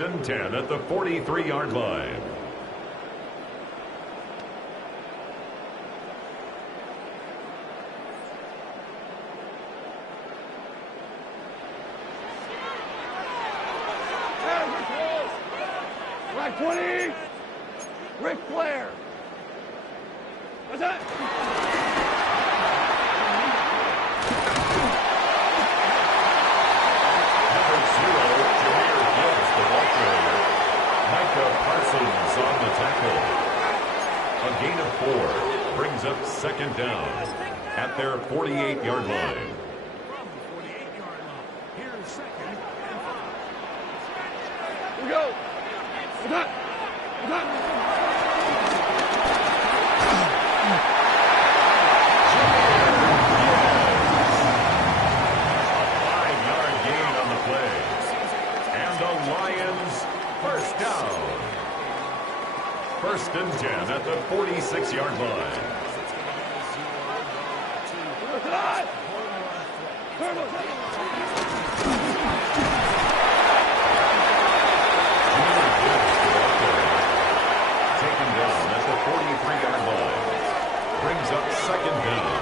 First and 10 at the 43-yard line. Right 20. Ric Flair. What's that? Number 0, Jameer Gibbs, the ball carrier. Micah Parsons on the tackle. A gain of 4 brings up second down at their 48-yard line. From the 48-yard line, here's second and 5. Here we go. What's that? What's that? First down. First and 10 at the 46-yard line. Taken down at the 43-yard line. Brings up second down.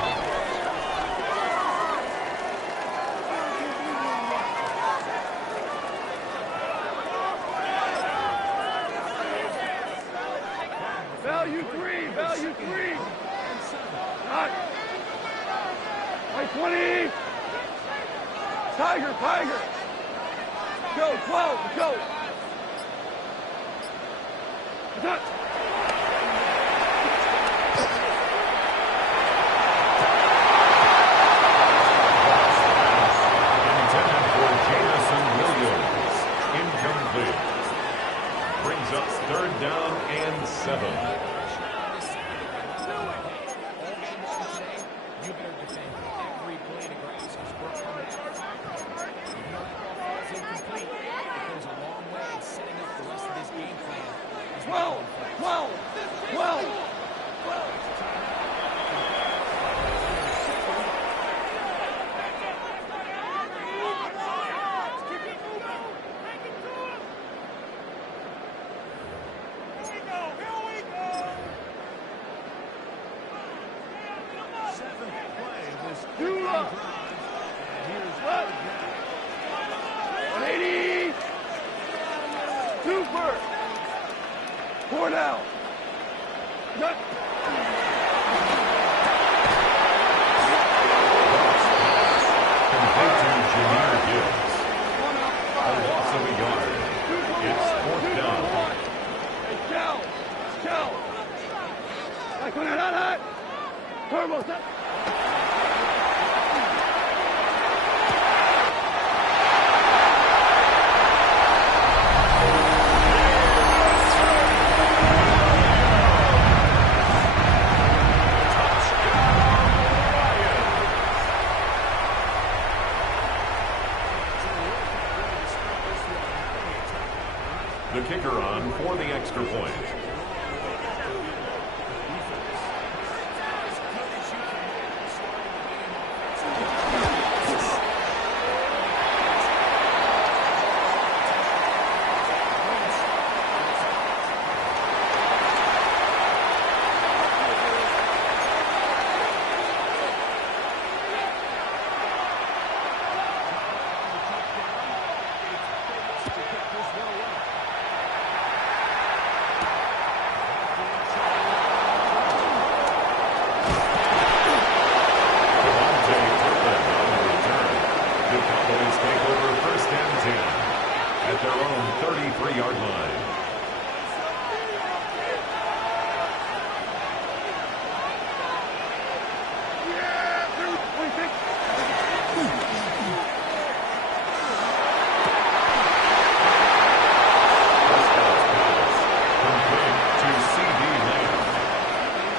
Value three. Hot. Right 20. Tiger. Go, 12, go. Done. Intended for Jamison Williams. Incomplete. Brings up third down and 7. The kicker on for the extra point. At their own 33-yard line.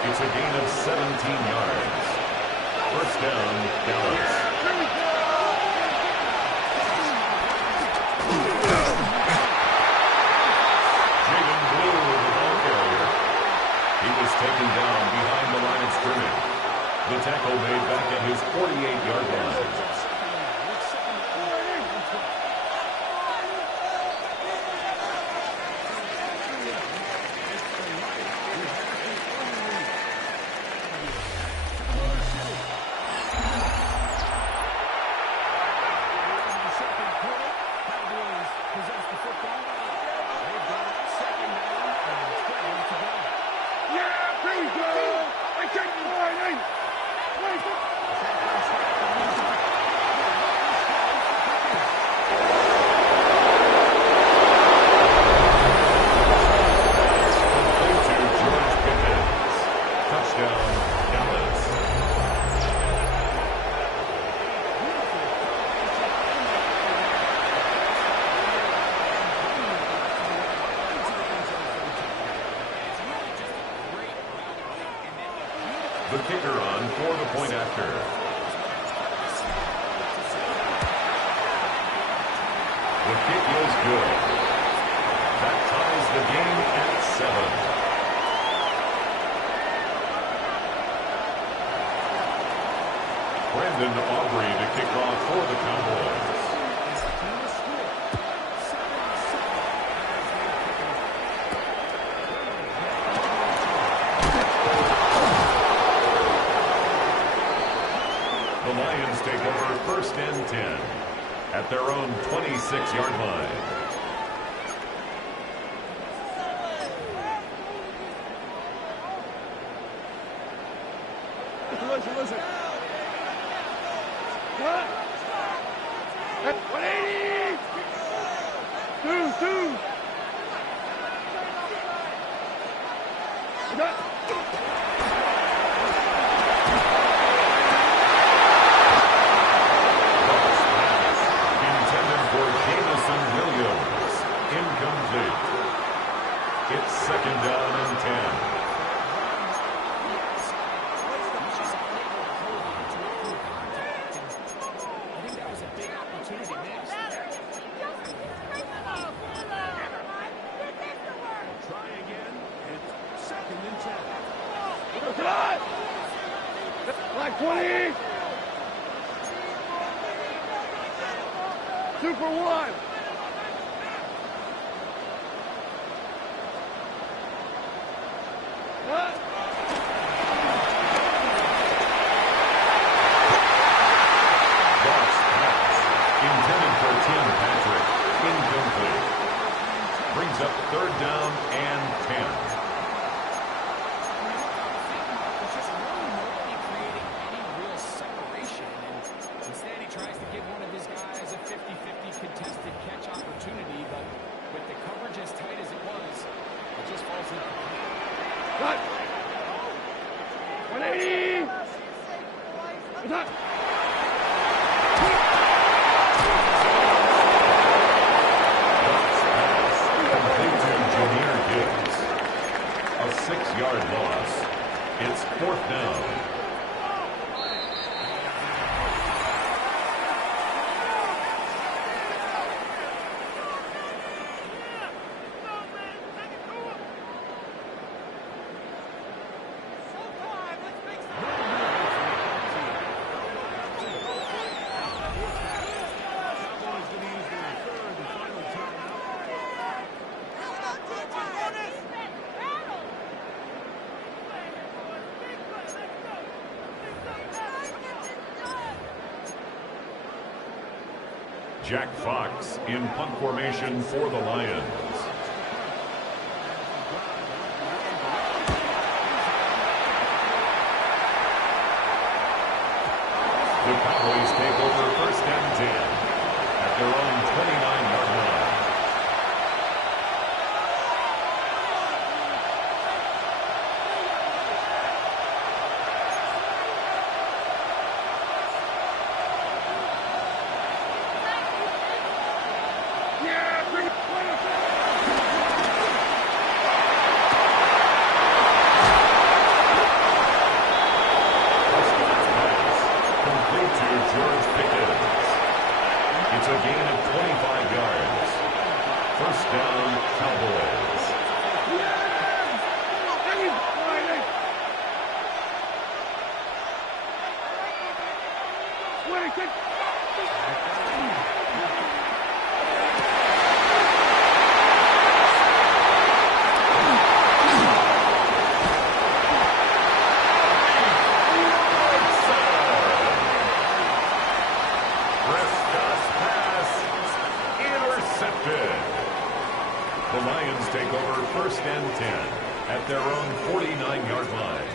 It's a gain of 17 yards. First down, Dallas. The kicker on for the point after. The kick is good. That ties the game at 7. Brandon Aubrey to kick off for the Cowboys. The Lions take over 1st and 10 at their own 26-yard line. Listen. 180! Two. Incomplete. It's 2nd down and 10. I think that was a big opportunity missed. Try again. It's 2nd and 10. Like 20! 2 for 1! Brings up 3rd down and 10. There's just really nobody creating any real separation. And instead, he tries to give one of his guys a 50-50 contested catch opportunity. But with the coverage as tight as it was, it just falls incomplete. Cut! 180! Cut! A 6-yard loss. It's 4th down. Jack Fox in punt formation for the Lions. The Cowboys take over 1st and 10 at their own 29-yard line. It's a gain of 25 yards. 1st down, Cowboys. The Lions take over 1st and 10 at their own 49-yard line.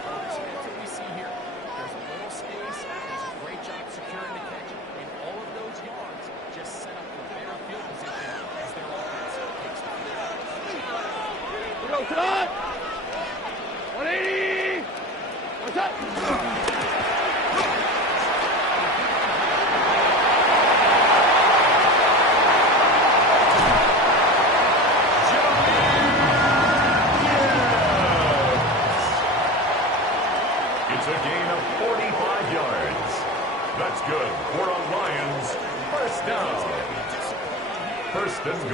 That's what we see here. There's a little space. Does a great job securing the catch. And all of those yards just set up for better field position as their offense takes the field. Go, cut! 180! What's up?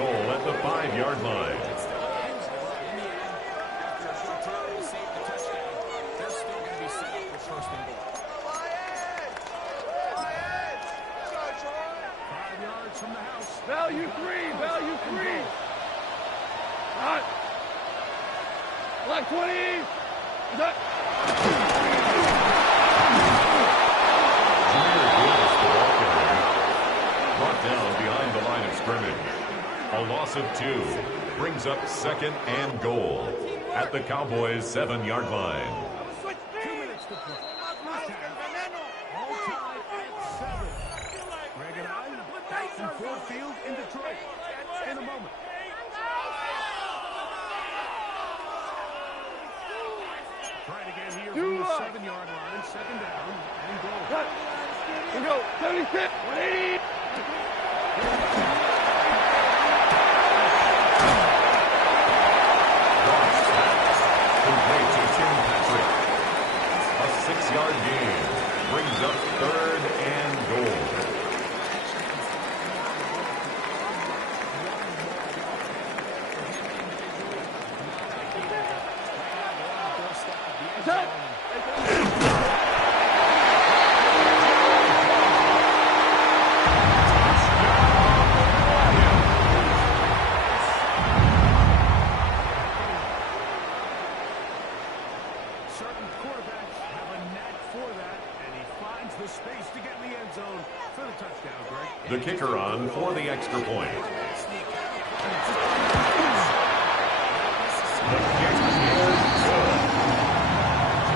goal at the 5-yard line. From the house. Value three. Hot. Black 20. That. Brought down behind the line of scrimmage. A loss of 2 brings up 2nd and goal at the Cowboys' 7-yard line. 2 minutes to play. All tied at 7. Greg and I from Ford Field in Detroit in a moment. Trying again here from the 7-yard line, 2nd down and goal. Here we go. 76, 180. Complete to Tim Patrick. A 6-yard gain brings up 3rd and goal. Certain quarterbacks have a knack for that, and he finds the space to get in the end zone for the touchdown, Greg. The kicker on for the extra point. The kick is good.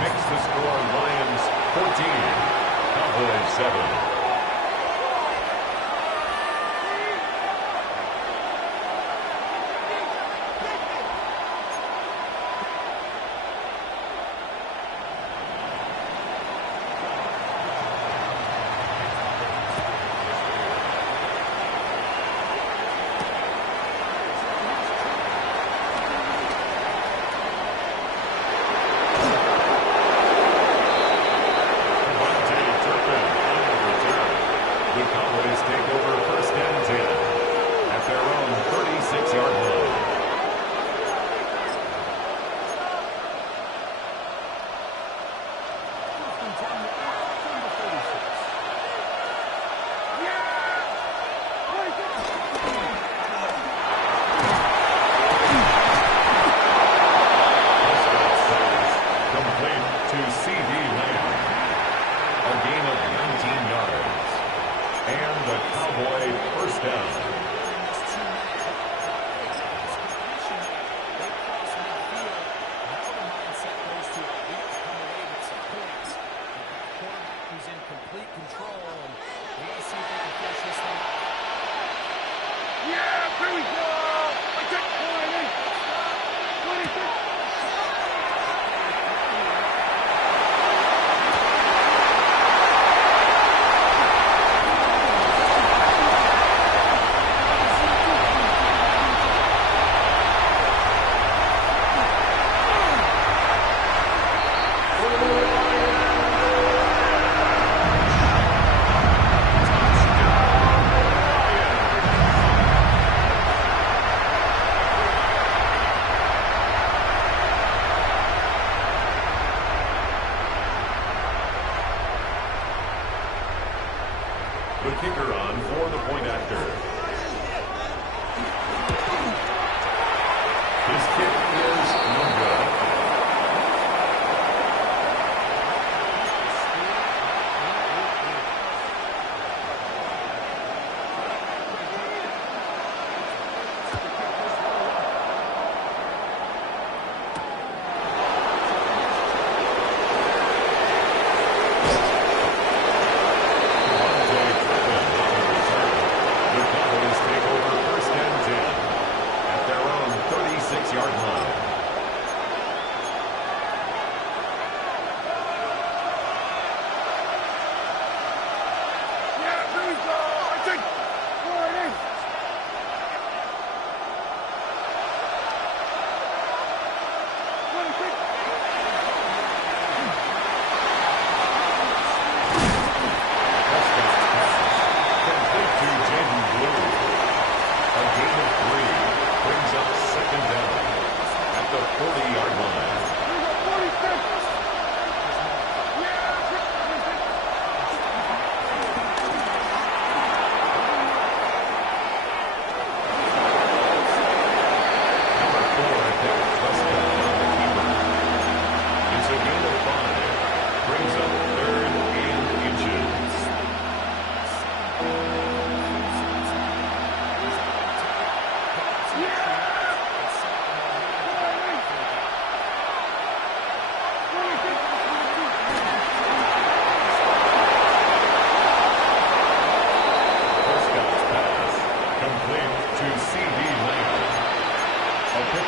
Makes the score Lions 14, Cowboys 7.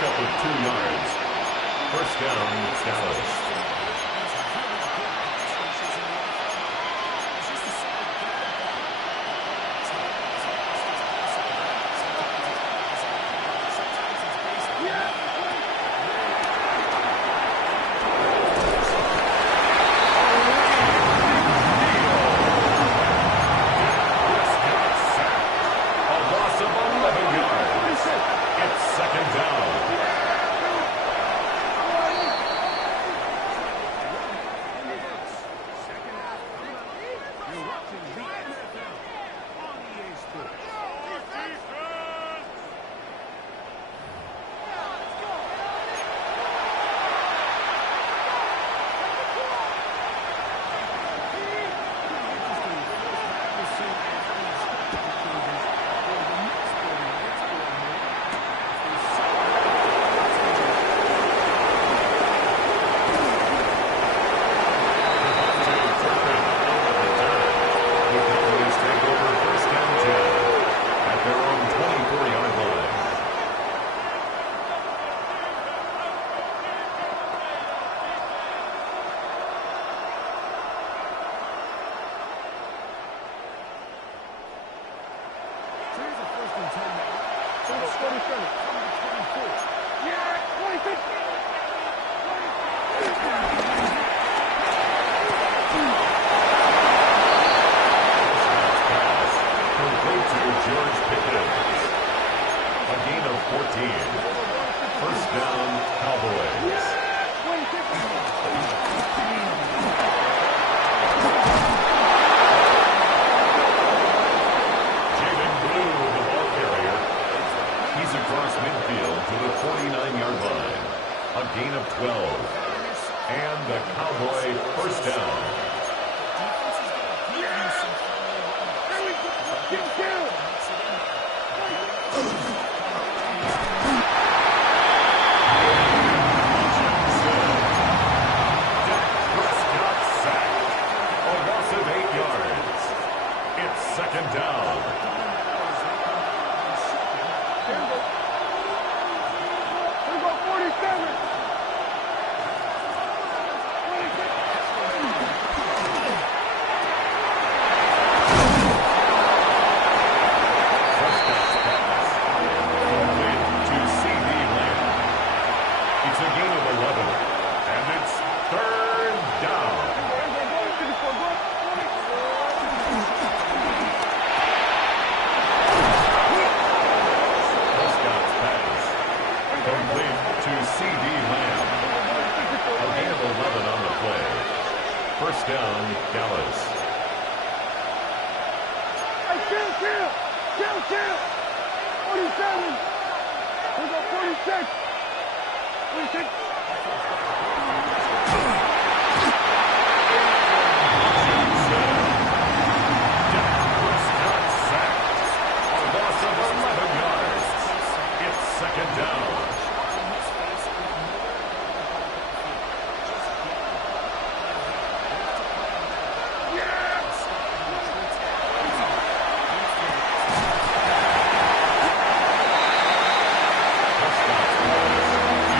up with 2 yards. First down, Dallas.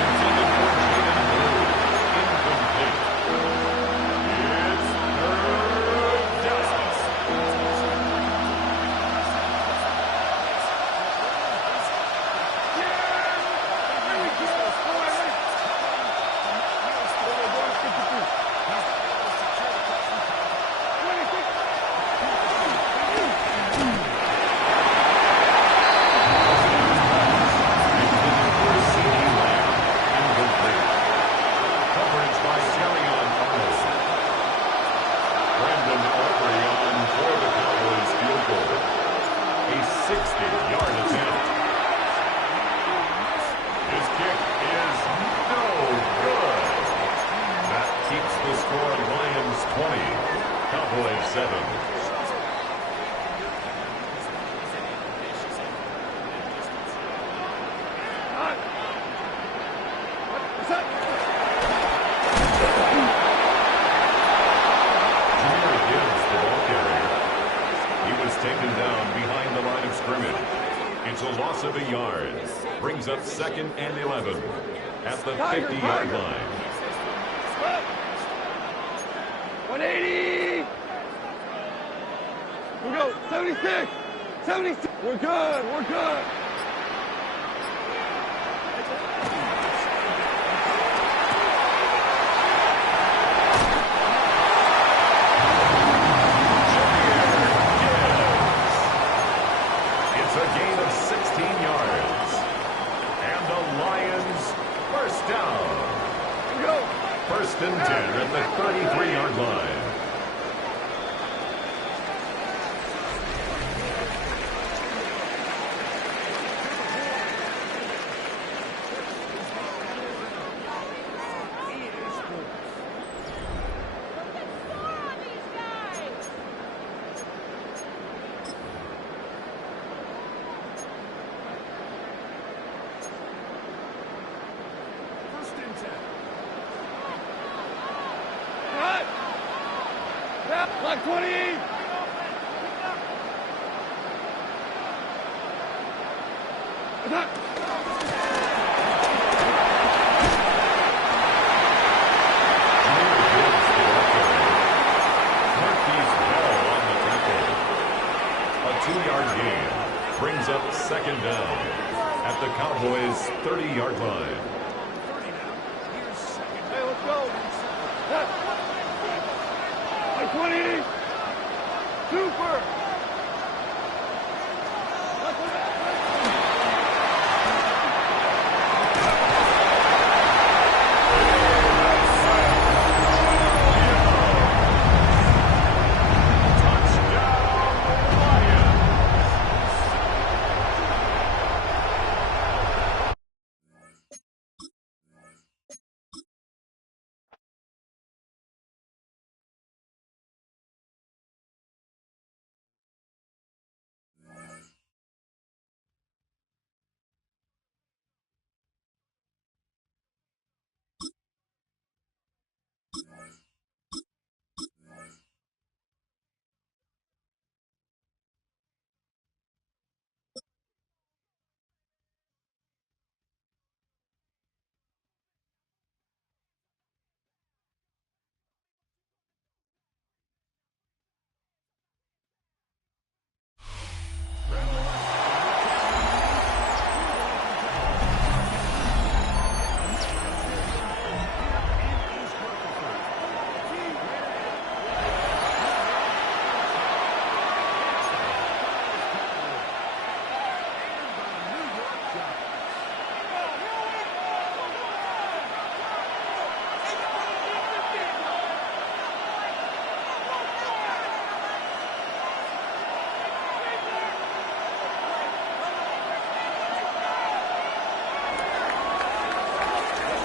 Intended for brings up 2nd and 11 at the 50-yard line. 180! We go, 76! 76! We're good, we're good! It's a gain of 16 yards. And the Lions first down. We go! 1st and 10 at the 33-yard line. Like 20! Attack! A 2-yard gain brings up 2nd down at the Cowboys' 30-yard line. Hey, let's go! Like 20! Super!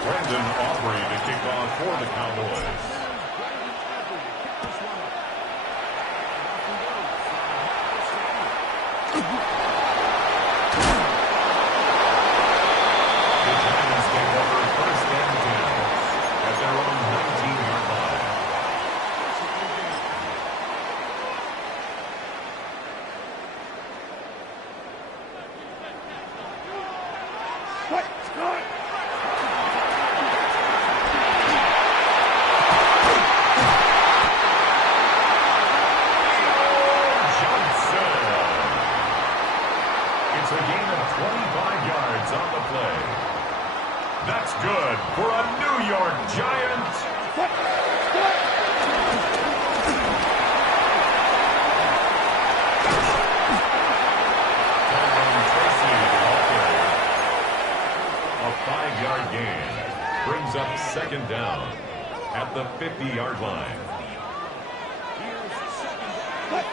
Brendan Aubrey to kick off for the Cowboys. The Giants take over 1st and 10 at their own 19-yard line. It's a gain of 25 yards on the play. That's good for a New York Giant. A 5-yard gain brings up 2nd down at the 50-yard line. Right.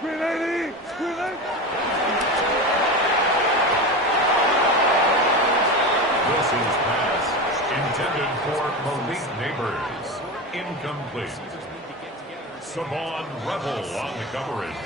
380! 380! Wilson's pass, intended for Malik Neighbors. Incomplete. Savon Rebel on the coverage.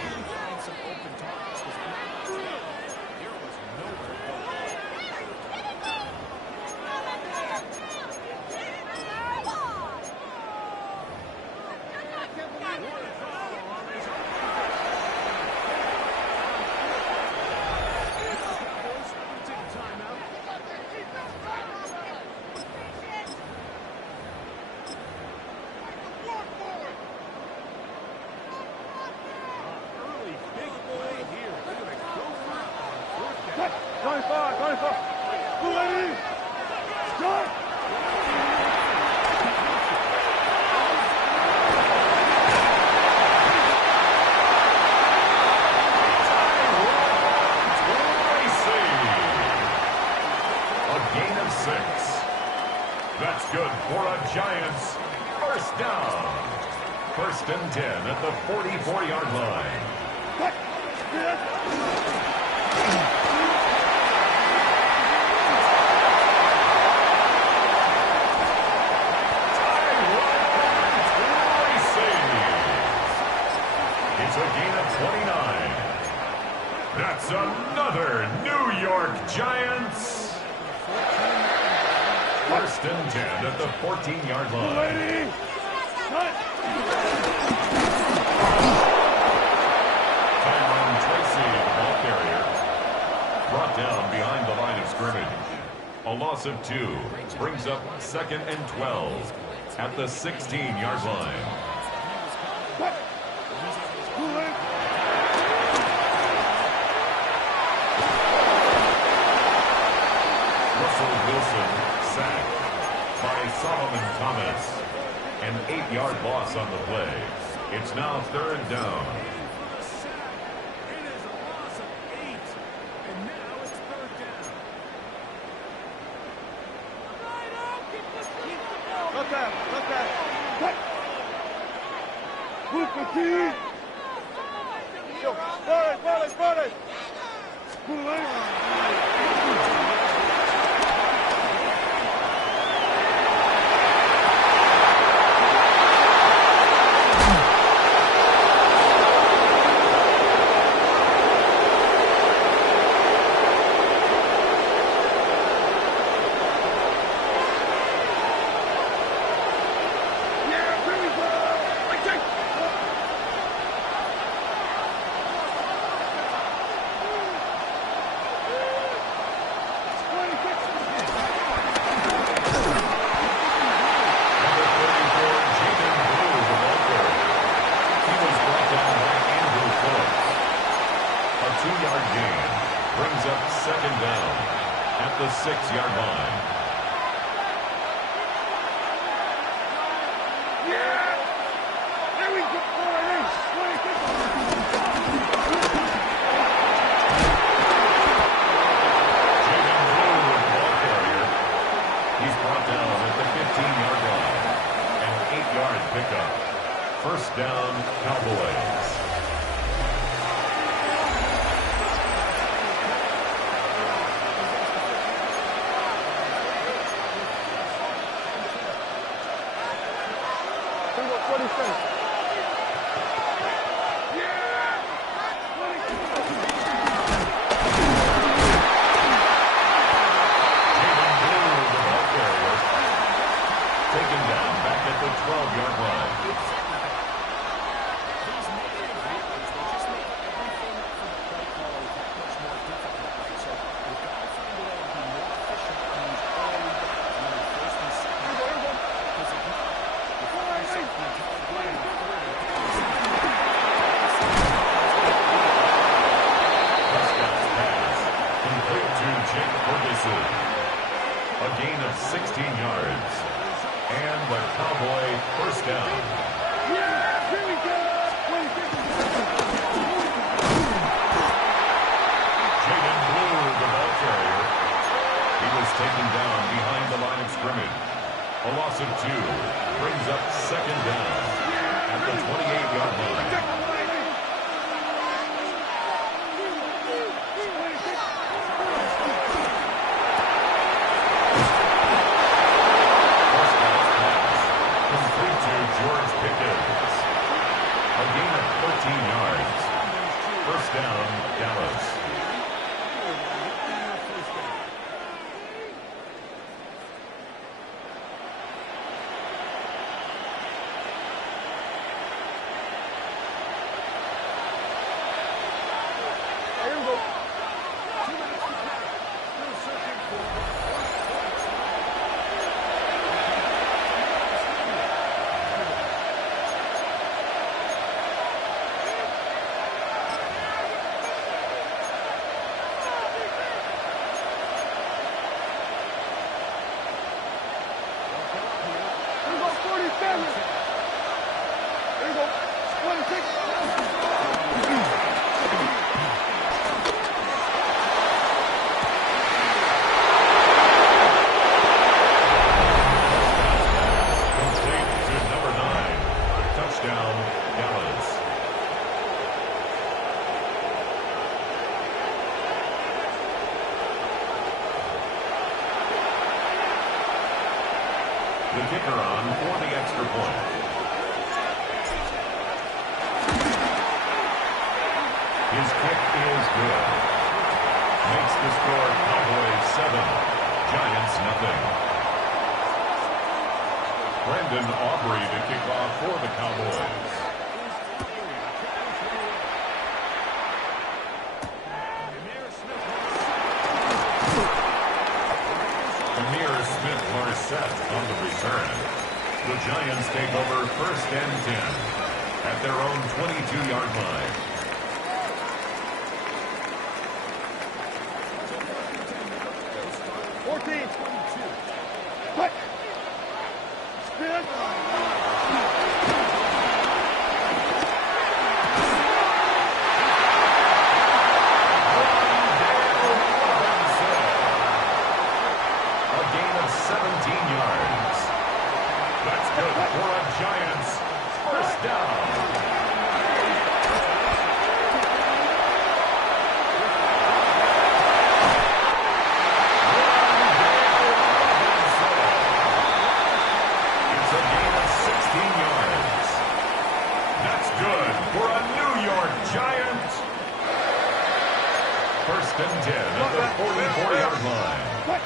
That's good for a Giants first down. 1st and 10 at the 44-yard line. It's a gain of 29. That's another New York Giants. 1st and 10 at the 14-yard line. Tyrone Tracy, the ball carrier, brought down behind the line of scrimmage. A loss of 2 brings up 2nd and 12 at the 16-yard line. Russell Wilson sacked by Solomon Thomas. An 8-yard loss on the play. It's now 3rd down. It is a loss of 8, and now it's 3rd down. Look that. Move Forward. Brings up 2nd down at the 6-yard line. There we go. Jaden Blue, the ball carrier. He's brought down at the 15-yard line. An 8-yard pickup. 1st down, Cowboys. Taken down back at the 12-yard line. These negative plays, they just make everything for the play caller that much more difficult, right? So we've got to find a way to be more efficient on these early downs, 1st and 2nd. Because if not, you find yourself in the entire play on 3rd and 10. Touchdown pass complete to Jake Ferguson. A gain of 16 yards. And the Cowboy 1st down. Here we go. Jaden Blue, the ball carrier. He was taken down behind the line of scrimmage. A loss of 2 brings up 2nd down at the 28-yard line. First down, Dallas. The kicker on for the extra point. His kick is good. Makes the score Cowboys 7, Giants nothing. Brendan Aubrey to kick off for the Cowboys. On the return. The Giants take over 1st and 10 at their own 22-yard line. Quick! Spin! Giants, first down. It's a gain of 16 yards. That's good for a New York Giant. 1st and 10 at the 44-yard line.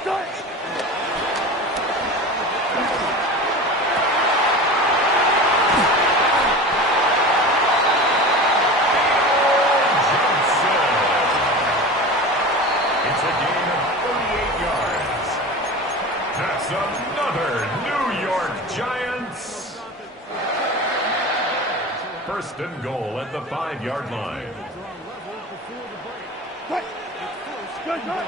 Start! That's another New York Giants. 1st and goal at the 5-yard line. Quick! Good, good!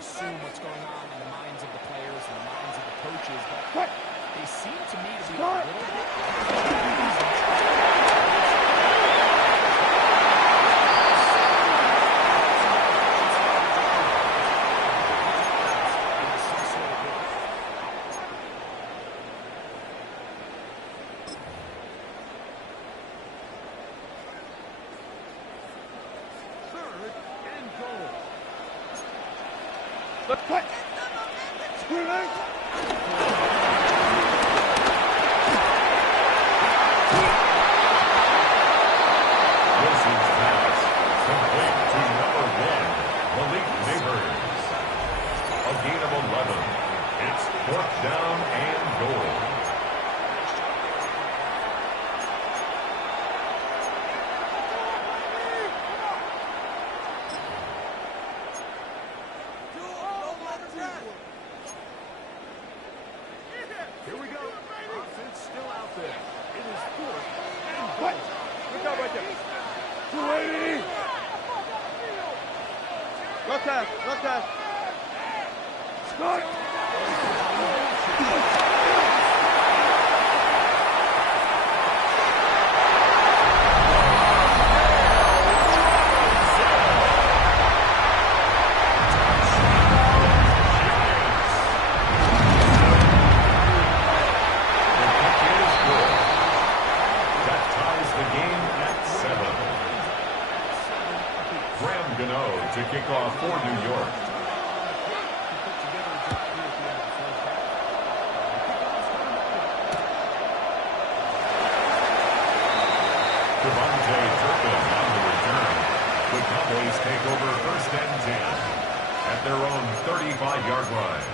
Assume what's going on in the minds of the players and the minds of the coaches, but they seem to me to be a little Quick! Screw it! Wilson's pass complete to number 1, Malik Neighbors. A gain of 11. It's 4th down and goal. Here we go. Offense still out there. It is 4th and What? goal. Look out right there. 280! Look at, look at. Start! The game Gano to kick off for New York. The Cowboys take over 1st and 10 at their own 35-yard line.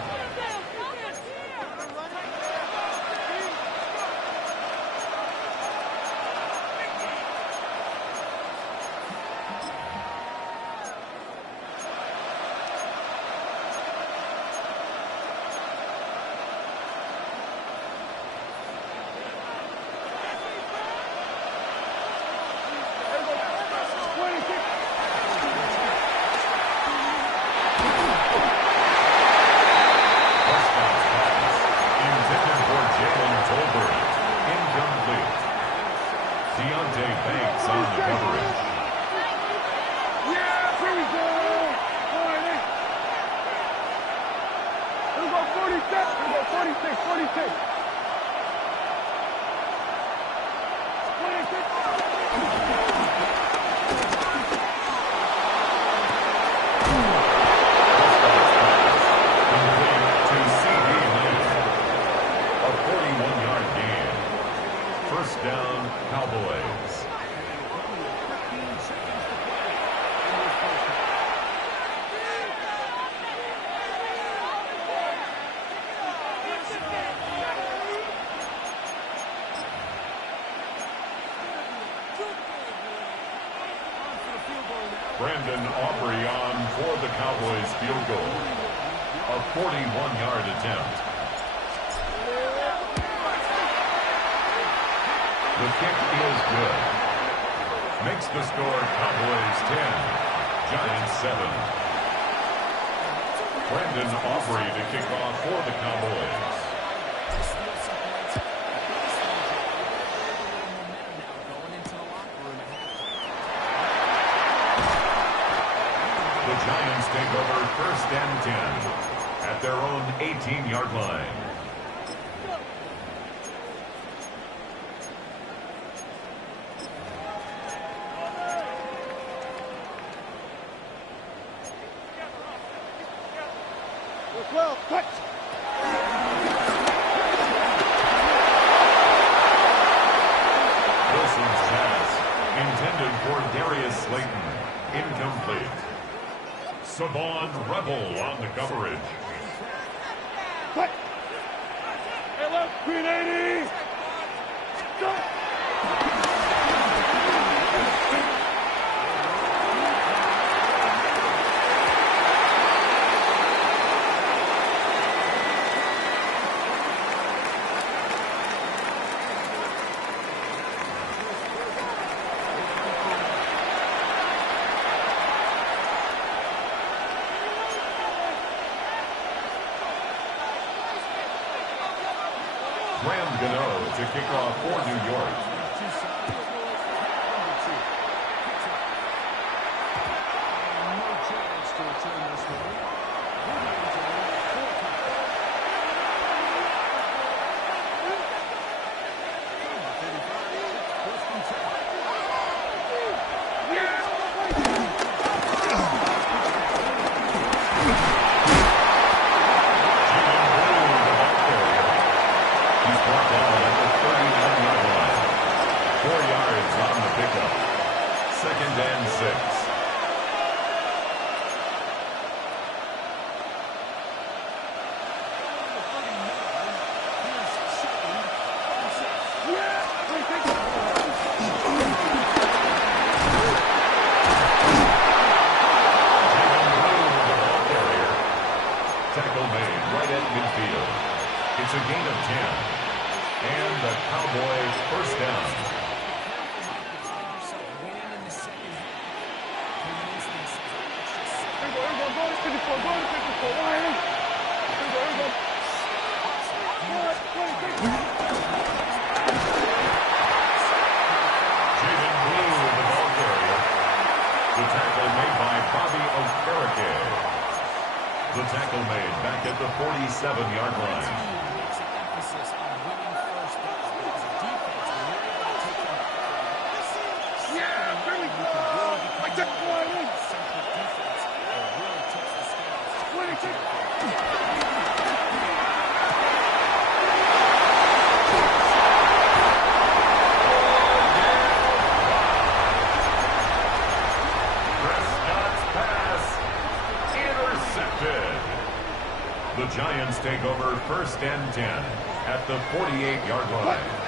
For the Cowboys field goal, a 41-yard attempt. The kick is good. Makes the score Cowboys 10, Giants 7. Brendan Aubrey to kick off for the Cowboys. Giants take over 1st and 10 at their own 18-yard line. Well, cut. Wilson's pass intended for Darius Slayton. Incomplete. Savon Rebel on the coverage. Cut. Hey, look, 380. Go. To kick off for New York. It's a gain of 10. And the Cowboys first down. Jaden Blue, the ball carrier. The tackle made by Bobby Okereke. The tackle made back at the 47-yard line. The Giants take over 1st and 10 at the 48-yard line.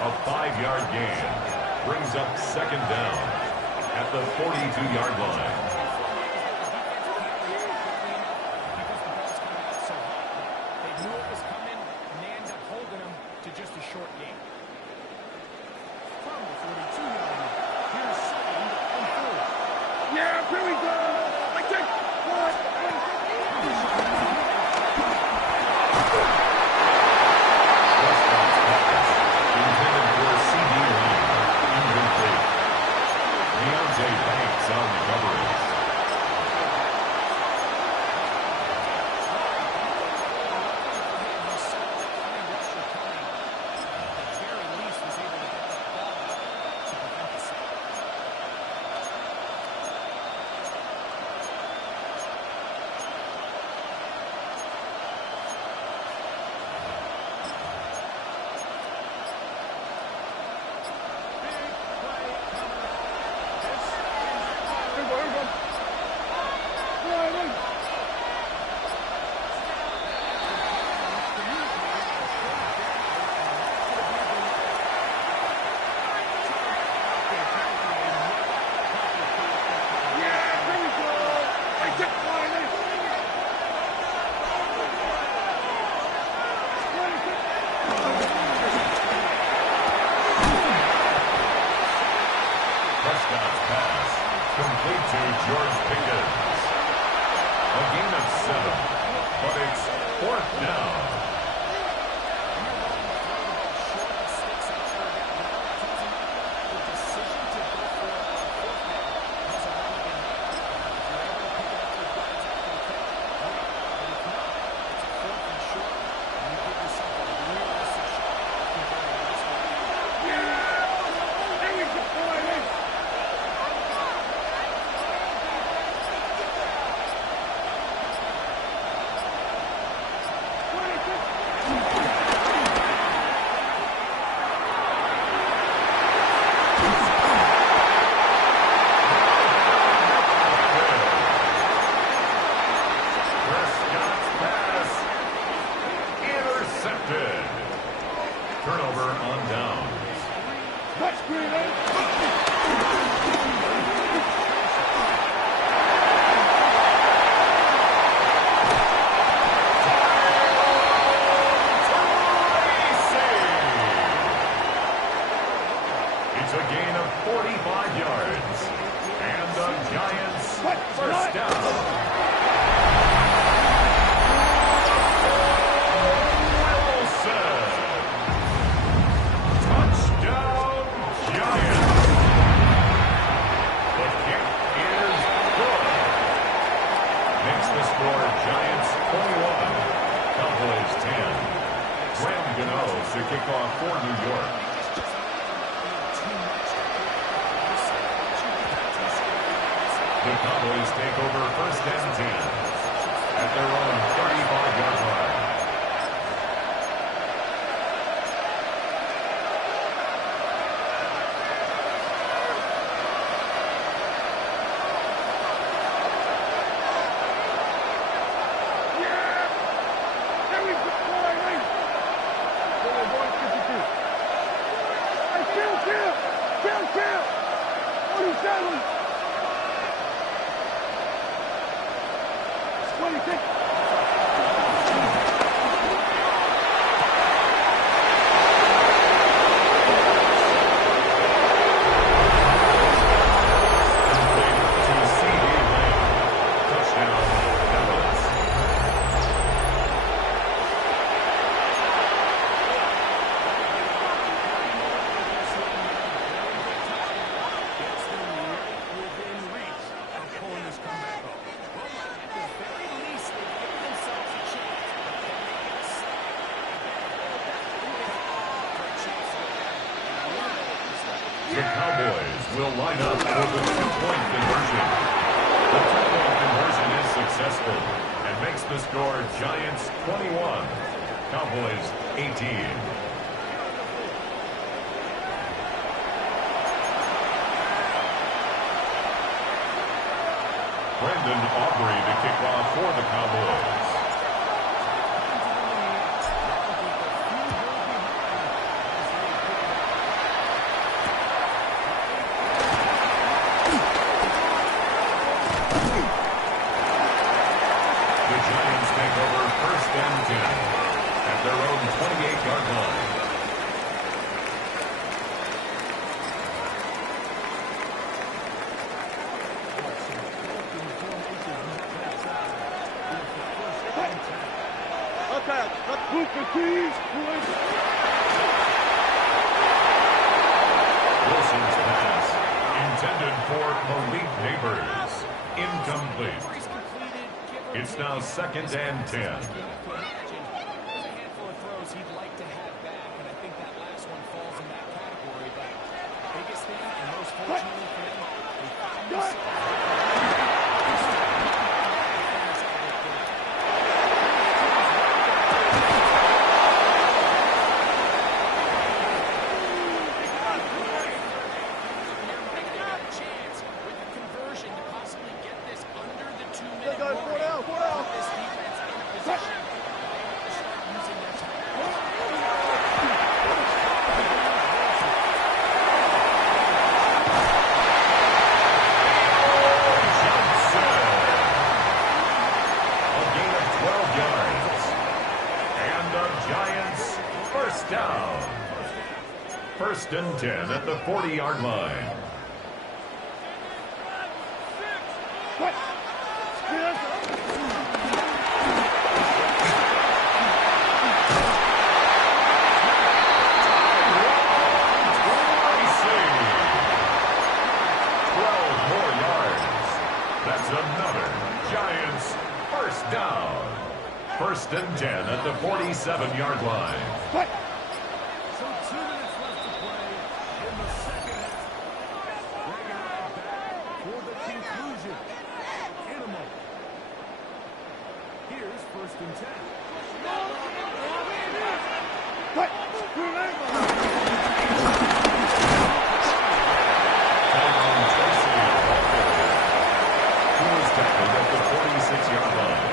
A 5-yard gain brings up 2nd down at the 42-yard line. They knew it was coming, and they ended up holding them to just a short gain. From the 42-yard line, here's 2nd and 4. Yeah, here we go. I take one. Banks on the coverage. 4th down. Turnover on downs. Let's green it. It's a gain of 45 yards. And the Giants first down. Giants 21, Cowboys 10. Graham Gano to kick off for New York. The Cowboys take over 1st and 10 at their own 35-yard line. The Cowboys will line up for the two-point conversion. The two-point conversion is successful and makes the score Giants 21, Cowboys 18. Brandon Aubrey to kick off for the Cowboys. At their own 28-yard line. Okay, let's move the keys. Wilson's pass, intended for Malik Neighbors, incomplete. It's now 2nd and 10. He'd like to have back, and I think that last one falls in that category. But biggest thing, and most fortunately for them, they found chance with the conversion to possibly get this under the 2-minute mark. Put this defense in a position to start using their time. First down. 1st and 10 at the 40-yard line. First and 10 at the 47-yard line. Fight. So 2 minutes left to play in the second half. Bringing it back for the conclusion. In a moment. Here's first and 10. Fight. Tackled at the 46-yard line.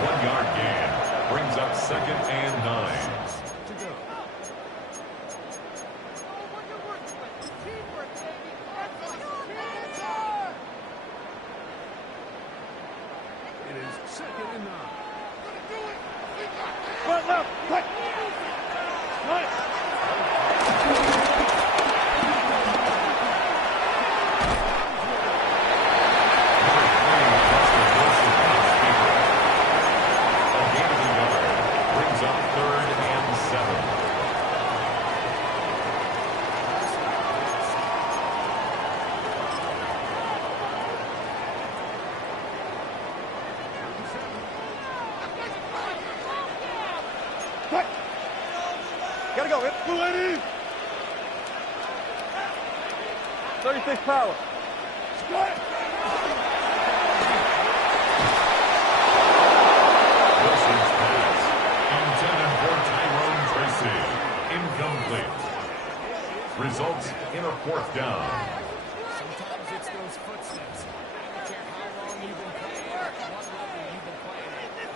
1-yard gain brings up second and 9. To go. It is second and 9. Right left. Right. Gotta go. 36 power. Wilson's pass, intended for Tyrone Tracy, incomplete. Results in a 4th down. Sometimes it's those footsteps. I don't care how long you've been playing or at what level you've been playing at. That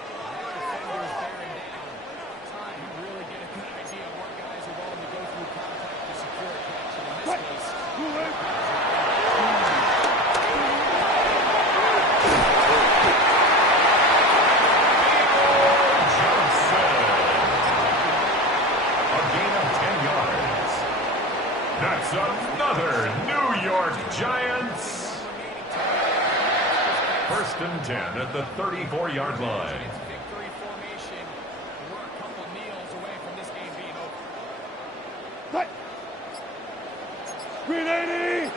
defender's bearing down. Time you really get a good idea of what guys are willing to go through contact to secure a catch. And in this case, That's another New York Giants. First and 10 at the 34-yard line. victory formation. We're a couple kneels away from this game being over. Fight. 380.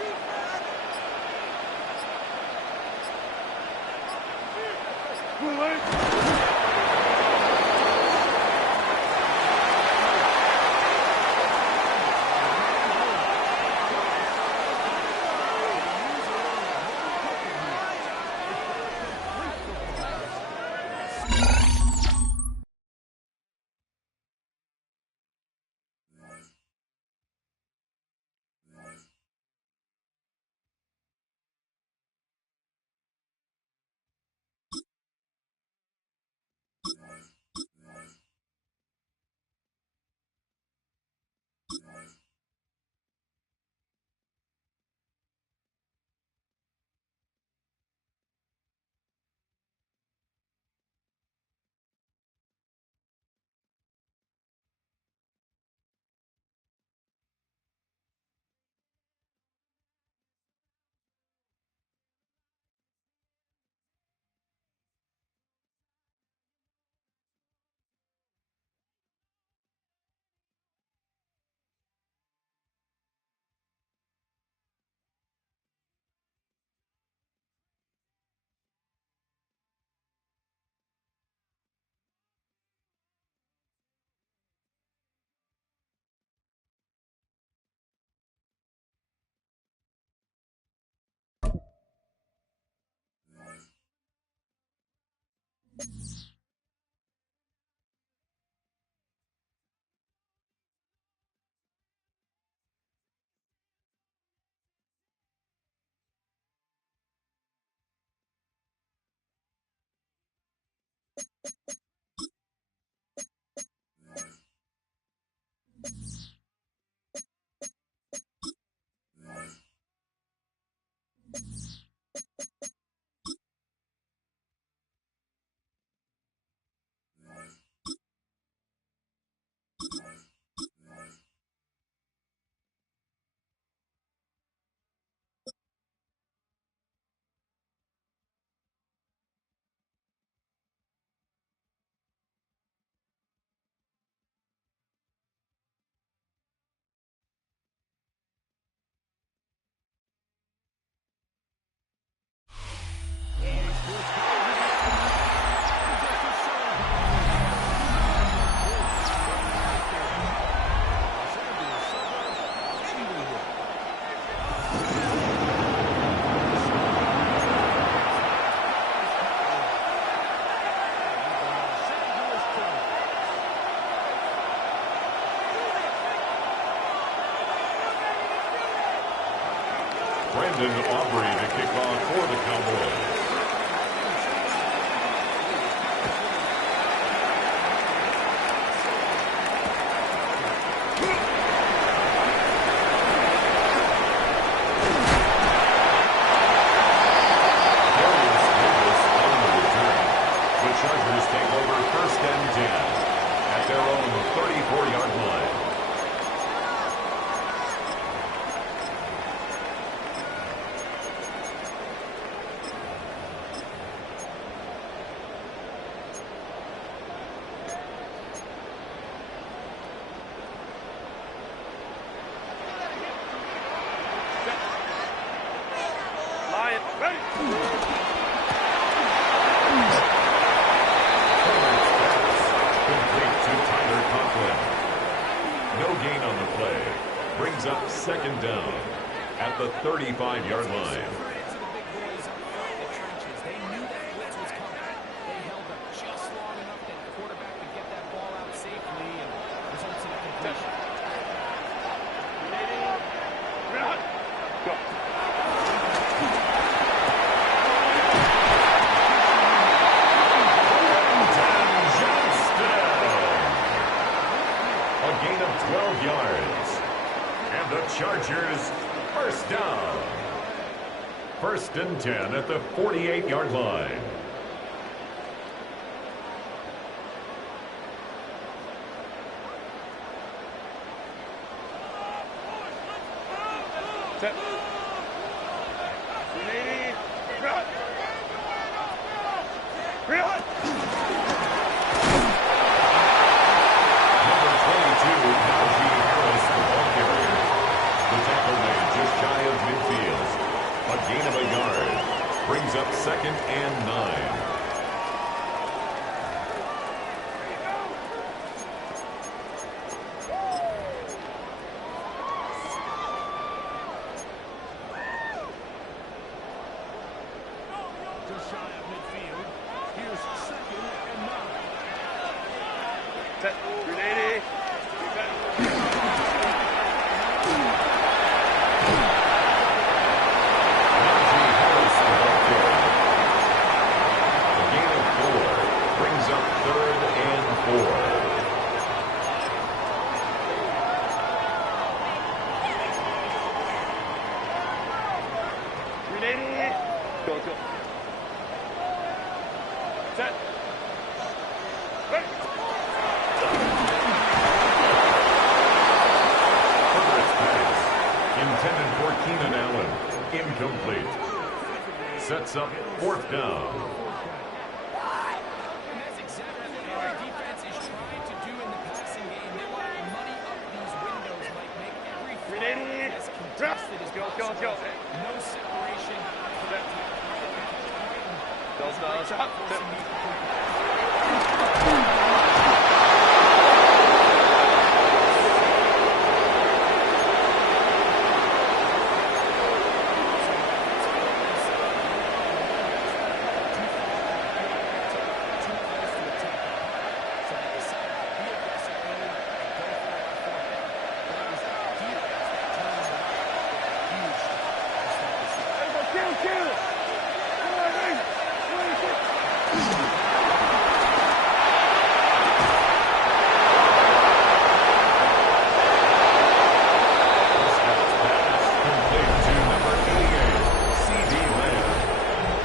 Brendan Aubrey to kick off for the Cowboys. Chargers take over 1st and 10 at their own 34-yard line. Lion, ready. No gain on the play. Brings up 2nd down at the 35-yard line. They knew that blitz was coming. They held up just long enough that the quarterback could get that ball out safely and results in a completion. Go. A gain of 12 yards. And the Chargers, 1st down. 1st and 10 at the 48-yard line. Set. 380. Run. Run. Number 22, Najee Harris, the ball carrier. The tackle made just shy of midfield. A gain of a yard. Brings up 2nd and 9. Just shy of midfield. Here's 2nd and 9. Set. 380. Najee Harris, the ball carrier. A gain of 4. Brings up 3rd and 4. Go, go. Set. Ready. Herbert's pass, intended for Keenan Allen, incomplete. Sets up 4th down. And that's exactly what our defense is trying to do in the passing game. They want to money up these windows, like make every throw as contested as possible. Go. No separation. Go, stop.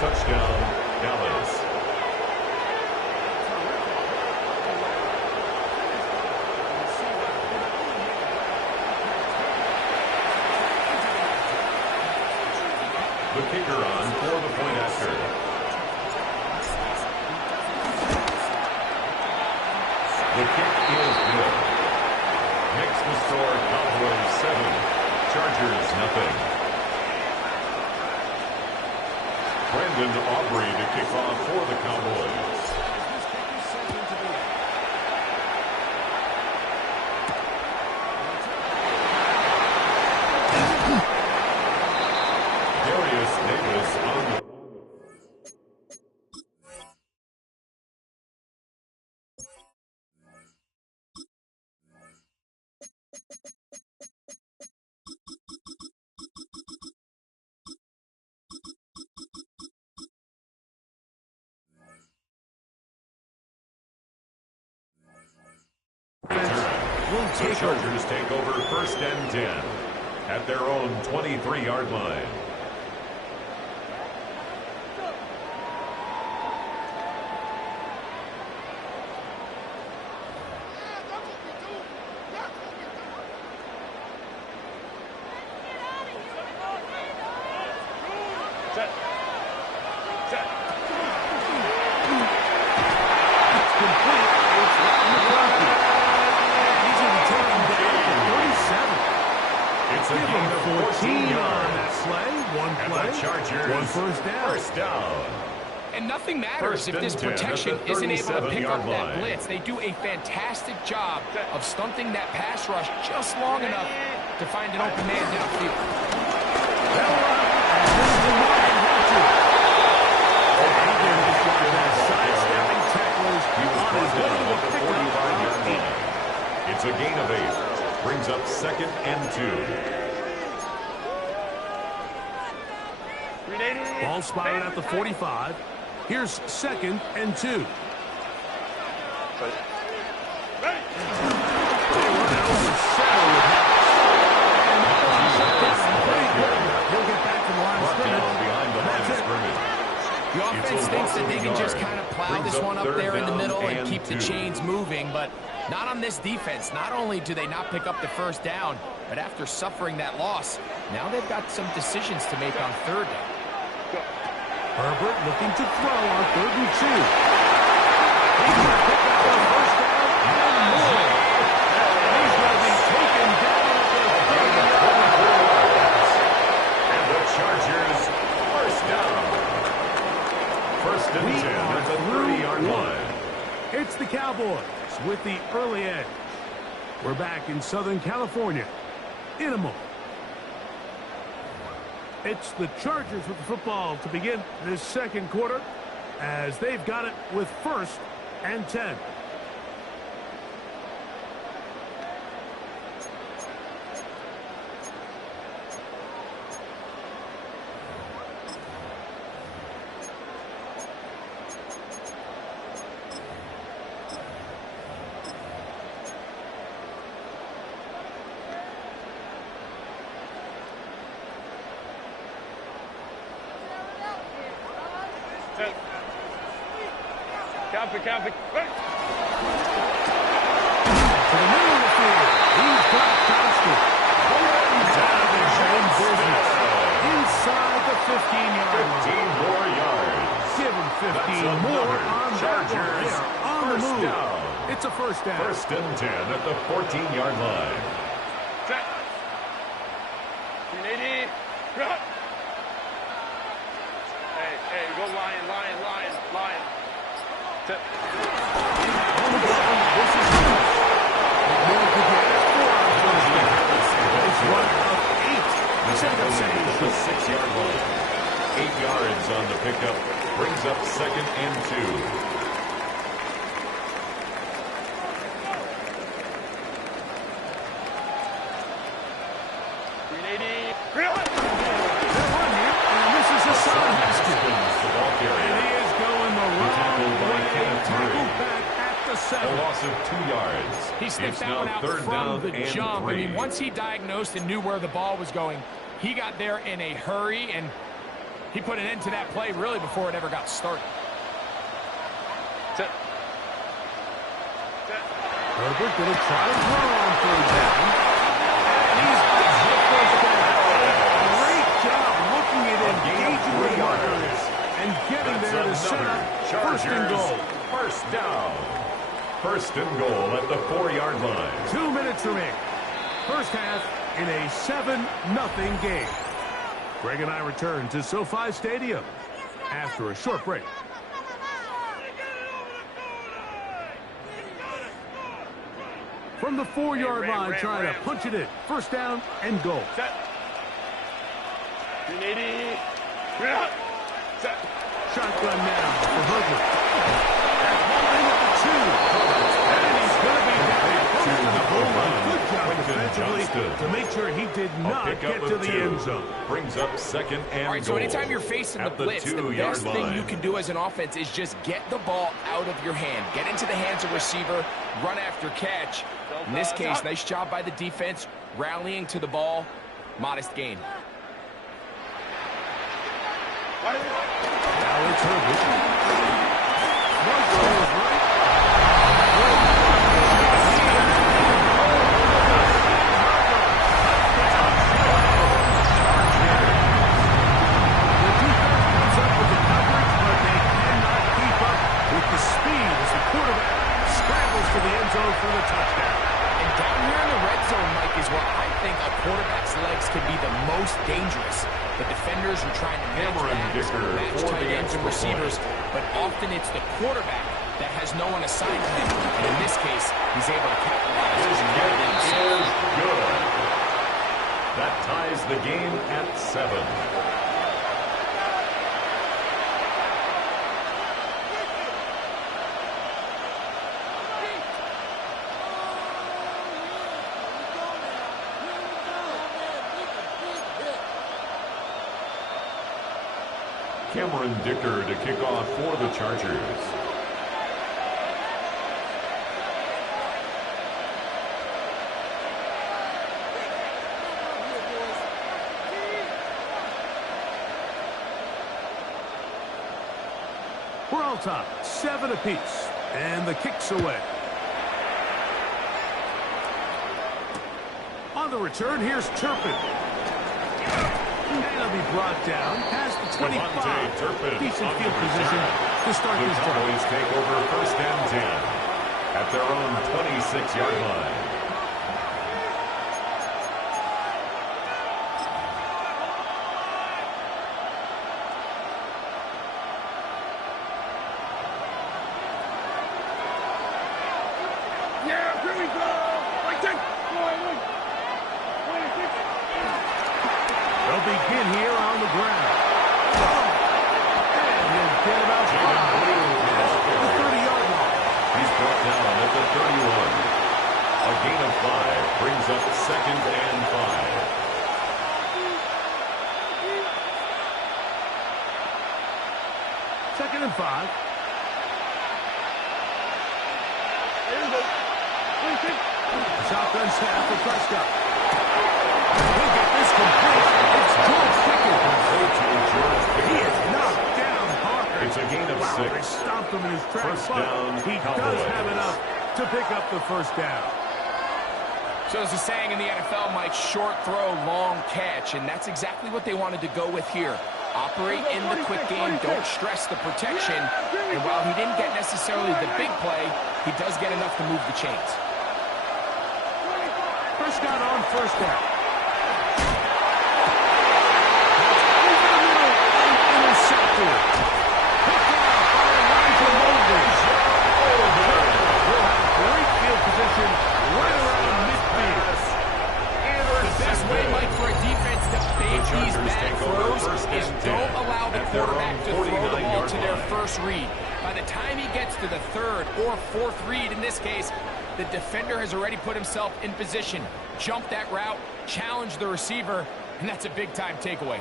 Touchdown, Dallas. The kicker on for the point after. The kick is good. Makes the score Cowboys 7, Chargers nothing. Brendan Aubrey to kick off for the Cowboys. Darius Davis on the will The take over. Chargers take over 1st and 10 at their own 23-yard line. And nothing matters if this protection isn't able to pick up that blitz. They do a fantastic job of stunting that pass rush just long enough to find an open man downfield. It's a gain of 8. Brings up 2nd and 2. Ball spotted at the 45. Here's 2nd and 2. He'll get back to the line of scrimmage. The offense thinks that they can just kind of plow this one up there in the middle and keep the chains moving, but not on this defense. Not only do they not pick up the 1st down, but after suffering that loss, now they've got some decisions to make on 3rd down. Herbert looking to throw on 3rd and 2. He's going to pick up the 1st down and more. He's going to be taken down at the 30-yard line. And the Chargers 1st down. 1st and 10 at the 30-yard line. It's the Cowboys with the early edge. We're back in Southern California in a moment. It's the Chargers with the football to begin this 2nd quarter as they've got it with 1st and 10. Copy. To the middle of the field. He's got Johnston. Inside the 15-yard line. 15 more yards. Give him 15 more on Chargers. On the 1st move. down. It's a 1st down. 1st and 10 at the 14-yard line. Set. 380. Hey, go Lion. Set. This is the 6-yard line. 8 yards on the pickup. Brings up 2nd and 2. A loss of 2 yards. He sniffed that one out from the jump. I mean, once he diagnosed and knew where the ball was going, he got there in a hurry, and he put an end to that play really before it ever got started. Herbert going to try to throw on 3rd down. And he's got the 1st down. Great job looking at engaging the markers and getting there to set up 1st and goal. 1st down. 1st and goal at the 4-yard line. 2 minutes remaining. 1st half in a 7-0 game. Greg and I return to SoFi Stadium after a short break. From the 4-yard line, trying to punch it in. 1st down and goal. Set. 380. Set. Shotgun now for Herbert. That's holding at the 2. And he's going to be down. Good job defensively to make pressure. He did not get to the end zone. Brings up second and All right, so anytime you're facing the blitz, the best thing you can do as an offense is just get the ball out of your hand. Get into the hands of receiver, run after catch. In this case, nice job by the defense, rallying to the ball. Modest gain. Now it's Herbert. One throw is right. The defense comes up with the coverage, but they cannot keep up with the speed as the quarterback scrambles to the end zone for the touchdown. And down here in the red zone, Mike, is where I think a quarterback's legs can be the most dangerous. The defenders are trying to match backs, match tight ends and receivers, but often it's the quarterback that has no one assigned to him. And in this case, he's able to capitalize. His kick is good. That ties the game at 7. Cameron Dicker to kick off for the Chargers. We're all tied, 7 apiece, and the kick's away. On the return, here's Turpin. And he'll be brought down past the 25. Decent field position to start this drive. The Cowboys take over first and 10 at their own 26-yard line. Yeah, here we go. Like that. They'll begin here on the ground. And he'll get about 5 at the 30-yard line. He's brought down at the 31. A gain of 5 brings up second and 5. Second and 5. Shotgun snap for Prescott. He'll get this complete. It's George Pickens. He is knocked down hard. It's a gain of 6. They stomped him in his tracks, First but down, he Cowboys. does have enough to pick up the first down. So there's a saying in the NFL, Mike, short throw, long catch, and that's exactly what they wanted to go with here. Operate in the quick game, don't stress the protection, and while he didn't get necessarily the big play, he does get enough to move the chains. Prescott on first down. Intercepted. Picked off by Elijah Molden. Will have great field position right around midfield. The best way, Mike, for a defense to bait these bad throws is don't allow the quarterback to throw the ball to their first read. By the time he gets to the third or fourth read, in this case, the defender has already put himself in position. Jump that route, challenge the receiver, and that's a big-time takeaway.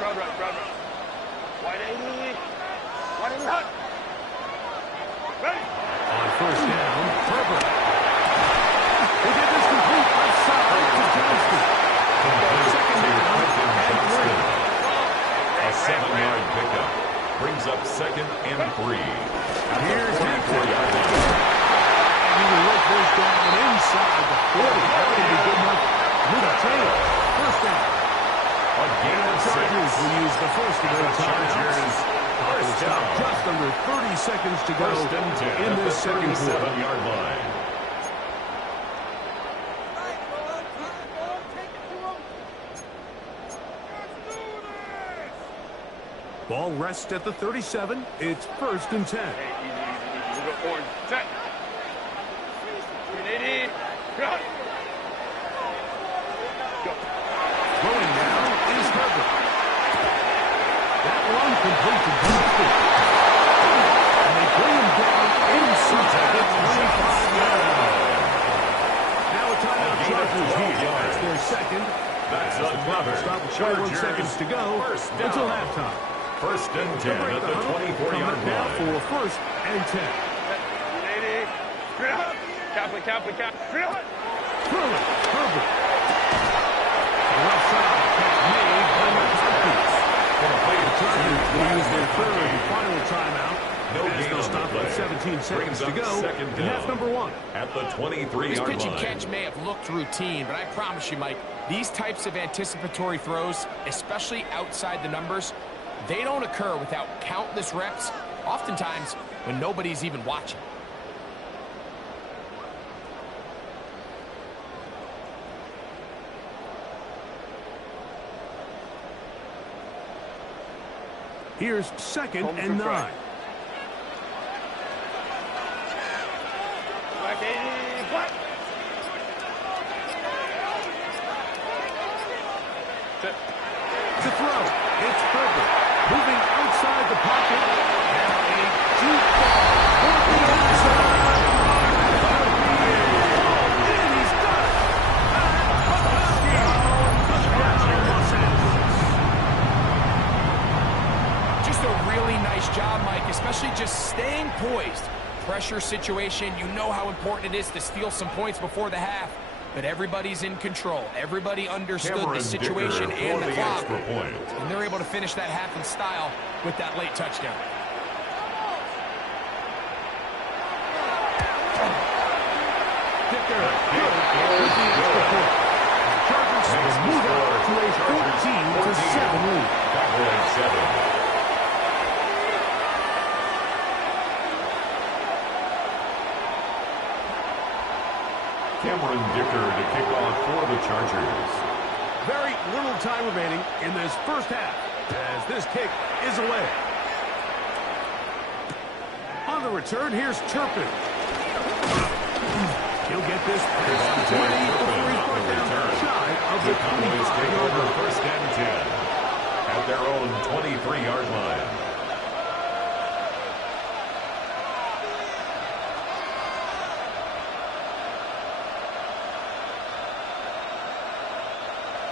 Crowd run. Wide angle. Wide angle hot. Ready. On first down, Herbert. He did this complete outside to Johnston. Second down and 3. A 7-yard pickup brings up second and 3. Here's Hampton. And he will work this down inside the 40. That could be good enough with a tail. First down. A gain of 6. Chargers will use rest of their timeouts. First down. Just under 30 seconds to go First and 10 in this second quarter. 37-yard line. Ball rests at the 37. It's first and 10. Hey, easy. We go orange. Set. Cut. Go. Throwing now is Herbert. That one complete to Bradford. And they bring him down inside the 25-yard line. Now a timeout Chargers here. That's their second. That's another. Stop with 21 seconds to go until halftime. First and 10 at the 24-yard now line. for first and 10. Cap. Throw it. Herbert. The left side catch made by McCarthy. The Chargers will use their third and final timeout. No As gain they'll on stop the at play. 17 seconds Brings to up go second in down. half number one. At the 23-yard This line. pitch and catch may have looked routine, but I promise you, Mike, these types of anticipatory throws, especially outside the numbers, they don't occur without countless reps, oftentimes when nobody's even watching. Here's second and 9. Black 80. Black. Set. To throw, it's Herbert. Moving outside the pocket. Now a deep ball for the end zone. And he's got it. Touchdown, Los Angeles. Just a really nice job, Mike, especially just staying poised. Pressure situation, you know how important it is to steal some points before the half. But everybody's in control. Everybody understood Cameron the situation Dicker and for the the clock. extra point. And they're able to finish that half in style with that late touchdown. Dicker, good with the extra point. Chargers will move out to a 14-7 lead. Cowboys 7. Cameron Dicker to kick off for the Chargers. Very little time remaining in this first half as this kick is away. On the return, here's Turpin. He'll get this past the 20 before he's brought down shy of the Cowboys take 25-yard over line. first and 10 at their own 23-yard line.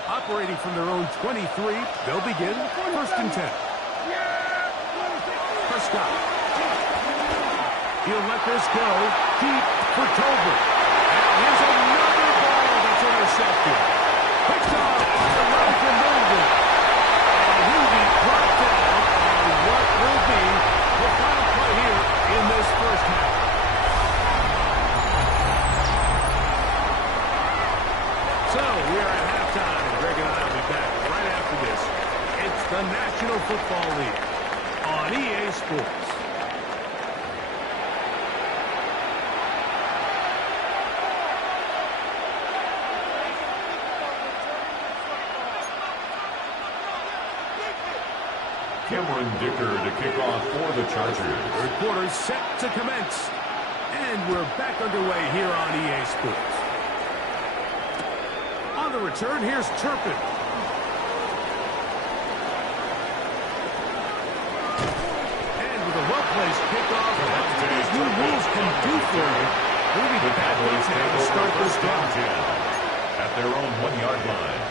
Operating from their own 23, they'll begin first and 10. Prescott. He'll let this go deep for Tolbert. And here's another ball that's intercepted. Picked off by the Malcolm Mulder. And he'll be brought down on what will be the final play here in this first half. So we are at halftime. Greg and I will be back right after this. It's the National Football League on EA Sports. Cameron Dicker to kick off for the Chargers. Third quarter set to commence. And we're back underway here on EA Sports. On the return, here's Turpin. And with a well-placed kickoff, that's what these new rules can do for you. We'll be The back Cowboys now take to over start this first and drive. 10 at their own 1-yard line.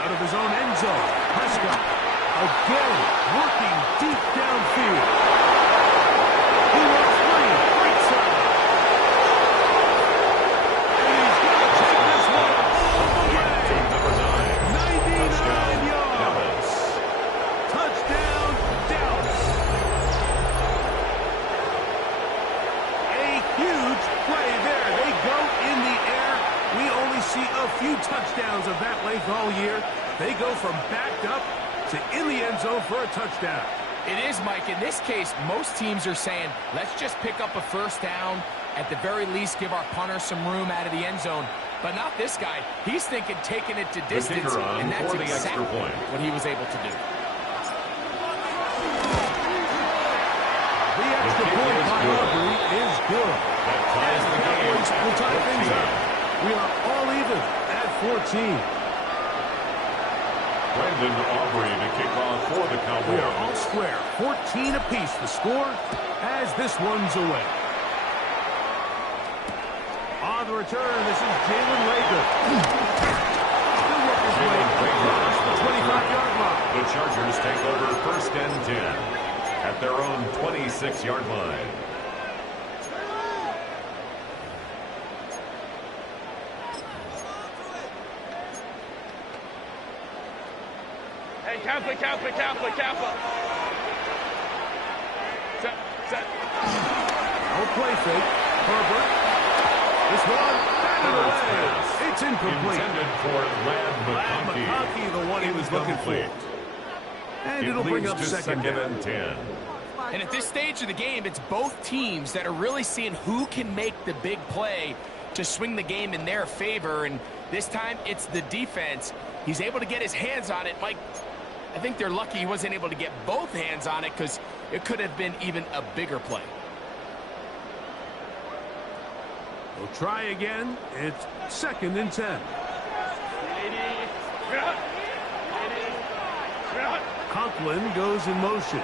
Out of his own end zone, Prescott. A Again, working deep downfield. He wants three. Right side. And he's going to take this one all the way. Number 9. 99 yards. Dallas. Touchdown, Dallas. A huge play there. They go in the air. We only see a few touchdowns of that length all year. They go from backed up to in the end zone for a touchdown. It is, Mike. In this case, most teams are saying, let's just pick up a first down. At the very least, give our punter some room out of the end zone. But not this guy. He's thinking taking it to distance, and that's exactly what he was able to do. The extra point by Aubrey is good. And the Cowboys will tie things up. We are all even at 14. Brandon Aubrey to kick off for the Cowboys. We are all square. 14 apiece the score as this one's away. On the return, this is Jalen Rager. Still work his way across the 25-yard line. The Chargers take over first and 10 at their own 26-yard line. Hey, Kappa. Set. No play fake. Herbert. This one, batted away. It's incomplete. Intended for Lad McConkey. McConkey, the one he was looking for. And it'll bring up second down. and 10. And at this stage of the game, it's both teams that are really seeing who can make the big play to swing the game in their favor. And this time, it's the defense. He's able to get his hands on it. Mike, I think they're lucky he wasn't able to get both hands on it because it could have been even a bigger play. We'll try again. It's second and 10. Conklin goes in motion.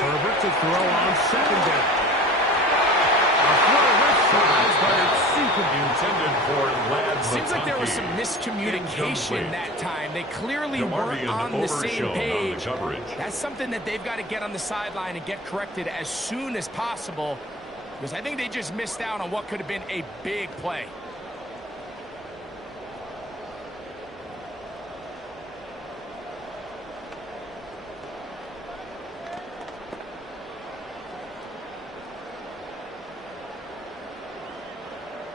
Herbert to throw on second down. A throw left side, but it's Intended for Lad Seems like there was McConkey. some miscommunication that time. They clearly weren't on the same page. That's something that they've got to get on the sideline and get corrected as soon as possible, because I think they just missed out on what could have been a big play.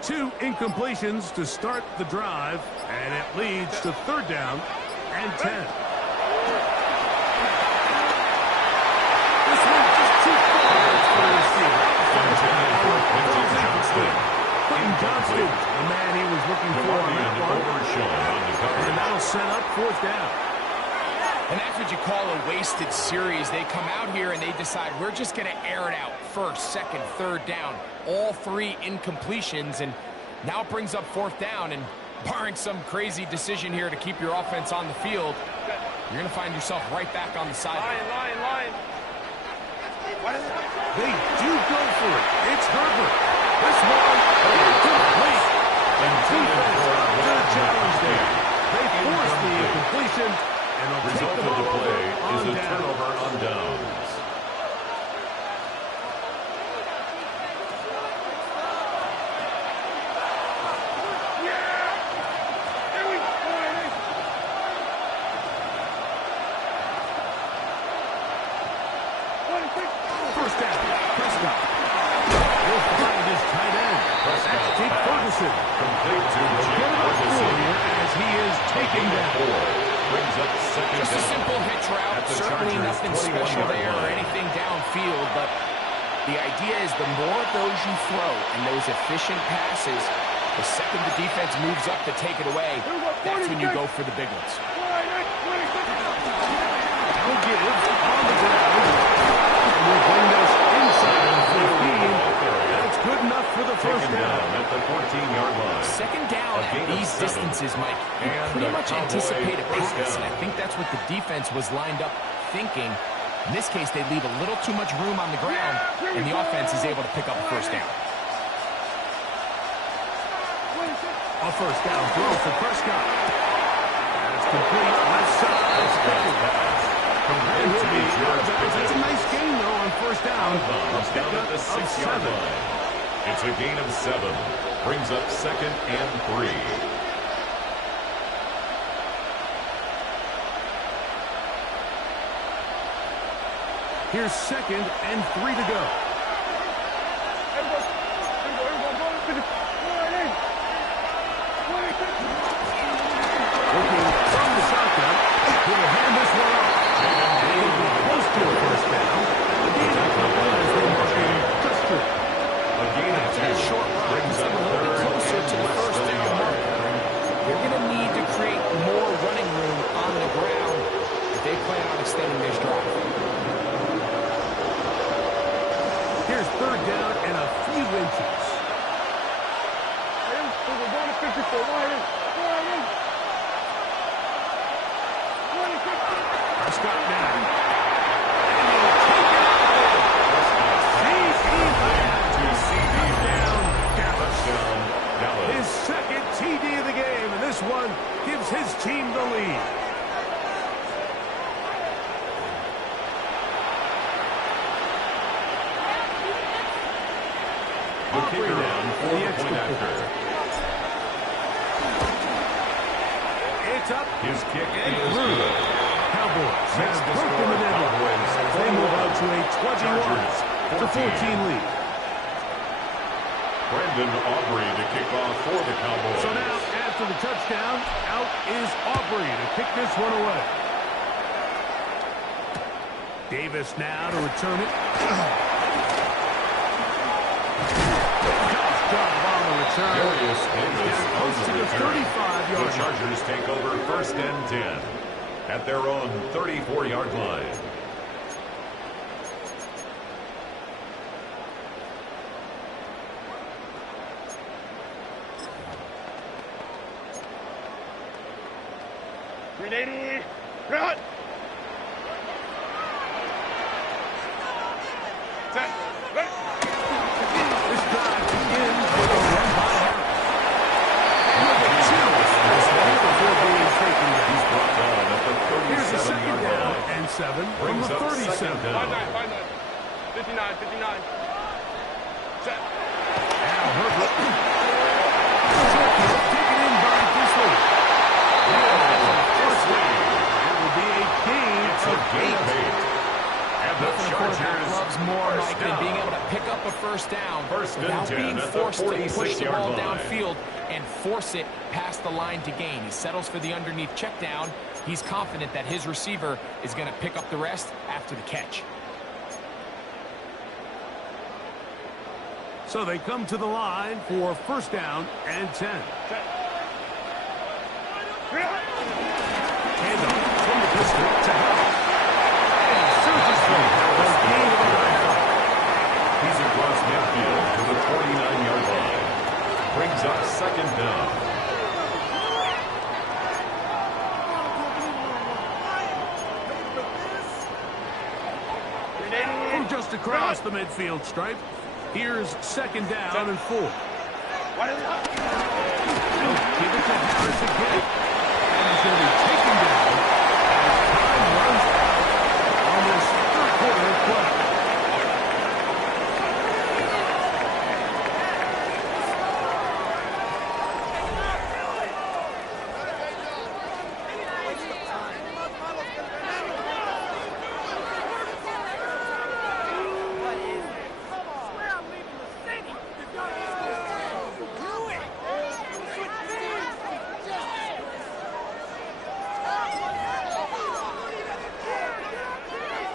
Two incompletions to start the drive, and it leads to third down and 10. This one just too far for the receiver. Quentin Johnston, the man he was looking for on that one. And that'll set up fourth down. And that's what you call a wasted series. They come out here and they decide we're just going to air it out. First, second, third down. All three incompletions. And now it brings up fourth down. And barring some crazy decision here to keep your offense on the field, you're going to find yourself right back on the sideline. Line. They do go for it. It's Herbert. This one incomplete. And defense did a challenge there. They force the incompletion. And they'll Result take the of the ball play on is a down. turnover on downs. First down. Prescott. He'll find his tight end. That's Jake Ferguson. Complete to Get Jake about four Ferguson. here as he is taking that. Brings up second Just a down. simple hitch route. At the Certainly Chargers' nothing special 21-yard there or line. anything downfield, but the idea is the more of those you throw and those efficient passes, the second the defense moves up to take it away, that's when you go for the big ones. No give on the ground. And we'll bring this inside the 15. That's good enough for the first Taken down. down at the 14-yard line. Second down A at gain of these 7. distances, Mike, you And pretty the much Cowboy anticipate a first pass, and down. I think that's what the defense was lined up thinking. In this case, they leave a little too much room on the ground, and the offense is able to pick up a first down. A first down throw for Prescott. And it's complete left side. Complete to the George That's a Pickens. nice gain, though, on first down. Bombs down at the Pickup of 6-yard 7. line. It's a gain of 7. Brings up 2nd and 3. Here's 2nd and 3 to go. Looking from the shotgun, he'll hand this one off. He'll be close to a first down. The gain of a couple as they mark him just through. A gain of 2 Short run brings puts up them a little bit 3rd closer and to the less first than a down yard. marker. They're going to need to create more running room on the ground if they plan on extending this drive. Here's 3rd down and a few inches. Prescott now. And he'll take it out. To CD Down, Dallas. touchdown, Dallas. His 2nd TD of the game, and this one gives his team the lead. The kicker down for The the extra point after. It's up His kick and is through. good. Cowboys Next have to broken score, the deadlock Cowboys as they move out to a Chargers 21-14 lead. Brandon Aubrey to kick off for the Cowboys. So now, after the touchdown, out is Aubrey to kick this one away. Davis now to return it. Tough job on the return. Darius Davis Down close to the return. 35-yard The line. Chargers take over 1st and 10 at their own 34-yard line. Run! This drive begins with a run by Harris. He'll get 2 this one before being taken down. He's brought down at the Here's a 2nd 37-yard down line. and 7 from Brings the up 37. 2nd down. 59, 59. Set. Now Herbert. Taken in by Disley. First down. It will be a gain It's a of gain 8. of 8. And the Nothing a quarterback Chargers loves more, first Mike, than down. being able to pick up a first down First and without 10 being at the forced to push the 46-yard ball line. downfield and force it past the line to gain. He settles for the underneath check down. He's confident that his receiver is going to pick up the rest after the catch. So they come to the line for first down and 10. Handoff from the pistol to Harris. And he surges through for a gain of about 5. He's across midfield to the 49-yard line. Brings up 2nd down. From just across the midfield stripe, here's 2nd down and 4. They'll give it to Harris again. And he's going to be taken down as time runs out on this 3rd quarter play.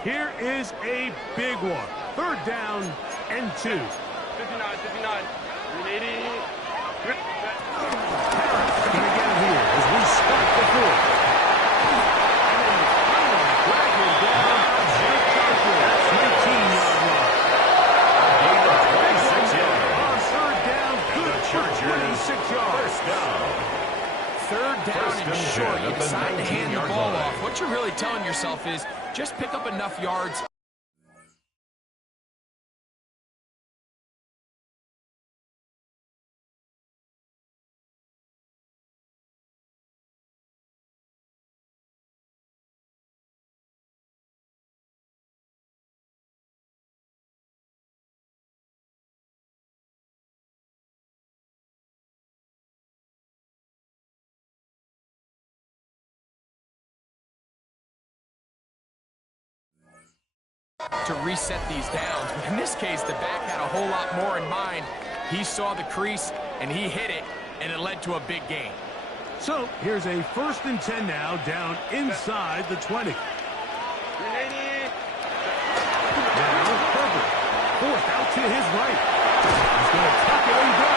Here is a big one. 3rd down and 2. 59, 59. 380. Harris going to get it here as we start the 4th. And finally dragging down the Chargers. 19-yard line. Gain of 26 yards. On 3rd down, good The for Chargers 26 yards. first down. 3rd down First and and short. 10 You at the decide to hand the 19-yard ball line. off. What you're really telling yourself is just pick up enough yards to reset these downs. But in this case, the back had a whole lot more in mind. He saw the crease, and he hit it, and it led to a big gain. So here's a 1st and 10 now, down inside the 20. Now Herbert, forced out to his right. He's going to tuck it and go.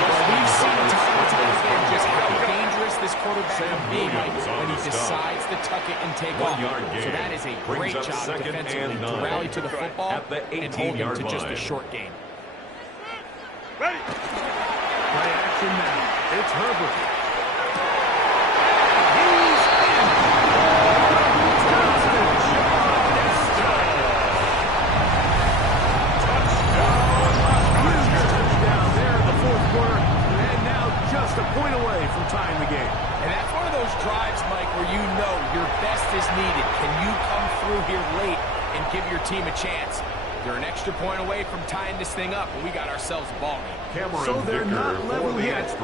Well, we've seen time and time again just how dangerous this quarterback can be when he decides to tuck it and take off. So that is a great job defensively to rally to the football and hold him to just a short gain. Ready. Play action now. It's Herbert. He's in. Touchdown there in the 4th quarter, and now just a point away from tying the game. And that's one of those drives, Mike, where you know your best is needed. Can you come through here late and give your team a chance? They're an extra point away from tying this thing up, and we got ourselves a ball game. So they're not level yet. A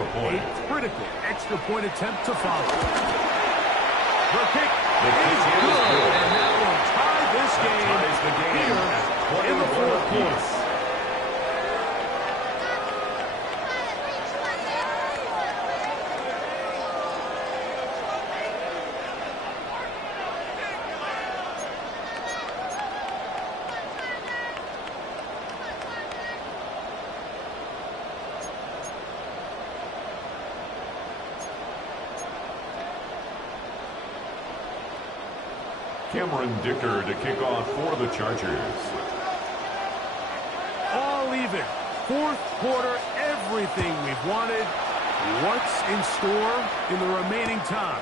critical extra point attempt to follow. The kick is good, and that will tie this game here in the 4th quarter. Cameron Dicker to kick off for the Chargers. All even. 4th quarter, everything we've wanted. What's in store in the remaining time?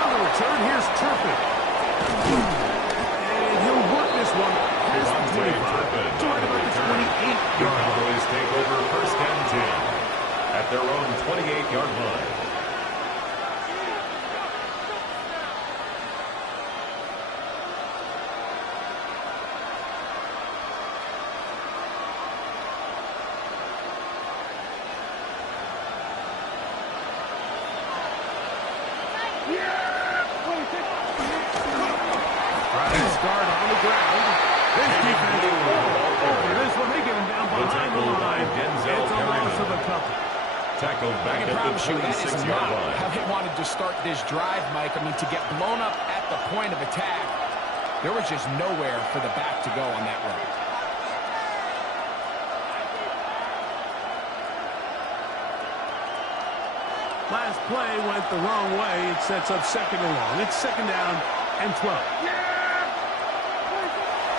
On the return, here's Turpin. And he'll work this one past the 25. To right about the 28-yard line. Cowboys take over 1st and 10 at their own 28-yard line. Start on the ground. This defense, this one, they get him down behind the line. It's a loss of a couple. Tackled back at the 26-yard line. How they wanted to start this drive, Mike. I mean, to get blown up at the point of attack, there was just nowhere for the back to go on that run. Last play went the wrong way. It sets up 2nd and long. It's 2nd down and 12.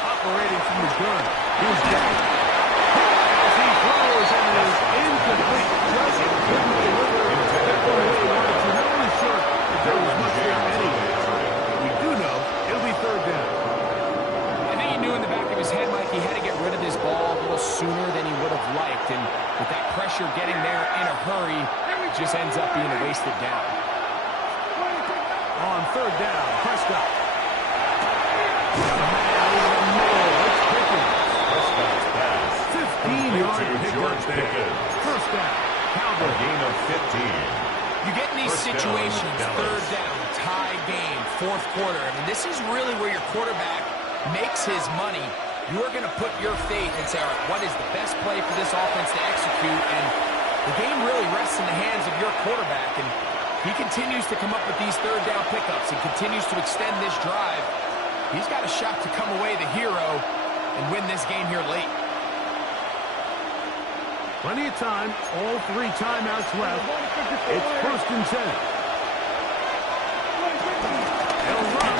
Operating from the gun. Here's Jack. As he throws, and it is incomplete. Just couldn't deliver that one way he wanted to. Not really sure if there was much there anyway. We do know it'll be 3rd down. I think he knew in the back of his head, Mike, he had to get rid of this ball a little sooner than he would have liked. And with that pressure getting there in a hurry, it just ends up being a wasted down. On 3rd down, Prescott. Prescott's pass. 15-yard pickup there. 1st down. A gain of 15. You get in these situations, 3rd down, tie game, 4th quarter. I mean, this is really where your quarterback makes his money. You are going to put your faith and say, all right, what is the best play for this offense to execute? And the game really rests in the hands of your quarterback. And he continues to come up with these 3rd down pickups and continues to extend this drive. He's got a shot to come away the hero and win this game here late. Plenty of time. All 3 timeouts left. It's 1st and 10. They'll run.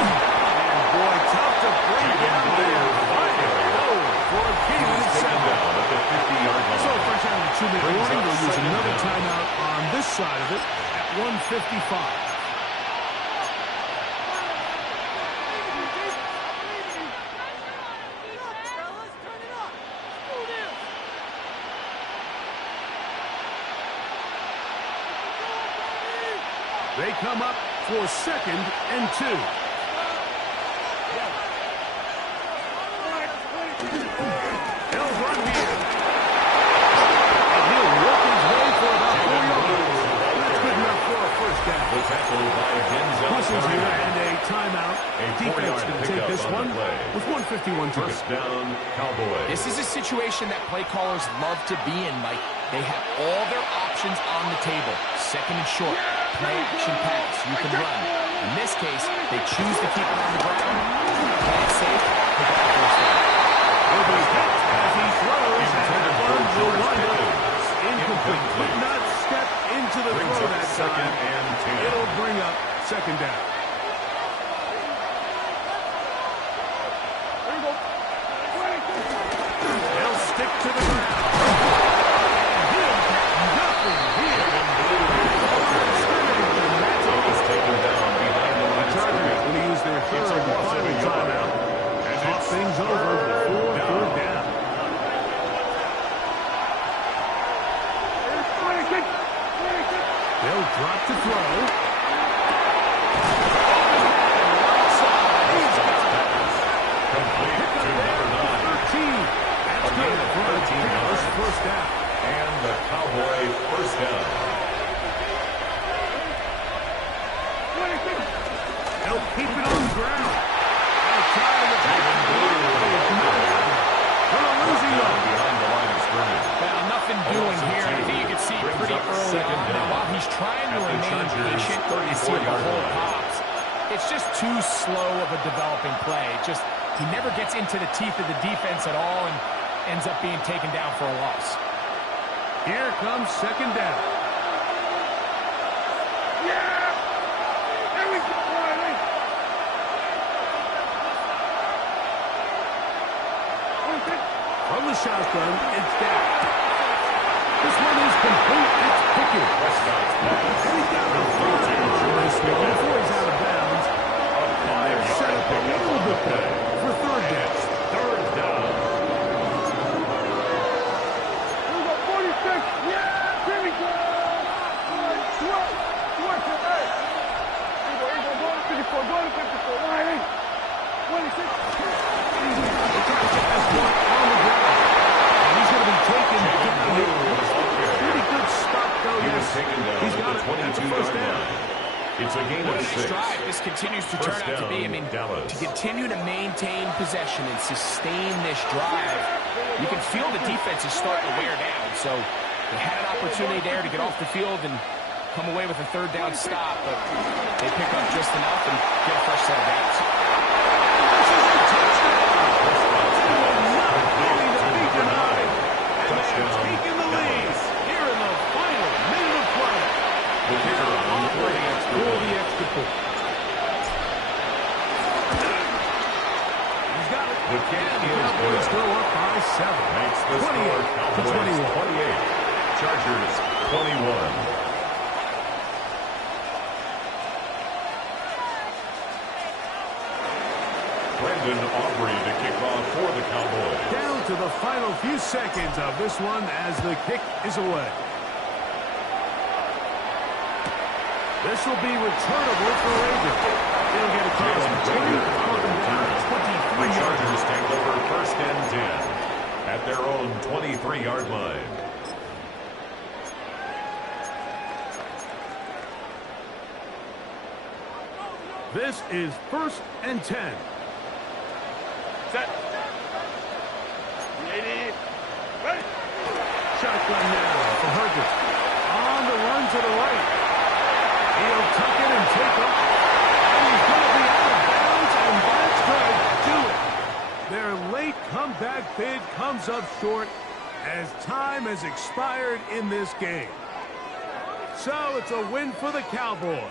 And boy, tough to bring down there. For a gain of 7. So first down with 2-minute warning. We'll use another timeout on this side of it at 1:55. They come up for 2nd and 2. They'll run here. And he'll work his way for about 4 yards. That's good enough for a 1st down. The tackle by Denzel. Whistles here and a timeout. down to First down, Cowboys. This is a situation that play callers love to be in, Mike. They have all their options on the table. Second and short, play action pass, you can run. In this case, they choose to keep it on the ground. Play it safe, pick up the first down. Will be hit as he throws, and the ball will wind up incomplete. Could not step into the throw that second time. and 10. It'll bring up second down. They'll stick to the ground. He'll get nothing here. Is taken down behind the line of Chargers scrimmage. going to use their third It's a and loss of final a yard. timeout. And Talk it's things over before third down. They'll drop to throw. Complete to number 9. 13. That's good for a 13-yard first down. And the Cowboy first down. They'll keep it on the ground. They'll try to attack the ball. They're losing Down them. behind the line of scrimmage. Well, nothing doing here. I think you can see Brings pretty up early second on. down. Now, while he's trying to At the remain Chargers' patient, you see the 34-yard whole line. pops. It's just too slow of a developing play. Just he never gets into the teeth of the defense at all and ends up being taken down for a loss. Here comes second down. From the shotgun, it's down. This one is complete. It's Pickett. Prescott's pass. And he's got the 5. Before he's out of bounds. They're set up a little bit better for third down. Third down. They try to get this one on the ground. And he's going to be taken down here. Pretty good stop, though. He was Yes, taken down he's at got the it at the 22-yard first down. line. It's a game What of a nice 6. drive this continues to turn First out to be. I down, mean, Dallas. to continue to maintain possession and sustain this drive, you can feel the defense is starting to wear down. So they had an opportunity there to get off the field and come away with a third down stop, but they pick up just enough and get a fresh set of downs. Taking the lead here in the final minute of play. The kicker on for the extra For point. the extra point. He's got it. The kick And the is Cowboys good. go up by 7. Makes the score 28 to Cowboys 21. 28. Chargers 21. Brendan Aubrey to kick off for the Cowboys. Down to the final few seconds of this one as the kick is away. This will be returnable for Rager. He'll get across Jalen the 20, Rager on the down The 23 yards. Chargers take over first and 10 at their own 23-yard line. This is first and 10. Set. Ready. Ready. Shotgun now for Herger. On the run to the right. He'll tuck it and take off. And he's going to be out of bounds, and that's going to do it. Their late comeback bid comes up short as time has expired in this game. So it's a win for the Cowboys.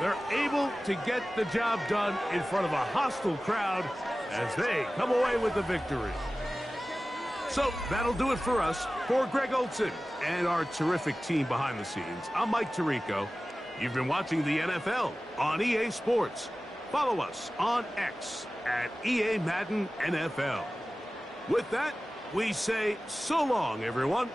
They're able to get the job done in front of a hostile crowd as they come away with the victory. So that'll do it for us. For Greg Olson and our terrific team behind the scenes, I'm Mike Tirico. You've been watching the NFL on EA Sports. Follow us on X at EA Madden NFL. With that, we say so long, everyone.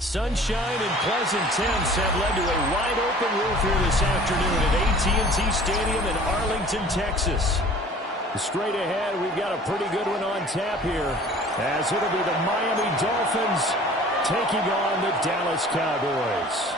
Sunshine and pleasant temps have led to a wide-open roof here this afternoon at AT&T Stadium in Arlington, Texas. Straight ahead, we've got a pretty good one on tap here, as it'll be the Miami Dolphins taking on the Dallas Cowboys.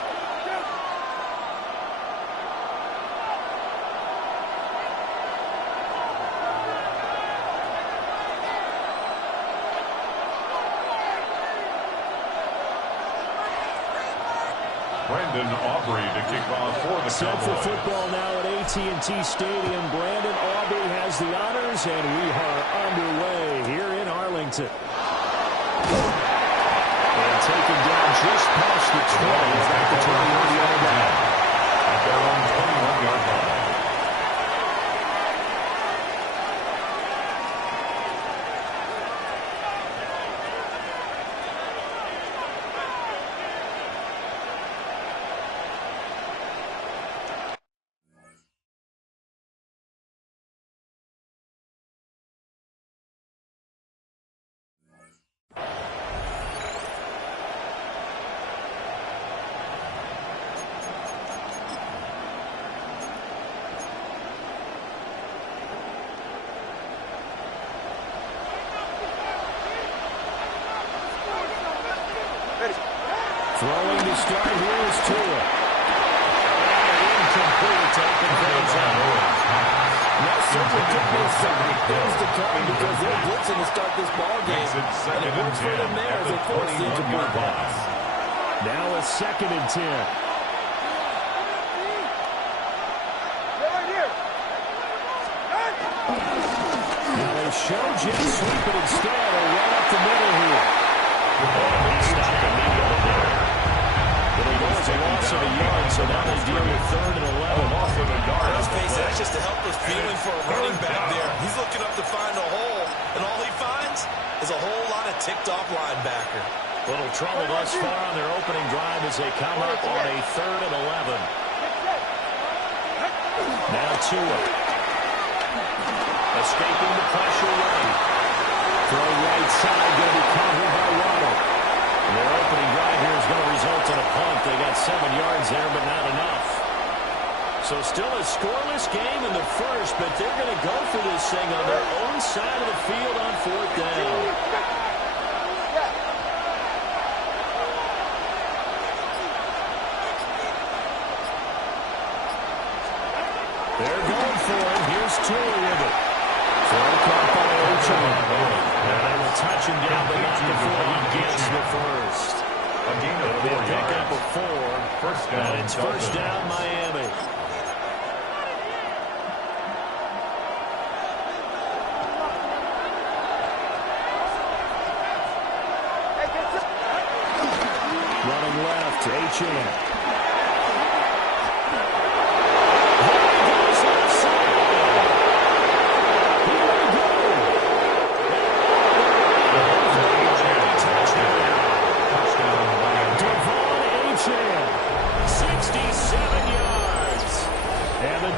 Brandon Aubrey to kick off for the Set for Cowboys. football now at AT&T Stadium. Brandon Aubrey has the honors, and we are underway here in Arlington. And taken down just past the 20. Back to 21-yard line. At their own 21-yard line. Throwing to start here is Tua. Incomplete. Taken things out. That certainly took those second things to come because they're blitzing to start this ball game. And it works for them there as they force the incomplete pass. Now a 2nd and 10. Now they show jet sweep it instead. Or right up the middle here. Stop immediately there. It'll go as a loss of a yard, so now they deal with 3rd and 11. Loss of a yard. Let's face it, that's just a helpless feeling for a running back there. He's looking up to find a hole, and all he finds is a whole lot of ticked-off linebacker. Little trouble thus far on their opening drive as they come up on a 3rd and 11. Now Tua. Escaping the pressure right. Throw right side, going to be covered by Waddle. Their opening drive here is going to result in a punt. They got 7 yards there, but not enough. So still a scoreless game in the first, but they're going to go for this thing on their own side of the field on 4th down. They're going for it. Here's Tua with it. Throw caught by H2H. They will touch him down, but not before he gets the first. A gain of 4 Pick yards. up a 4. First down, And it's first Dolphins. down, Miami. Running left, H2H.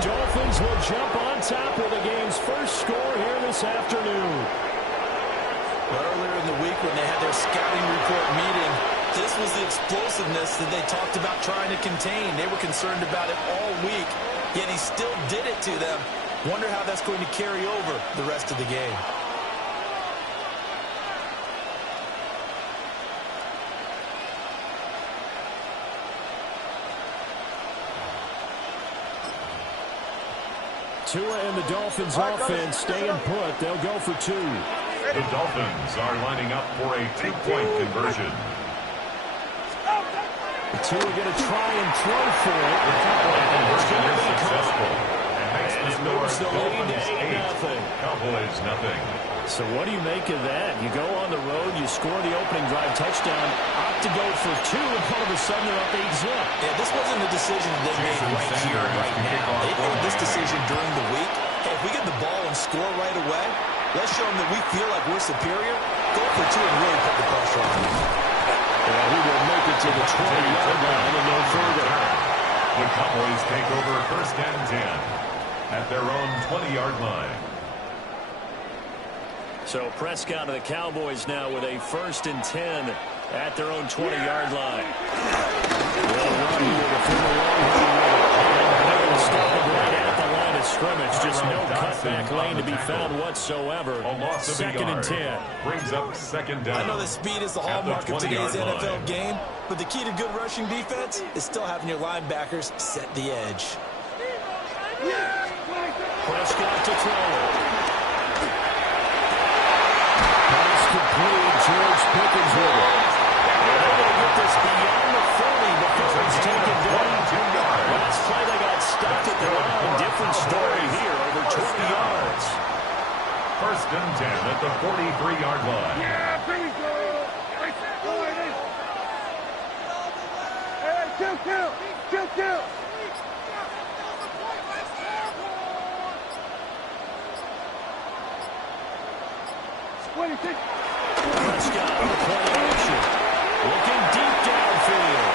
Dolphins will jump on top of the game's first score here this afternoon. Earlier in the week when they had their scouting report meeting, this was the explosiveness that they talked about trying to contain. They were concerned about it all week, yet he still did it to them. Wonder how that's going to carry over the rest of the game. Tua and the Dolphins offense staying put. They'll go for 2. The Dolphins are lining up for a 2-point conversion. Tua going to try and throw for it. And it's going to be successful. And it moves the lead to 8-0. Cowboys nothing. So what do you make of that? You go on the road, you score the opening drive touchdown, opt to go for 2, and all of a sudden they're up 8-0. Yeah, this wasn't a decision they made right here, right now. They made this decision during the week. Hey, if we get the ball and score right away, let's show them that we feel like we're superior. Go for 2 and really put the pressure on them. Yeah, he will make it to the 20-yard line and no further. The Cowboys take over 1st and 10 at their own 20-yard line. So Prescott of the Cowboys now with a 1st and 10 at their own 20-yard line. Well run here to fill the long run with it. They're going to stop it right at the line of scrimmage. Just no cutback lane to be found whatsoever. Second and 10. Brings up second down. I know that speed is the hallmark of today's NFL game, but the key to good rushing defense is still having your linebackers set the edge. Prescott to throw. Pass complete. George Pickens with it. They're able to get this beyond the 40 before it's taken down. Last play they got stopped at the line. Different story here, over 20 yards. First and 10 at the 43-yard line. Yeah, there we go. Hey, kill. Prescott on the play action. Looking deep downfield.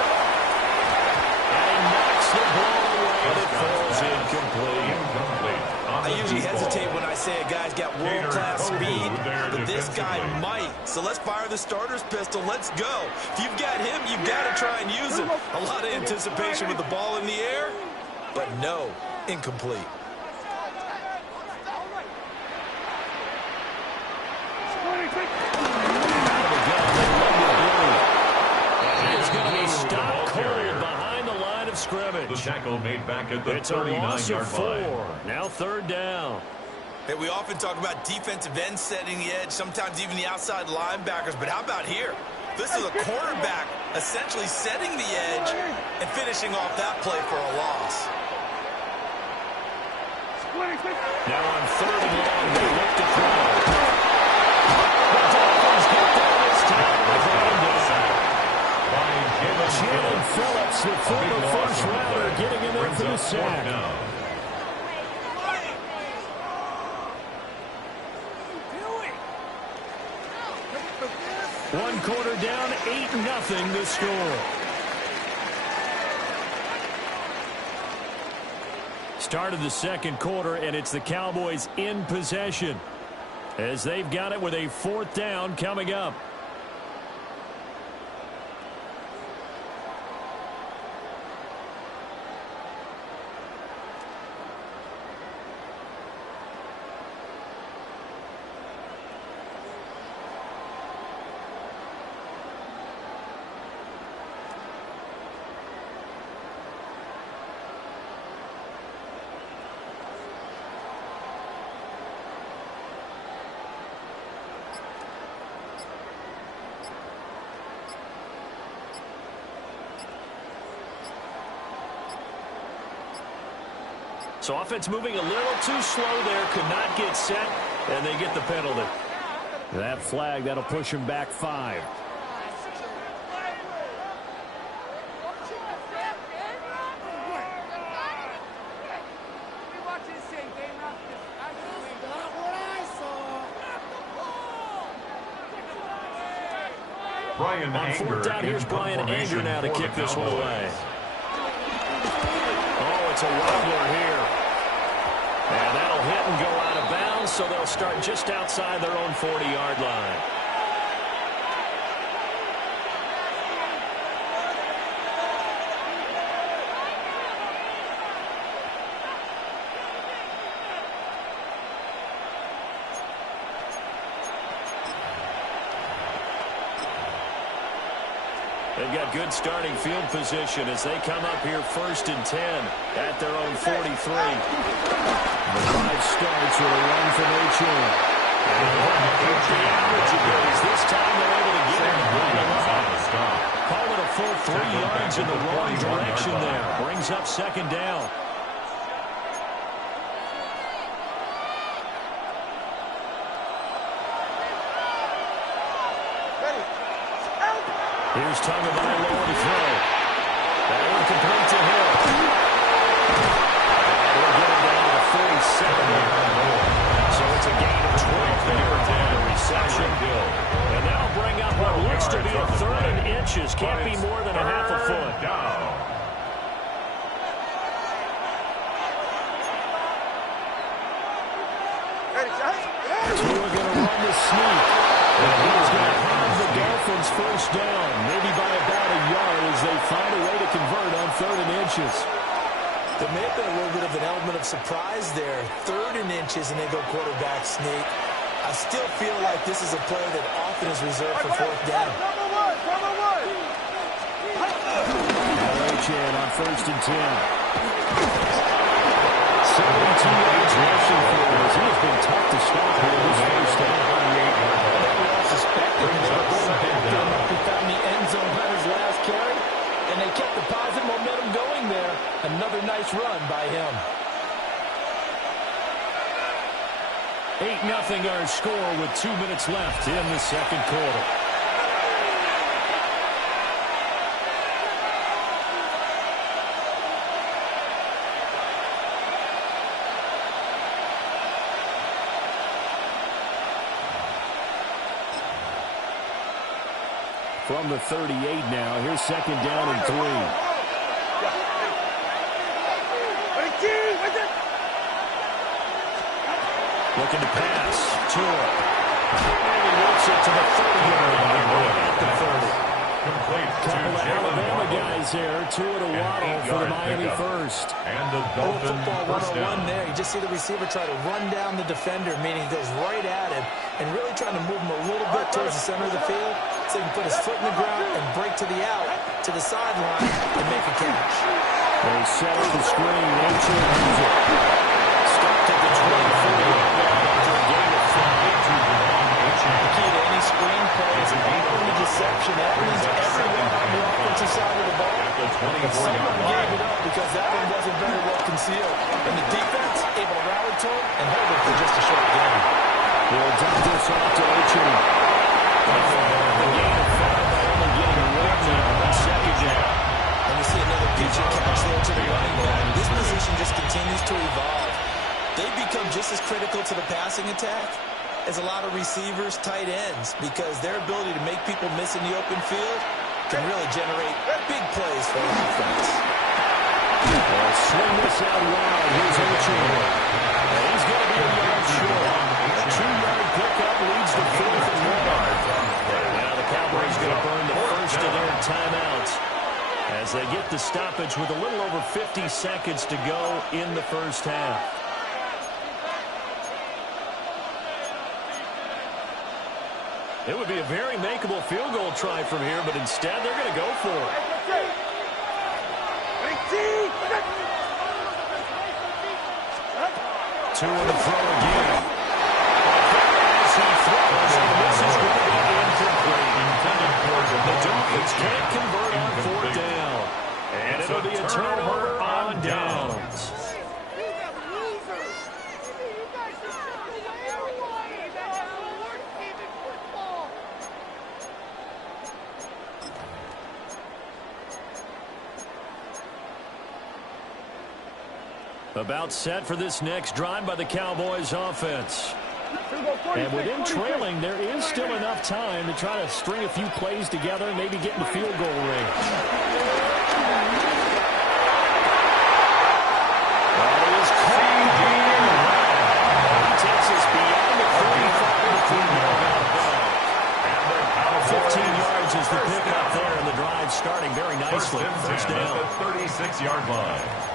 And he knocks the ball away and it falls incomplete. I usually hesitate when I say a guy's got world-class speed, but this guy might. So let's fire the starter's pistol. Let's go. If you've got him, you've got to try and use him. A lot of anticipation with the ball in the air, but no, incomplete. Scrimmage. The tackle made back at the 39-yard line. Now third down. Hey, we often talk about defensive ends setting the edge, sometimes even the outside linebackers, but how about here? This is a quarterback essentially setting the edge and finishing off that play for a loss. Now on third and long, they look to throw. The Dolphins get there this time with Randall. Jalen Phillips, the former first-rounder, getting in there for the sack. One quarter down, 8-0 the score. Started the second quarter, and it's the Cowboys in possession as they've got it with a fourth down coming up. So offense moving a little too slow there, could not get set, and they get the penalty. That flag, that'll push him back 5. On fourth down, here's Brian Anger now to kick this one away. Oh, it's a wobbler here. And that'll hit and go out of bounds, so they'll start just outside their own 40-yard line. They've got good starting field position as they come up here first and 10 at their own 43. The drive starts with a run from H2H. The average it goes. This time they're able to get him behind the line. Call it a full 3 yards in the wrong direction there. Brings up second down. Here's Tagovailoa to throw. That one complete to Hill. And we'll get him down to the 47. So it's a gain of 12 there on the reception. And that'll bring up what looks to be a third and inches. Can't be more than a half a foot. Tua going to run the sneak. And he's going to have the Dolphins first down, maybe by about a yard as they find a way to convert on 3rd and inches. There may have been a little bit of an element of surprise there. 3rd and inches, and they go quarterback sneak. I still feel like this is a play that often is reserved for 4th down. H on 1st and 10. 72 yards rushing for us. He has been tough to stop here this first down. We all suspected that they were going back to him after he found the end zone on his last carry, and they kept the positive momentum going there. Another nice run by him. 8-0 our score with 2 minutes left in the second quarter. From the 38 now, here's 2nd down and 3. Looking to pass. Tua. And he works it to the 30-yard line. At the 30. Couple of Alabama guys there. Tua to Waddle for the Miami first. And the Dolphin first down. There. You just see the receiver try to run down the defender, meaning he goes right at him and really trying to move him a little bit towards the center of the field so he can put his foot in the ground and break to the out, to the sideline, and make a catch. They set up the screen. Roach use it. Stopped at the 24-yard line after a gain of 5. The key to any screen play is early deception. That means everyone on the offensive side of the ball. But someone gave it up because that one wasn't very well concealed. And the defense able to rally to him and hold it for just a short game. We'll dump this off to H2H. The gain of 5 by only getting 1 now on 2nd down. And we see another pitch and catch there to the running back. This position just continues to evolve. They become just as critical to the passing attack as a lot of receivers, tight ends, because their ability to make people miss in the open field can really generate big plays for the offense. They'll swing this out wide. Here's H2H. And he's going to be a yard short. A 2-yard pickup leads to 4th and 1. Now the Cowboys going to burn the first of their timeouts as they get the stoppage with a little over 50 seconds to go in the first half. It would be a very makeable field goal try from here, but instead they're going to go for it. Two on the throw again. As he throws, and this is going to be incomplete. The Dolphins can't convert on 4th down. And it'll be a turnover on downs. About set for this next drive by the Cowboys offense. And within trailing, there is still enough time to try to string a few plays together and maybe get in the field goal range. That is caught. He takes us beyond the 35 to 15 yards is the pickup there, and the drive starting very nicely. First down. At the 36-yard line.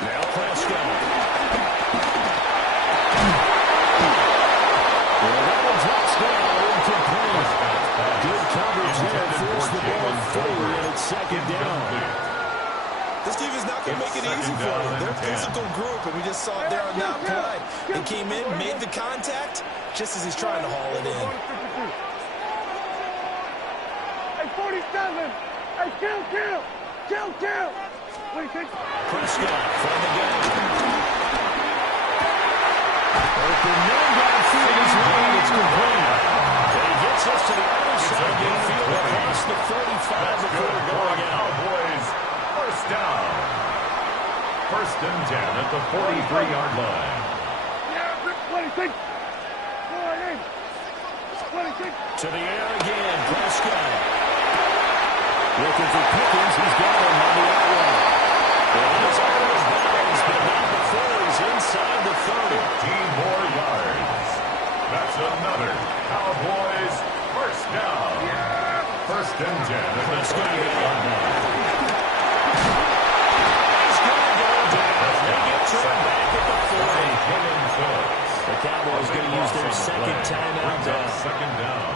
Now Prescott. Well, that one drops down incomplete. Good coverage there. Forced the ball forward, and it's 2nd down. This team is not going to make it easy for them. They're a physical group, and we just saw it there on that play. They came in, made the contact, just as he's trying to haul it in. Hey, 47! Hey, kill! Prescott from the gun. Open man downfield is right. It's complete. And he gets us to the other side of the field across the 45 before going out. Cowboys first down. 1st and 10 at the 43-yard line. 26. 26. To the air again, Prescott. Looking for Pickens. He's got him on the outrun. And he's out of bounds, but not before he's inside the 30. 15 more yards. That's another Cowboys first down. First and 10 at the 28-yard line. He's going to go down. They get turned back at the 40. The Cowboys going to use their second timeout down. Second down.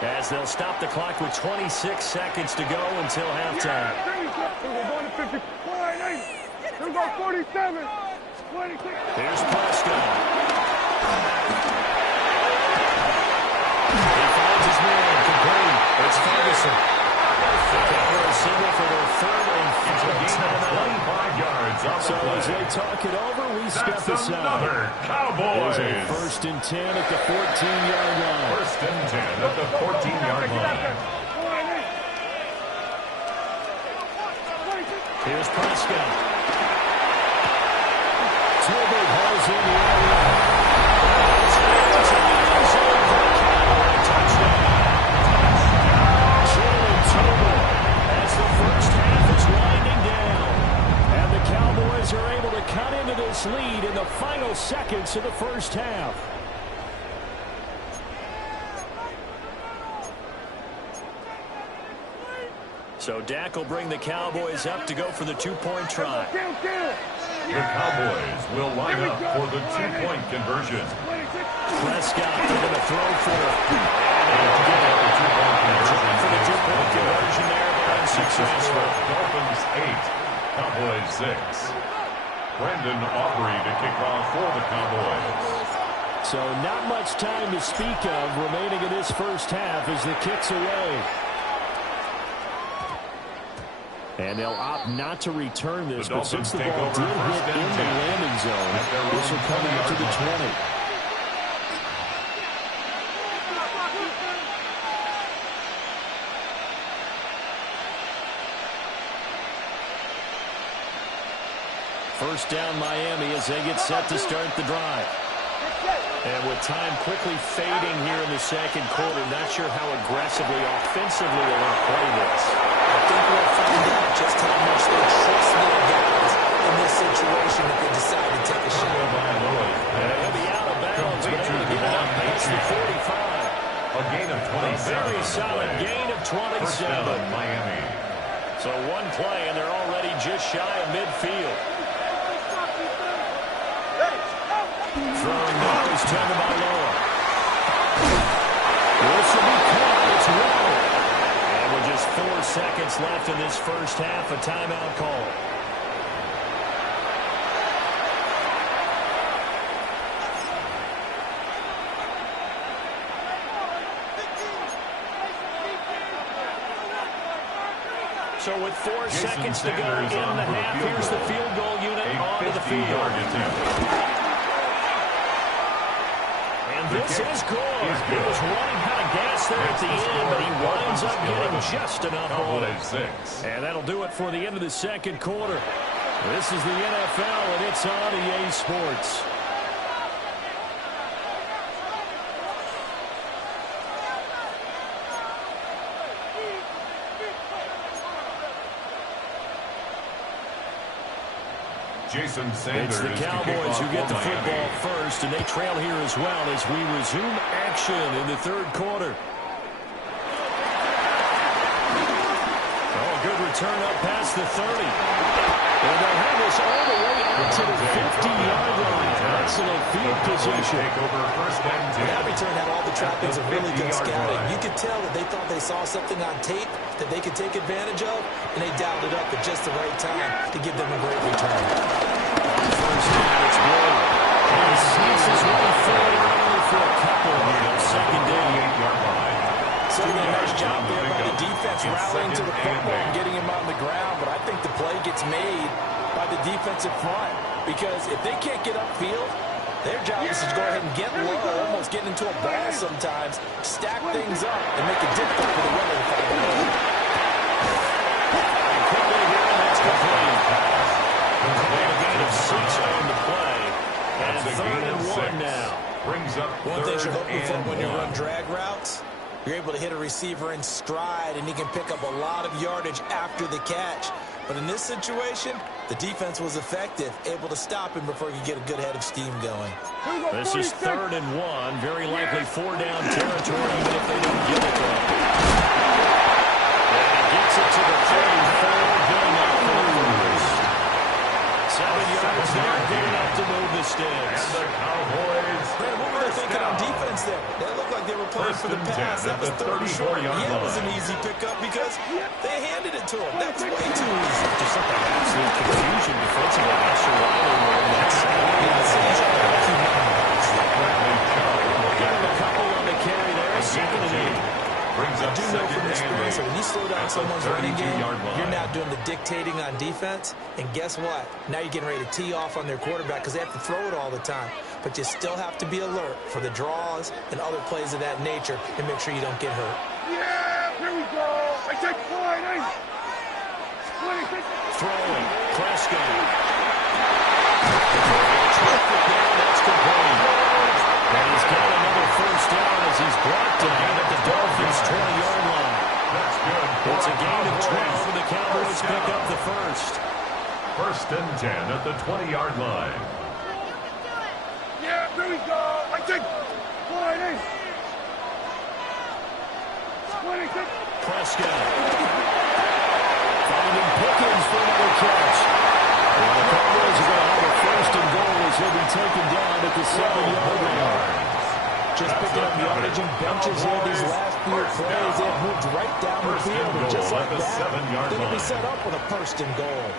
As they'll stop the clock with 26 seconds to go until halftime. We're going to 50. 48. We're going 47. 26. Here's Prescott. He finds his man, complete. It's Ferguson. The Cowboys signal for their third and final timeout. 25 yards off So the play. as they talk it over, we step That's aside. another There's Cowboys. a first and 10 at the 14-yard line. First and 10 at the 14-yard line. Here's Prescott. Tolbert hauls in the area. It's in the end zone for a Cowboy touchdown. Jalen Tolbert as the first half is winding down. And the Cowboys are able to cut into this lead in the final seconds of the first half. So Dak will bring the Cowboys up to go for the two-point try. The Cowboys will line up for the two-point conversion. Prescott, they're going to throw for it. For the two-point conversion there, but unsuccessful. Dolphins 8, Cowboys 6. Brandon Aubrey to kick off for the Cowboys. So not much time to speak of remaining in this first half as the kick's away. And they'll opt not to return this, but since the ball did hit in the landing zone, this will come out to the 20. First down Miami as they get set to start the drive. And with time quickly fading here in the second quarter, not sure how aggressively, offensively they're going to play this. I think we'll find out just how much they trust their guys in this situation if they decide to take a shot. And he'll be out of bounds, but able to get out past the 45. A gain of 27. Very solid gain of 27. Miami. So one play, and they're already just shy of midfield. Throwing now is Tagovailoa. This will be caught. It's Waddle. And with just 4 seconds left in this first half, a timeout call. So with 4 seconds to go in the half, here's the field goal unit onto the field. And this is good. He was running out of gas there at the end, but he winds up getting just enough on it. And that'll do it for the end of the second quarter. This is the NFL, and it's on EA Sports. Jason Sanders. It's the Cowboys who get the football first, and they trail here as well as we resume action in the third quarter. Oh, good return up past the 30. And they'll have this all the way out to the 50-yard line. Excellent field position. That return had all the trappings of really good scouting. You could tell that they thought they saw something on tape that they could take advantage of, and they dialed it up at just the right time to give them a great return. First down, it's Blue. And he sneaks his way forward only for a couple here. Second down. Certainly a nice job there by the defense rallying to the football and getting him on the ground, but I think the play gets made by the defensive front because if they can't get upfield, their job is to go ahead and get low, almost get into a ball sometimes, stack things up, and make it difficult for the runner to find the hole. And quickly here, and that's complete. A gain of 6 on the play. And third and 1 now. You're able to hit a receiver in stride, and he can pick up a lot of yardage after the catch. But in this situation, the defense was effective, able to stop him before he could get a good head of steam going. This is 3rd and 1, very likely 4-down territory, even if they don't get it to him. And he gets it to the 34, good enough for the first. 7 yards there, good enough to move the sticks. And the Cowboys. Man, what were they thinking on defense there? That looked like they were playing for the pass. That was 3rd and short. Yeah, it was an easy pickup because they handed it to him. That's way too easy. Just like an absolute confusion defensively. Not sure why they were in that side. Got him a couple on the carry there. 2nd and 8. I do know from experience that when you slow down someone's running game, you're now doing the dictating on defense. And guess what? Now you're getting ready to tee off on their quarterback because they have to throw it all the time. But you still have to be alert for the draws and other plays of that nature and make sure you don't get hurt. Yeah, here we go. I take fine. Throwing. Prescott. That's complete. And he's got another first down as he's brought down at the Dolphins' 20-yard line. That's good. It's a gain of 12, and the Cowboys pick up the first. 1st and 10 at the 20-yard line. Yeah, here we go. I take fine. 26. Prescott. Finding Pickens for another catch. And the Cowboys are going to have a 1st and goal as he'll be taken down at the 7-yard line. Just picking up yardage and benches here these last few plays. They've moved right down the field. And just like that, they're going to be set up with a 1st and goal.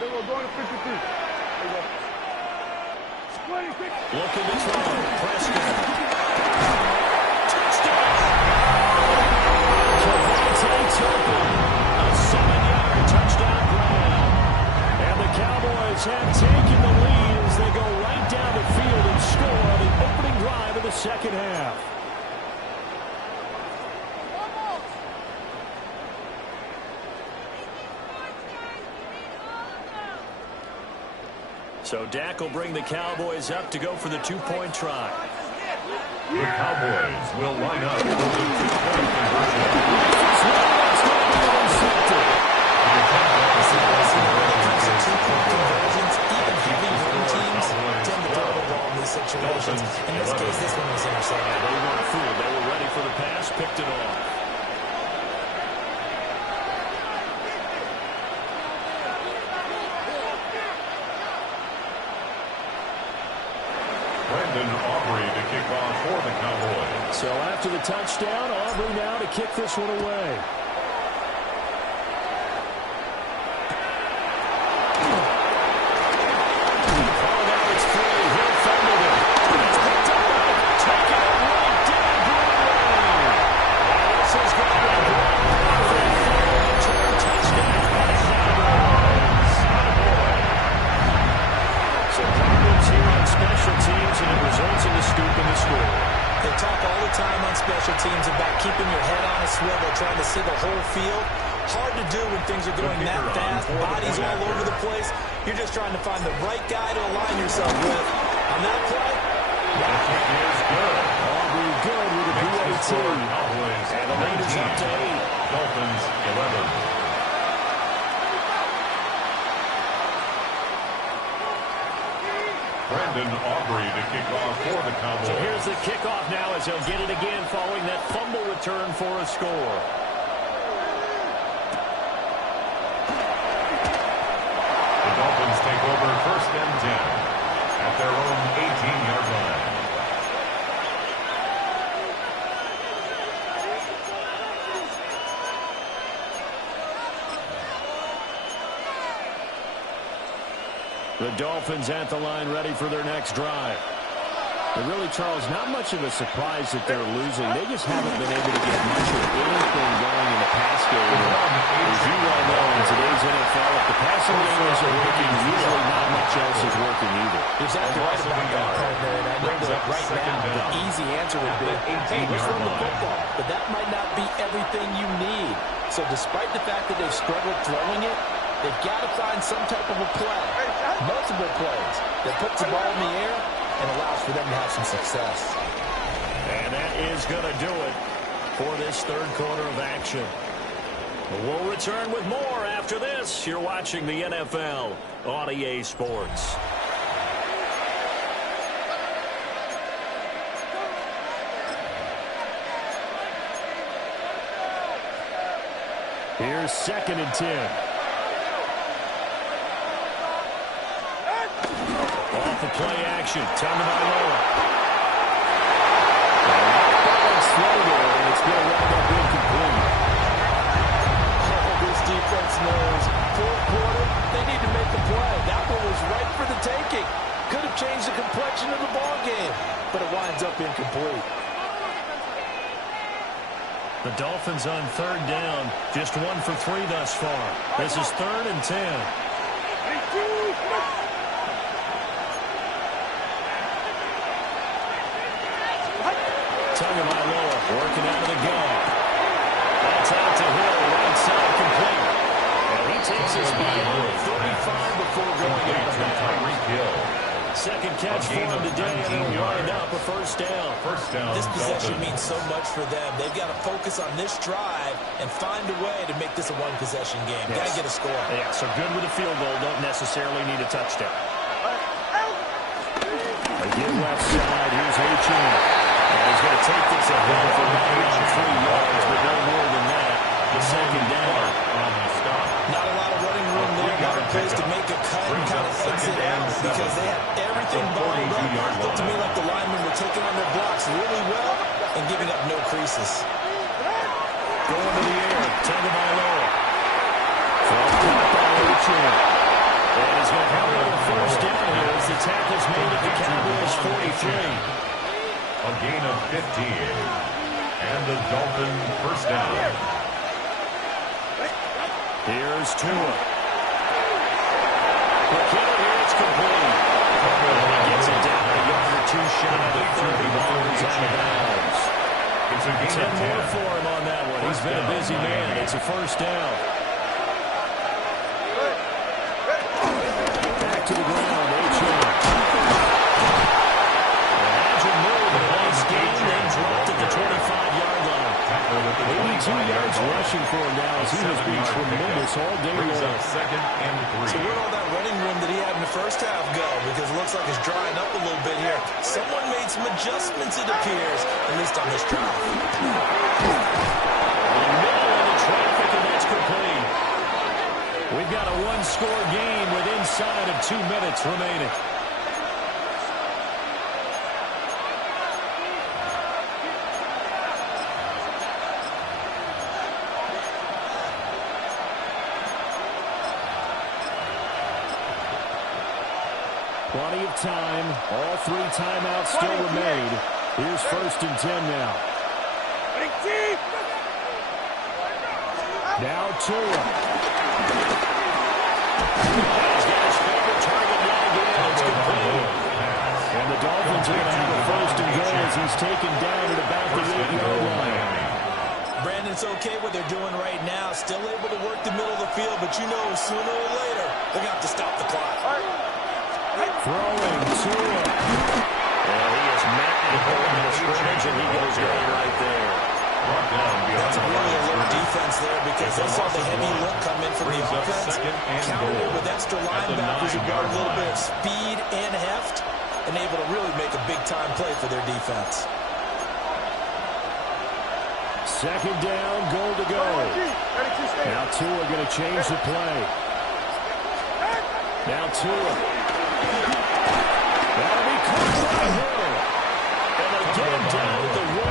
They will go to 53. There you go. 26. Looking to throw. Prescott. A 7-yard touchdown grab. And the Cowboys have taken the lead as they go right down the field and score on the opening drive of the 2nd half. So Dak will bring the Cowboys up to go for the 2-point try. The Cowboys will line up for the 2-point conversion. Situations. In this case, this one was intercepted. They weren't fooled. They were ready for the pass, picked it off. Brandon Aubrey to kick off for the Cowboys. So after the touchdown, Aubrey now to kick this one away. They talk all the time on special teams about keeping your head on a swivel, trying to see the whole field. Hard to do when things are going that fast, bodies all over the place. You're just trying to find the right guy to align yourself with. On that play, that kick is good. Aubrey good with a PAT. And the lead is up to 8. Dolphins 11. Brandon Aubrey to kick off for the Cowboys. So here's the kickoff now as he'll get it again following that fumble return for a score. The Dolphins take over 1st and 10 at their own 18-yard line. The Dolphins at the line ready for their next drive. And really, Charles, not much of a surprise that they're losing. They just haven't been able to get much of anything going in the pass game. As you well know, in today's NFL, if the passing game isn't working, usually not much else is working either. You're exactly right about that, partner. And I know that right now, the easy answer would be, hey, let's run the football. But that might not be everything you need. So despite the fact that they've struggled throwing it, they've got to find some type of a play. Multiple plays that puts the ball in the air and allows for them to have some success. And that is going to do it for this third quarter of action. We'll return with more after this. You're watching the NFL on EA Sports. Here's 2nd and 10. Off the play action. Time to Lower. Slow there, and it's going to wind up incomplete. This defense knows fourth quarter, they need to make a play. That one was right for the taking. Could have changed the complexion of the ball game, but it winds up incomplete. The Dolphins on 3rd down, just 1 for 3 thus far. This is 3rd and 10. Tagovailoa working out of the gun. That's out to Hill, right side complete. And he takes us beyond 35 before going out of bounds. Second catch for him today, and it'll wind up a first down. This possession means so much for them. They've got to focus on this drive and find a way to make this a one-possession game. Got to get a score. Yeah, so good with a field goal. Don't necessarily need a touchdown. Again, left side. Here's H2H. And he's going to take this ahead for around 3 yards, but no more than that. The second down on the stop. Not a lot of running room there. Not a place to make a cut and kind of exit out because they have everything bottled up. Looked to me like the linemen were taking on their blocks really well and giving up no creases. Going to the air. Tagovailoa. From top by H2H. And he's going to have another first down here as the tackle's made at the Cowboys 43. A gain of 15. And the Dolphin first down. Here's Tua. McKinnon here, it's complete. And he gets it down a yard or 2 shy of 30 before he's out of bounds. It's a gain 10 of 10 more for him on that one. He's been a busy man. It's a first down. Back to the ground, H2H. Imagine move, a nice gain, then dropped at the 25-yard line. 82 yards rushing for him now as he has been tremendous all day long. Second and 3. So where'd all that running room that he had in the first half go? Because it looks like it's drying up a little bit here. Someone made some adjustments, it appears, at least on this drive. In the middle of the traffic, and that's complete. We've got a one-score game with inside of 2 minutes remaining. Plenty of time. All 3 timeouts still remain. Here's 1st and 10 now. Now Tua. He's got his favorite target yet again. It's complete. And the Dolphins are going to have a 1st and goal as he's taken down at about the 8-yard line. Brandon, it's okay what they're doing right now. Still able to work the middle of the field, but you know sooner or later they're going to have to stop the clock. Throwing Tua. And he is matting the hole in the scrimmage, and he goes down right there. That's a really alert defense there because they saw the heavy look come in from the offense. Countered it with extra linebackers who got a little bit of speed and heft and able to really make a big-time play for their defense. Second down, goal to go. Now Tua going to change the play. Now Tua. That'll be caught by Hill. And they get him down at the 1.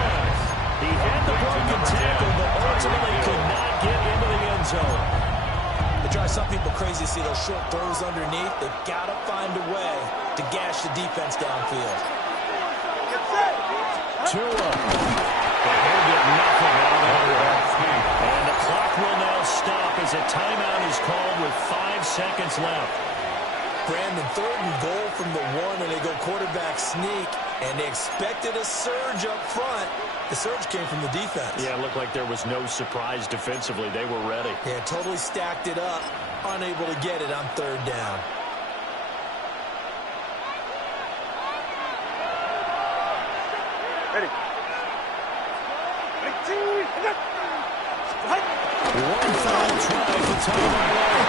He had the broken tackle, but ultimately could not get into the end zone. It drives some people crazy to see those short throws underneath. They've got to find a way to gash the defense downfield. Tua. And he'll get nothing out of that. And the clock will now stop as a timeout is called with 5 seconds left. Brandon, 3rd and goal from the 1, and they go quarterback sneak, and they expected a surge up front. The surge came from the defense. Yeah, it looked like there was no surprise defensively. They were ready. Yeah, totally stacked it up, unable to get it on 3rd down. Ready. 19. One final try for Tagovailoa.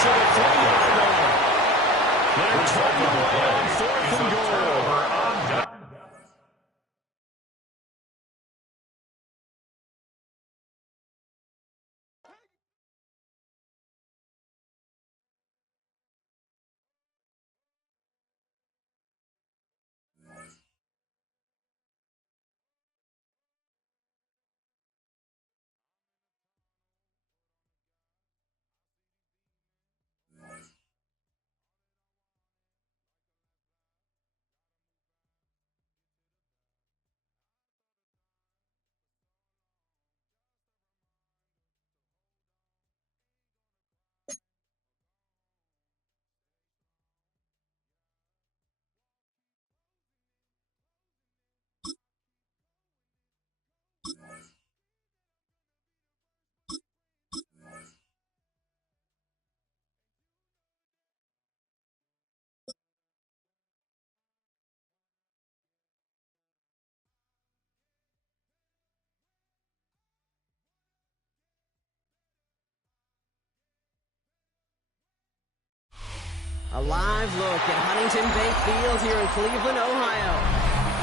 To the 3-yard line. They're taking away on 4th and goal. A live look at Huntington Bank Field here in Cleveland, Ohio.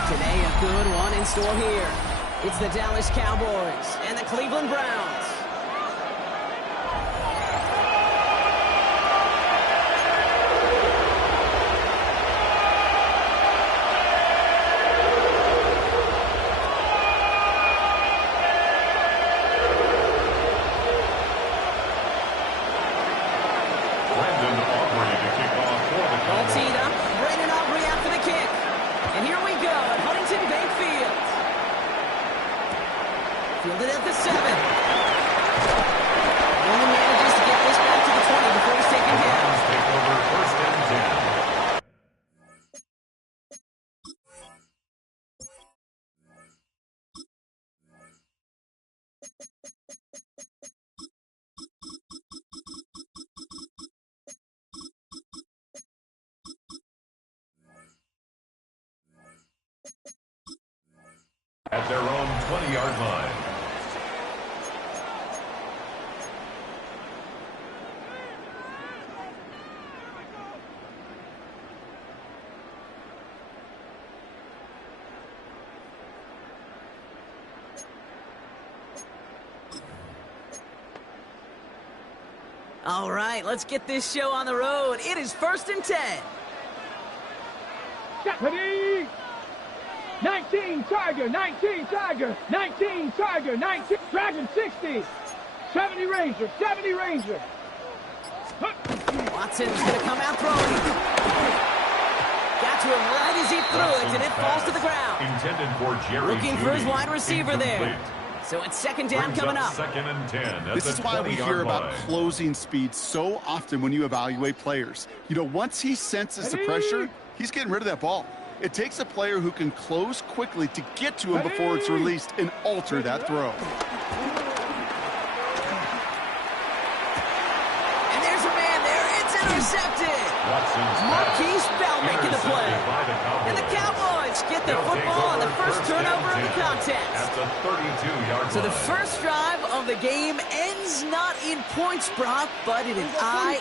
Today, a good one in store here. It's the Dallas Cowboys and the Cleveland Browns. Fielded at the 7. Only manages to get this back to the 20 before he's taken down. Take over 1st and 10. At their own 20-yard line. All right, let's get this show on the road. It is 1st and 10. Ready? 19 Tiger, 19 Tiger, 19 Tiger, 19 Dragon 60, 70 Ranger, 70 Ranger. Watson's going to come out throwing. Got to him right as he threw it, and it falls to the ground. Intended for Jerry Looking for his Jeudy. wide receiver there. Incomplete. So it's 2nd down Brings coming up. 2nd and 10. This is why we hear about closing speed so often when you evaluate players. You know, once he senses the pressure, he's getting rid of that ball. It takes a player who can close quickly to get to him before it's released and alter that throw. And there's a man there. It's intercepted. Watson's Marquise Bell making the play. Cowboys. And the Cowboys get the football on the first turnover of the contest. At the 32-yard line. So the first drive of the game ends not in points, Brock, but in an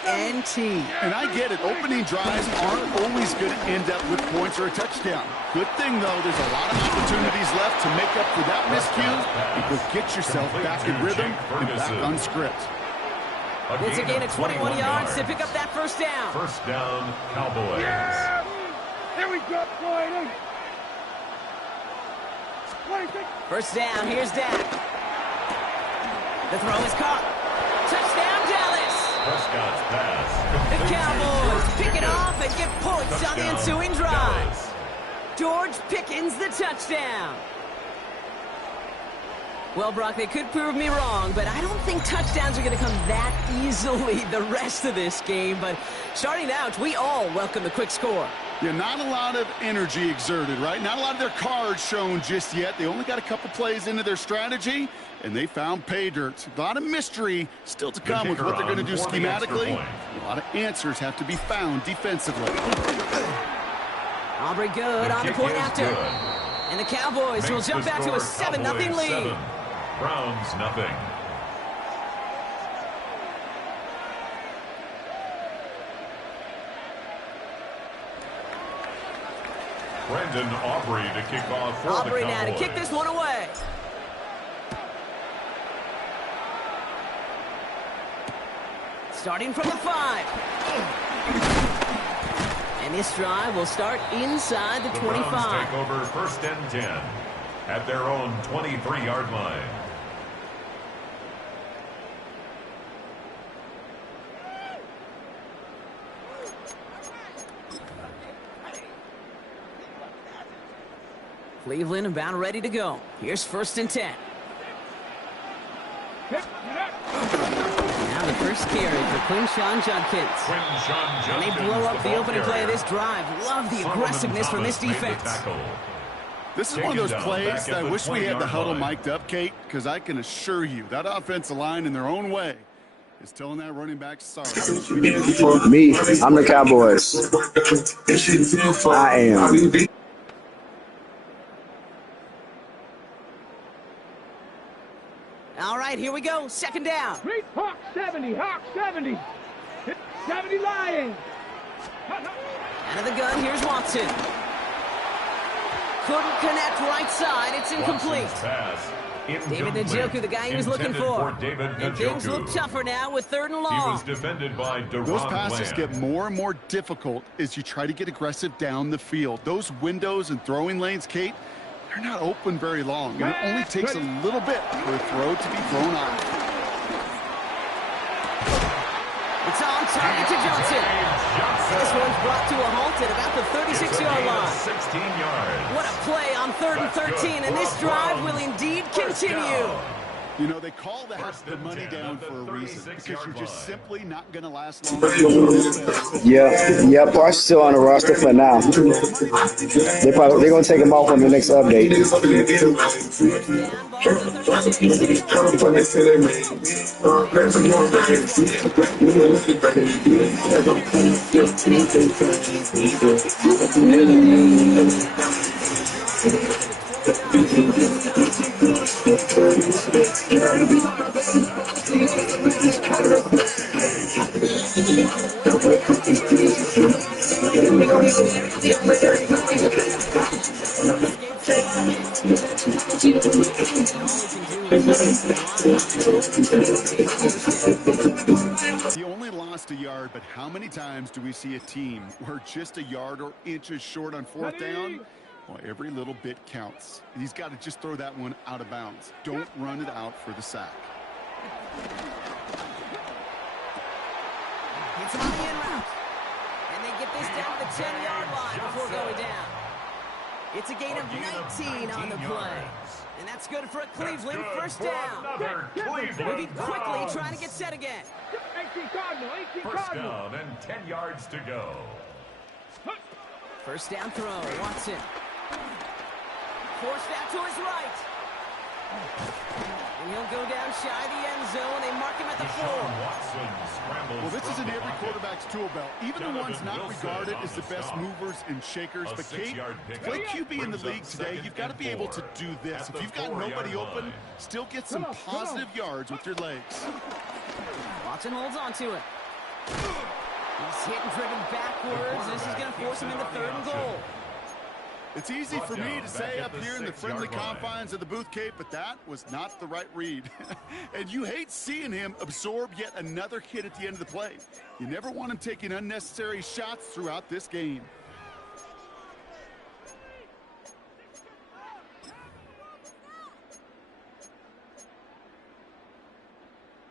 INT. And I get it. Opening drives aren't always going to end up with points or a touchdown. Good thing, though, there's a lot of opportunities left to make up for that miscue. You go get yourself back in rhythm and back on script. It's a gain of 21 yards to pick up that first down. First down, Cowboys. Yeah! There we go, Floyd. First down, here's Dak. The throw is caught. Touchdown, Dallas. Prescott's pass. The Cowboys pick it off and get points on the ensuing drive. George Pickens, the touchdown. Well, Brock, they could prove me wrong, but I don't think touchdowns are going to come that easily the rest of this game. But starting out, we all welcome the quick score. Yeah, not a lot of energy exerted, right? Not a lot of their cards shown just yet. They only got a couple plays into their strategy, and they found pay dirt. A lot of mystery still to come with what they're going to do schematically. A lot of answers have to be found defensively. Aubrey good on the point after. And the Cowboys will jump back to a 7-0 lead. Browns nothing. Brandon Aubrey to kick off for Aubrey the now to Cowboys. kick this one away. Starting from the 5. And this drive will start inside the 25. Browns take over 1st and 10 at their own 23-yard line. Cleveland about ready to go. Here's 1st and 10. Now the first carry for Quinshawn Judkins. And they blow up the opening play of this drive. Love the aggressiveness from this defense. This is one of those plays that I wish we had the huddle mic'd up, Kate, because I can assure you that offensive line in their own way is telling that running back sorry. Me, I'm the Cowboys. I am. All right, here we go. 2nd down. Hawk 70, Hawk 70. 70 Lions. Out of the gun, here's Watson. Couldn't connect right side. It's incomplete. David Njoku, the guy he was looking for. And things look tougher now with 3rd and long. He was defended by Deron Those passes Bland. get more and more difficult as you try to get aggressive down the field. Those windows and throwing lanes, Kate, they're not open very long. And it only takes a little bit for a throw to be thrown on. It's on target to Johnson. This one's brought to a halt at about the 36-yard line. 16 yards. What a play on 3rd and 13, and this drive will indeed continue. You know, they call that the money down for a reason, because you're just simply not going to last long. Yeah, Parks still on the roster for now. They're going to take him off on the next update. He only lost a yard, but how many times do we see a team where just a yard or inches short on 4th down? Well, every little bit counts. He's got to just throw that one out of bounds. Don't run it out for the sack. It's on the in route. And they get this down to the 10-yard line before going down. It's a gain of 19 on the play. And that's good for a Cleveland 1st down. Moving quickly, trying to get set again. 18 Cardinal, 18 First Cardinal. down and 10 yards to go. 1st down throw, Watson. Forced out to his right. And he'll go down shy of the end zone. They mark him at the 4. Well, this is in every quarterback's tool belt. Even the ones not regarded as the best movers and shakers. But Kate, to play QB in the league today, you've got to be able to do this. If you've got nobody open, still get some positive yards with your legs. Watson holds on to it. He's hit and driven backwards. This is going to force him into 3rd and goal. It's easy for me to say up here in the friendly confines of the booth, Kate, but that was not the right read. And you hate seeing him absorb yet another hit at the end of the play. You never want him taking unnecessary shots throughout this game.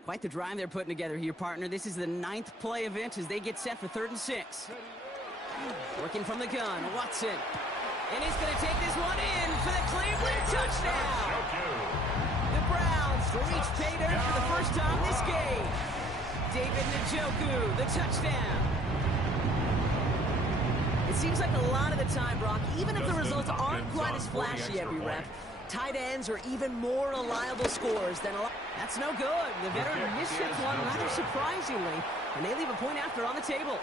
Quite the drive they're putting together here, partner. This is the 9th play event as they get set for 3rd and 6. Working from the gun, Watson. And he's going to take this one in for the Cleveland touchdown. The Browns reach pay dirt for the first time this game. David Njoku, the touchdown. It seems like a lot of the time, Brock, even if the results aren't quite as flashy every rep, tight ends are even more reliable scorers than a lot. That's no good. The veteran misses one rather surprisingly, and they leave a point after on the table.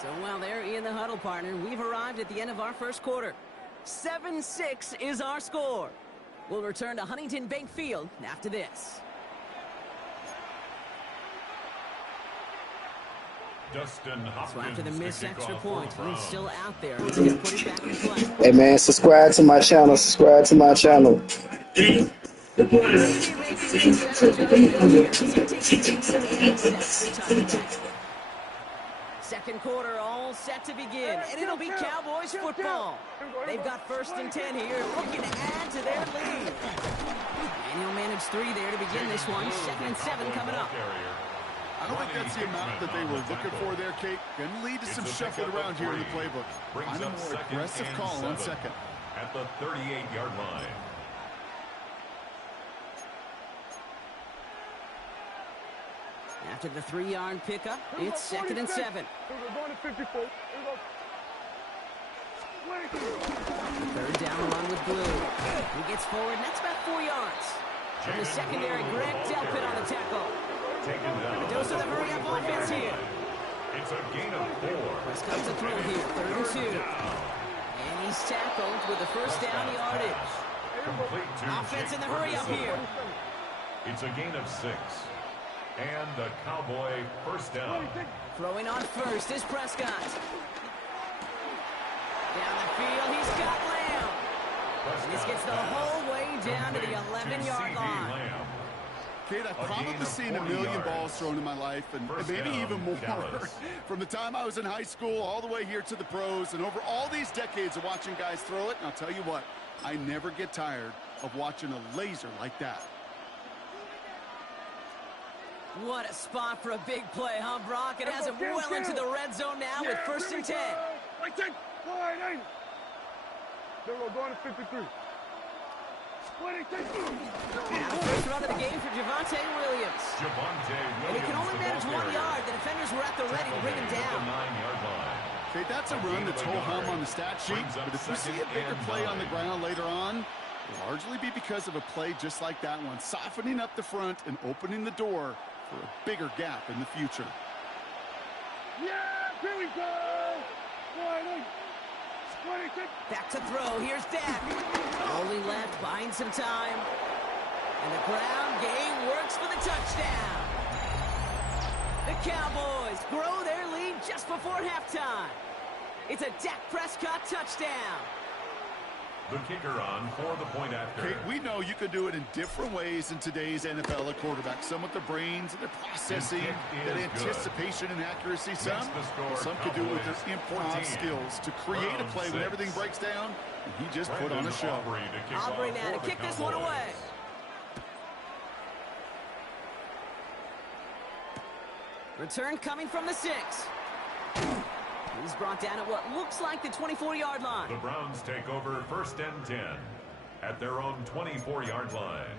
So while they're in the huddle, partner, we've arrived at the end of our first quarter. 7-6 is our score. We'll return to Huntington Bank Field after this. Dustin Hopkins. So after the missed extra point, for the he's still Browns. out there. He's going to put it back in play. Hey, man, subscribe to my channel. Subscribe to my channel. Second quarter all set to begin, and it'll be Cowboys football. They've got 1st and 10 here, looking to add to their lead. And he'll manage 3 there to begin this one. 2nd and 7 coming up. I don't think that's the amount that they were looking for there, Kate. Going to lead to some shuffling around here in the playbook. Find a more aggressive call on second. At the 38-yard line. After the 3-yard pickup, it's 2nd and 7. Going to 54. Third down run with Blue. He gets forward, and that's about 4 yards. From the secondary, Greg Delpit on the tackle. A dose of the hurry-up offense here. It's a gain of 4. Prescott's a throw here, 3rd and 2. And he's tackled with the first down yardage. Complete to Offense in the Jake hurry-up Ferguson. here. It's a gain of 6. And the Cowboy first down. Throwing on first is Prescott. Down the field, he's got Lamb. And this gets the whole way down to the 11-yard line. Lamb. Kate, I've probably seen a million balls thrown in my life, and maybe even more. From the time I was in high school all the way here to the pros, and over all these decades of watching guys throw it, and I'll tell you what, I never get tired of watching a laser like that. What a spot for a big play, huh, Brock? It has him well into the red zone now with 1st and 10. They were going to 53. Now the first run of the game for Javonte Williams. And he can only manage 1 yard. The defenders were at the ready to bring him down. 9-yard line. Okay, that's a run that's ho-hum on the stat sheet, but if we see a bigger play on the ground later on, it'll largely be because of a play just like that one, softening up the front and opening the door for a bigger gap in the future. Yeah, here we go. Back to throw. Here's Dak. Only left, buying some time. And the ground game works for the touchdown. The Cowboys grow their lead just before halftime. It's a Dak Prescott touchdown. The kicker on for the point after. Kate, we know you can do it in different ways in today's NFL at quarterback. Some with their brains and their processing, that anticipation and accuracy. Some can do it with their improv skills to create a play when everything breaks down. And he just put on a show. Aubrey now to kick this one away. Return coming from the 6. He's brought down at what looks like the 24-yard line. The Browns take over 1st and 10 at their own 24-yard line.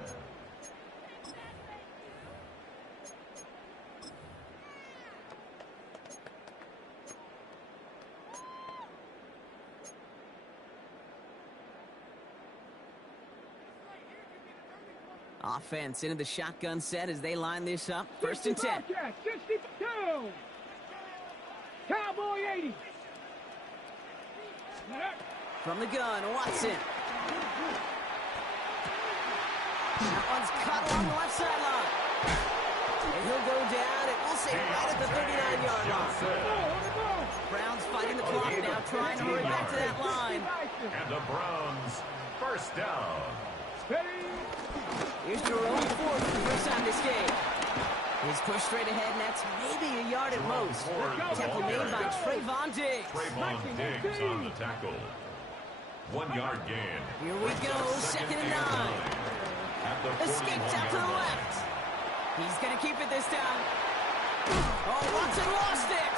Offense into the shotgun set as they line this up. 1st and 10. 62. Cowboy 80. From the gun, Watson. That one's cut along the left sideline. And he'll go down, and we'll say right at the 39-yard line. Browns fighting the clock now, trying to hurry back to that line. And the Browns first down. Here's Jerome Ford for the first time this game. He's pushed straight ahead, and that's maybe a yard at most. Tackle made by Trayvon Diggs. Trayvon Diggs on the tackle. 1-yard gain. Here we go, 2nd and 9. Escapes out to the left. He's going to keep it this time. Oh, Watson lost it.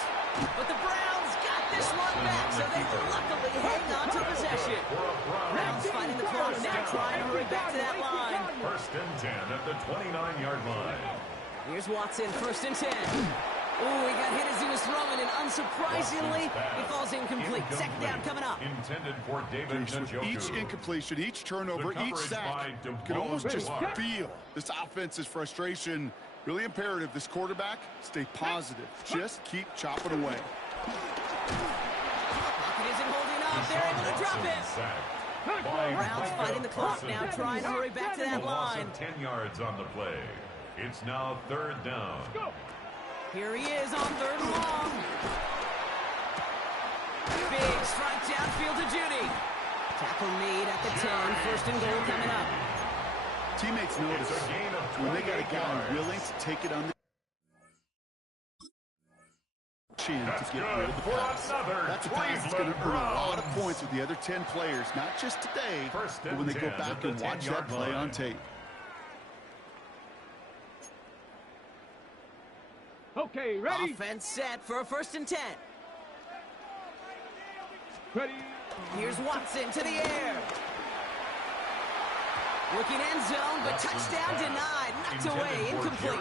But the Browns got this one back, so they will luckily hang on to possession. Browns fighting the clock now, trying to hurry back to that line. 1st and 10 at the 29-yard line. Here's Watson, 1st and 10. Ooh, he got hit as he was throwing, and unsurprisingly, he falls incomplete. 2nd down coming up. Intended for David Njoku. Each incompletion, each turnover, each sack, you can almost just feel this offense's frustration. Really imperative this quarterback stay positive. Just keep chopping away. Pocket isn't holding up. They're able to drop it. Browns fighting the clock now, trying to hurry back to that line. 10 yards on the play. It's now 3rd down. Here he is on 3rd and long. Big strike downfield to Judy. Tackle made at the 10. 1st and goal coming up. Teammates notice when they got a guy willing to take it on the chin to get rid of the pass. That's a pass that's going to earn a lot of points with the other 10 players, not just today, but when they go back and watch that play on tape. Okay, ready? Offense set for a 1st and 10. Ready? Here's Watson to the air. Looking end zone, but touchdown denied. Knocked away, incomplete.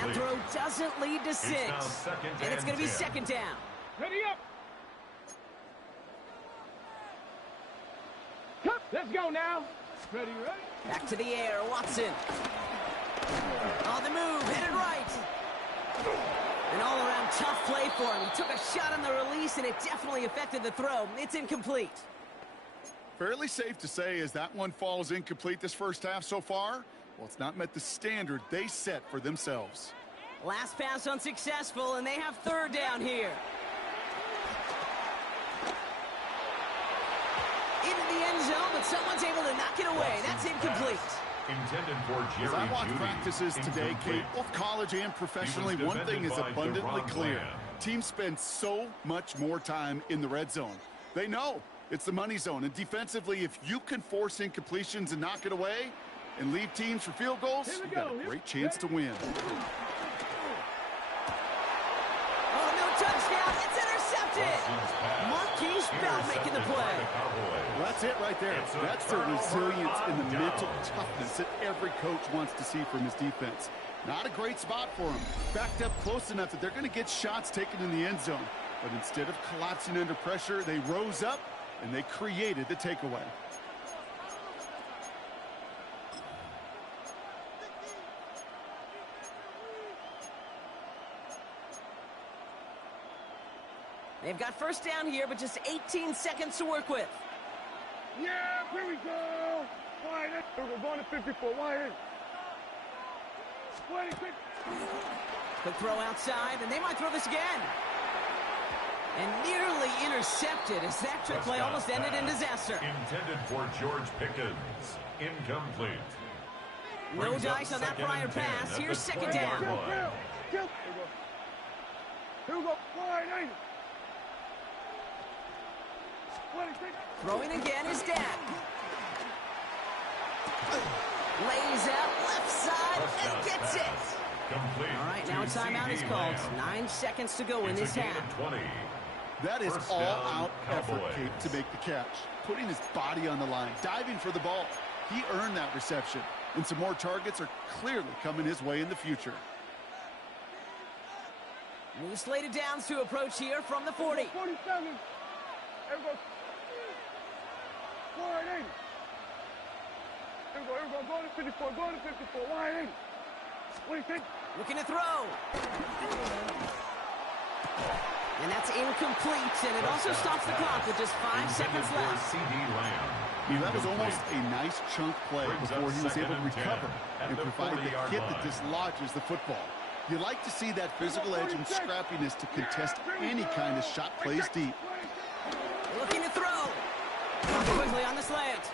That throw doesn't lead to 6. And it's going to be 2nd down. Ready up. Let's go now. Ready, ready. Back to the air, Watson. On the move, headed right. An all-around tough play for him. He took a shot on the release, and it definitely affected the throw. It's incomplete. Fairly safe to say as that one falls incomplete this first half so far, well, it's not met the standard they set for themselves. Last pass unsuccessful, and they have 3rd down here. Into the end zone, but someone's able to knock it away. That's incomplete. Intended for Jerry As I watch Jeudy. practices today, Kate, both college and professionally, one thing is abundantly clear. Teams spend so much more time in the red zone. They know it's the money zone, and defensively, if you can force incompletions and knock it away and leave teams for field goals, you've got a great chance to win. Oh, no touchdown. It's intercepted. Marquise Bell making the play. Well, that's it right there. That's the resilience and the mental toughness that every coach wants to see from his defense. Not a great spot for him. Backed up close enough that they're going to get shots taken in the end zone. But instead of collapsing under pressure, they rose up and they created the takeaway. They've got 1st down here, but just 18 seconds to work with. Yeah, here we go. Wide in. We're going to 54. Wide in. 26. Quick throw outside, and they might throw this again. And nearly intercepted as that trick play almost ended in disaster. Intended for George Pickens. Incomplete. No dice on that prior pass. Here's 2nd down. Here we go. Wide in. 26. Throwing again is Dak. Lays out left side and gets it. Complete. All right, now a timeout is called. 9 seconds to go in this half. That is all-out effort, Kate, to make the catch. Putting his body on the line, diving for the ball. He earned that reception, and some more targets are clearly coming his way in the future. New slated downs to approach here from the 40. 47. There we go. Wide in. Here we go. Going to 54. Going to 54. Wide in. 26. Looking to throw. And that's incomplete, and it also stops the clock with just 5 seconds left. That was almost a nice chunk play before he was able to recover and provide the hit that dislodges the football. You like to see that physical edge and scrappiness to contest any kind of shot plays deep. Looking to throw. Quickly on the slant.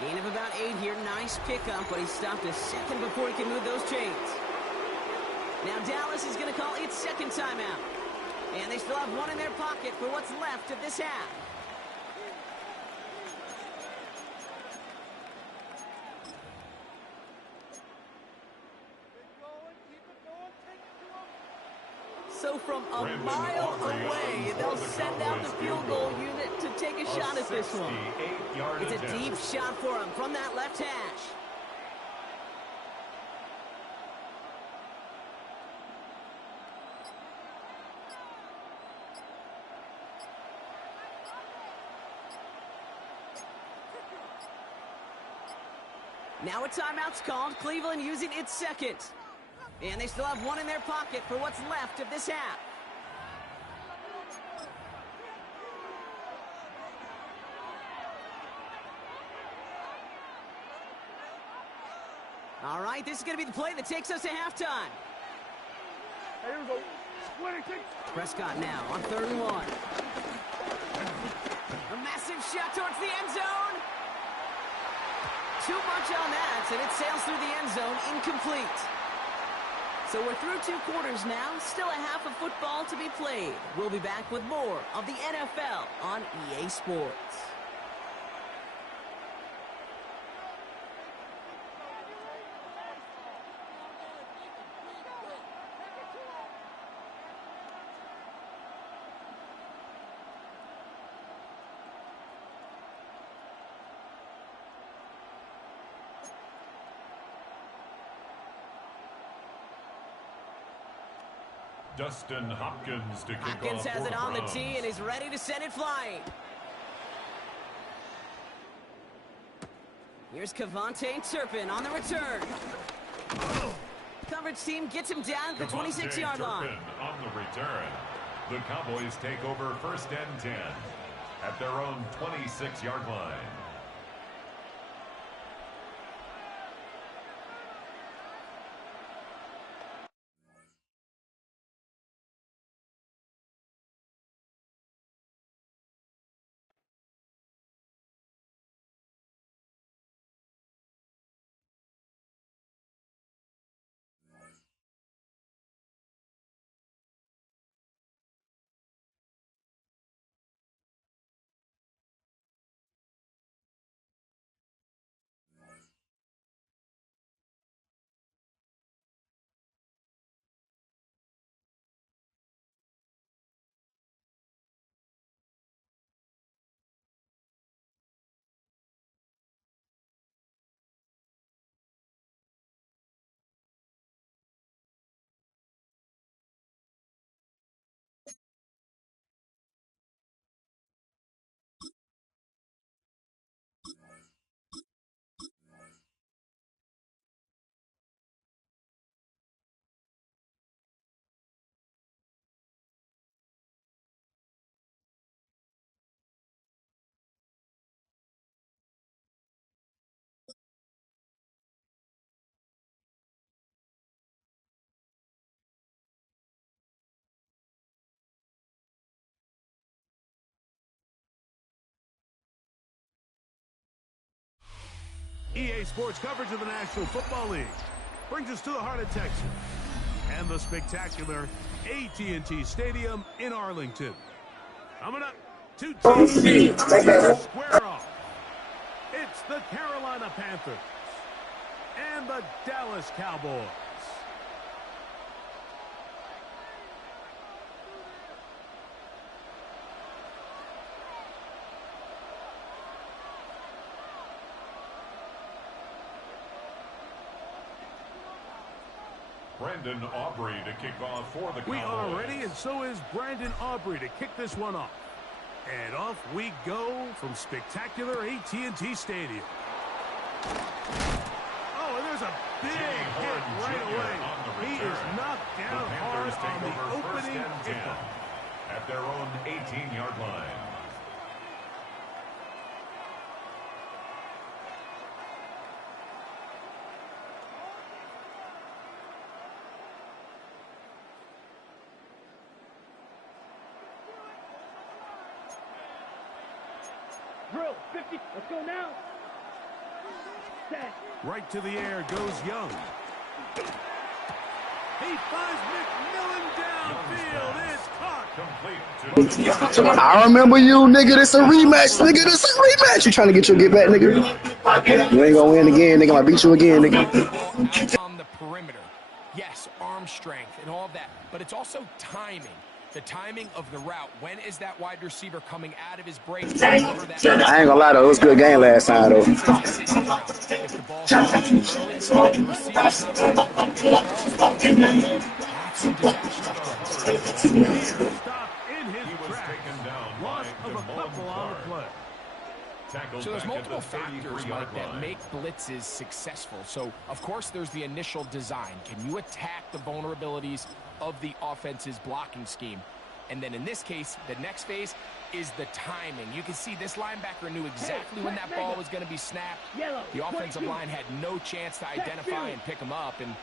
Gain of about 8 here. Nice pickup, but he stopped a second before he can move those chains. Now Dallas is going to call its 2nd timeout. And they still have 1 in their pocket for what's left of this half. So from a mile away, they'll send out the field goal unit to take a shot at this one. It's a deep shot for him from that left hash. Now a timeout's called. Cleveland using its 2nd. And they still have 1 in their pocket for what's left of this half. All right, this is going to be the play that takes us to halftime. Here we go. Prescott now on 3rd and 1. A massive shot towards the end zone. Too much on that, and it sails through the end zone, incomplete. So we're through 2 quarters now, still a half of football to be played. We'll be back with more of the NFL on EA Sports. Dustin Hopkins to kick off. Hopkins has it on the tee and is ready to send it flying. Here's Kevontae Turpin on the return. Coverage team gets him down at the 26-yard line. On the return. The Cowboys take over 1st and 10 at their own 26-yard line. EA Sports coverage of the National Football League brings us to the heart of Texas and the spectacular AT&T Stadium in Arlington. Coming up, 2 teams square off. It's the Carolina Panthers and the Dallas Cowboys. Brandon Aubrey to kick off for the Cowboys. We are ready, and so is Brandon Aubrey to kick this one off. And off we go from spectacular AT&T Stadium. Oh, and there's a big hit right away. He is knocked down hard on the opening kickoff. At their own 18-yard line. Drill, 50, let's go now. Set. Right to the air goes Young. He finds McMillan downfield. It's caught. Complete. I remember you, nigga. This a rematch, nigga. This a rematch. You trying to get your get back, nigga? You ain't gonna win again, nigga. I might beat you again, nigga. On the perimeter. Yes, arm strength and all of that, but it's also timing. The timing of the route. When is that wide receiver coming out of his break? I ain't gonna lie, though. It was a good game last time, though. So there's multiple factors, Mike, that make blitzes successful. So, of course, there's the initial design. Can you attack the vulnerabilities of the offense's blocking scheme? And then in this case, the next phase is the timing. You can see this linebacker knew exactly when that ball was going to be snapped. The offensive line had no chance to identify and pick him up, and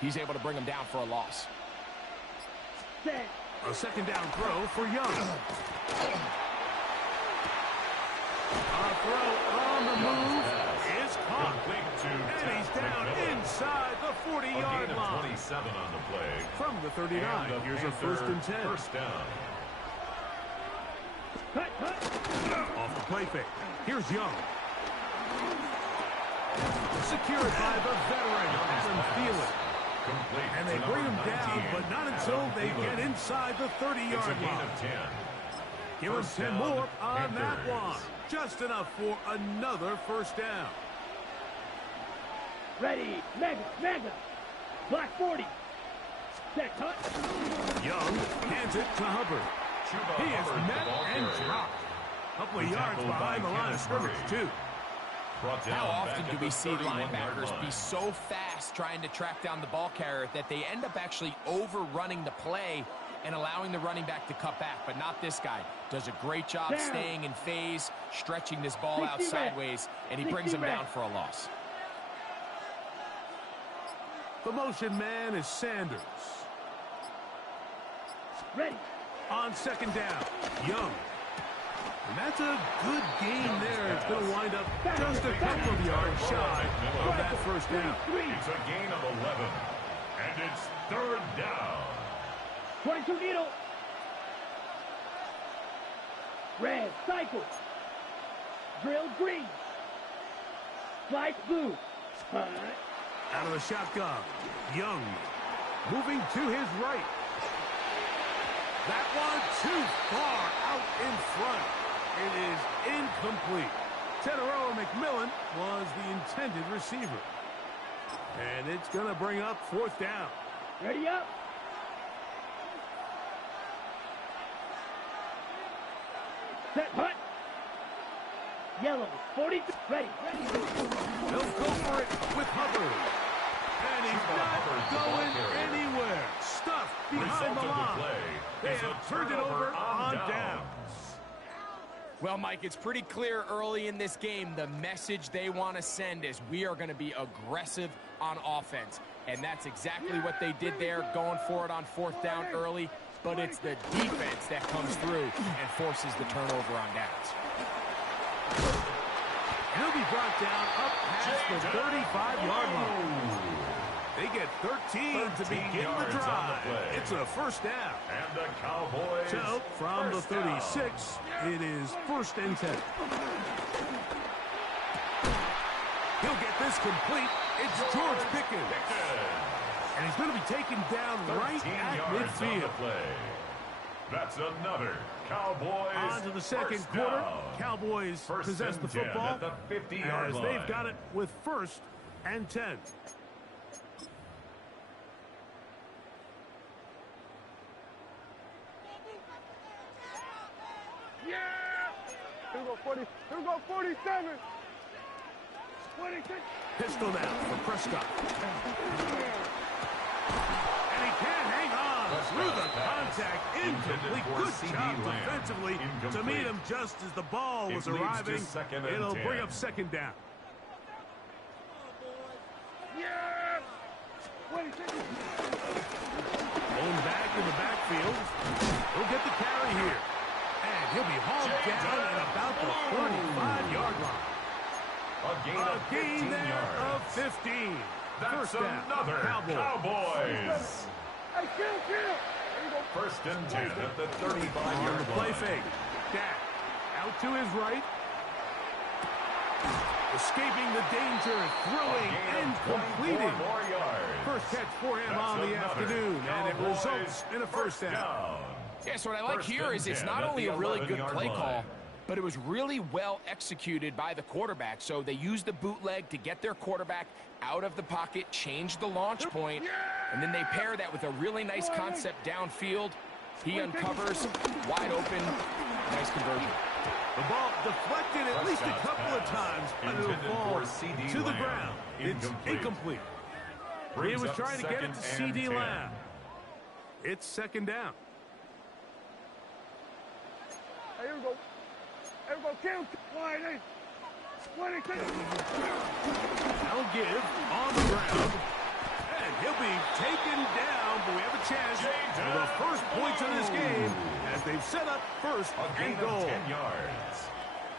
he's able to bring him down for a loss. A second down throw for Young. A throw on the move is caught. And he's down inside the 40-yard line. 27 on the play. From the 39, here's a first and 10. First down. Off the play fake. Here's Young. Secured by the veteran, Adam Thielen. And they bring him down, but not until they get inside the 30-yard line. Give him 10 more on that one. Just enough for another first down. Ready, mega, black 40. Set, cut. Young hands it to Hubbard. He is met and dropped. Couple of yards behind the line of scrimmage, too. How often do we see linebackers be so fast trying to track down the ball carrier that they end up actually overrunning the play and allowing the running back to cut back? But not this guy. Does a great job staying in phase, stretching this ball out sideways, and he brings him down for a loss. The motion man is Sanders. Ready. On second down, Young. And that's a good gain there. It's going to wind up just a couple of yards shy of that first down. It's a gain of 11. And it's third down. 22 needle. Red, cycle. Drill green. Flight blue. Out of the shotgun, Young moving to his right. That one too far out in front. It is incomplete. Teteroa McMillan was the intended receiver. And it's going to bring up fourth down. Ready up. Set, punt. Yellow, 40, ready. They'll go for it with Hubbard. And he's not going anywhere. Stuffed behind the line. They have turned it over on downs. Well, Mike, it's pretty clear early in this game the message they want to send is we are going to be aggressive on offense. And that's exactly what they did there, going for it on fourth down early. But it's the defense that comes through and forces the turnover on downs. He'll be brought down up past the 35-yard line. They get 13 to begin the drive. It's a first down. And the Cowboys. So, from the 36, it is first and 10. He'll get this complete. It's George Pickens. And he's going to be taken down right at midfield. That's another Cowboys. On to the second quarter. Cowboys possess the football at the 50-yard as line. they've got it with first and 10. Yeah! Here we go, 40. Here we go, 47. 26. Pistol now for Prescott. And he can't hang on through the contact. Incomplete. Good job defensively to meet him just as the ball was arriving. It'll bring up second down. Yeah! 26. Going back in the backfield. He'll get the carry here. And he'll be hauled down at about the 35-yard line. A gain there yards. of 15. That's First down. another Cowboys. Hey, kill. There you go. First and 10 at the On 35-yard the play line. fake. Dak out to his right. Escaping the danger, throwing and completing. More yards. First catch for him on the afternoon, and it results in a first down. Yeah, so what I like here is it's not only a really good play call, but it was really well executed by the quarterback. So they used the bootleg to get their quarterback out of the pocket, change the launch point, and then they pair that with a really nice concept downfield. He uncovers, wide open, nice conversion. The ball deflected at least a couple of times, but it'll fall to the ground. It's incomplete. He was trying to get it to C.D. Lamb. It's second down. Hey, here we go. Here we go. Kill. Wide in. 22. That'll give on the ground. And he'll be taken down, but we have a chance for the first points of this game as they've set up first and goal. 10 yards.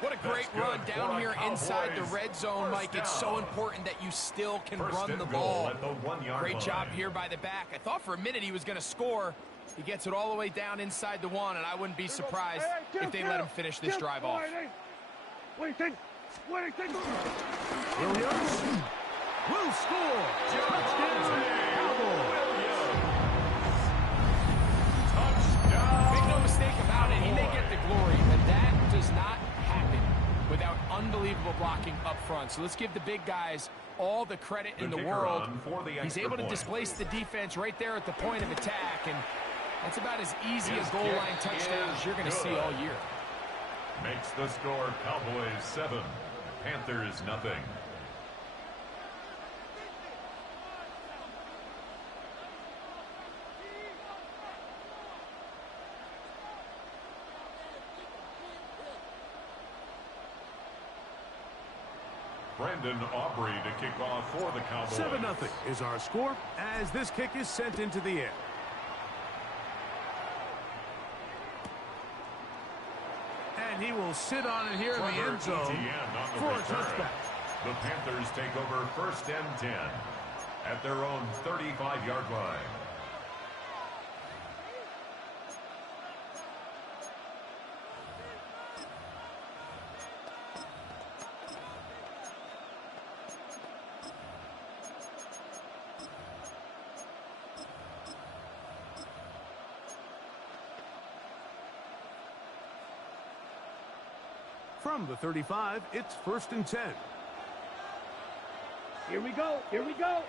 What a great run down here inside the red zone, Mike. It's so important that you still can run the ball. At the 1 yard Great line. job here by the back. I thought for a minute he was going to score. He gets it all the way down inside the 1, and I wouldn't be surprised if they let him finish this drive off. What do you think? What do you think? Williams will score. Touchdown, Cowboys. Make no mistake about it, he may get the glory, but that does not happen without unbelievable blocking up front. So let's give the big guys all the credit in the world. He's able to displace the defense right there at the point of attack, and that's about as easy a goal line touchdown as you're going to see all year. Makes the score Cowboys 7, Panthers nothing. Brandon Aubrey to kick off for the Cowboys. 7-0 is our score as this kick is sent into the air. And he will sit on it here in the end zone for a touchback. The Panthers take over first and 10 at their own 35-yard line. From the 35, it's first and 10. Here we go. Here we go.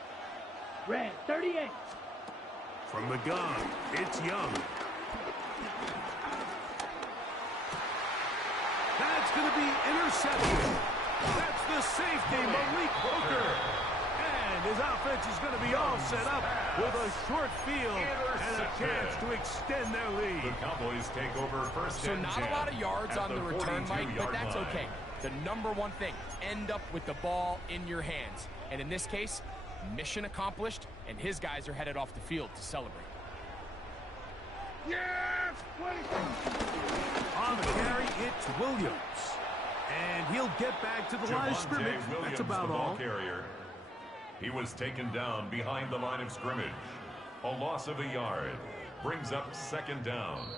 Red 38. From the gun, it's Young. That's going to be intercepted. That's the safety, Malik Hooker. And his offense is going to be all set up with a short field and a chance to extend their lead. The Cowboys take over first So and not 10 a lot of yards on the return, Mike, but 42-yard that's line. okay. The number one thing, end up with the ball in your hands. And in this case, mission accomplished, and his guys are headed off the field to celebrate. Yes! On the carry, it's Williams. And he'll get back to the line of scrimmage. Williams, That's about the ball all. carrier. He was taken down behind the line of scrimmage. A loss of a yard brings up second down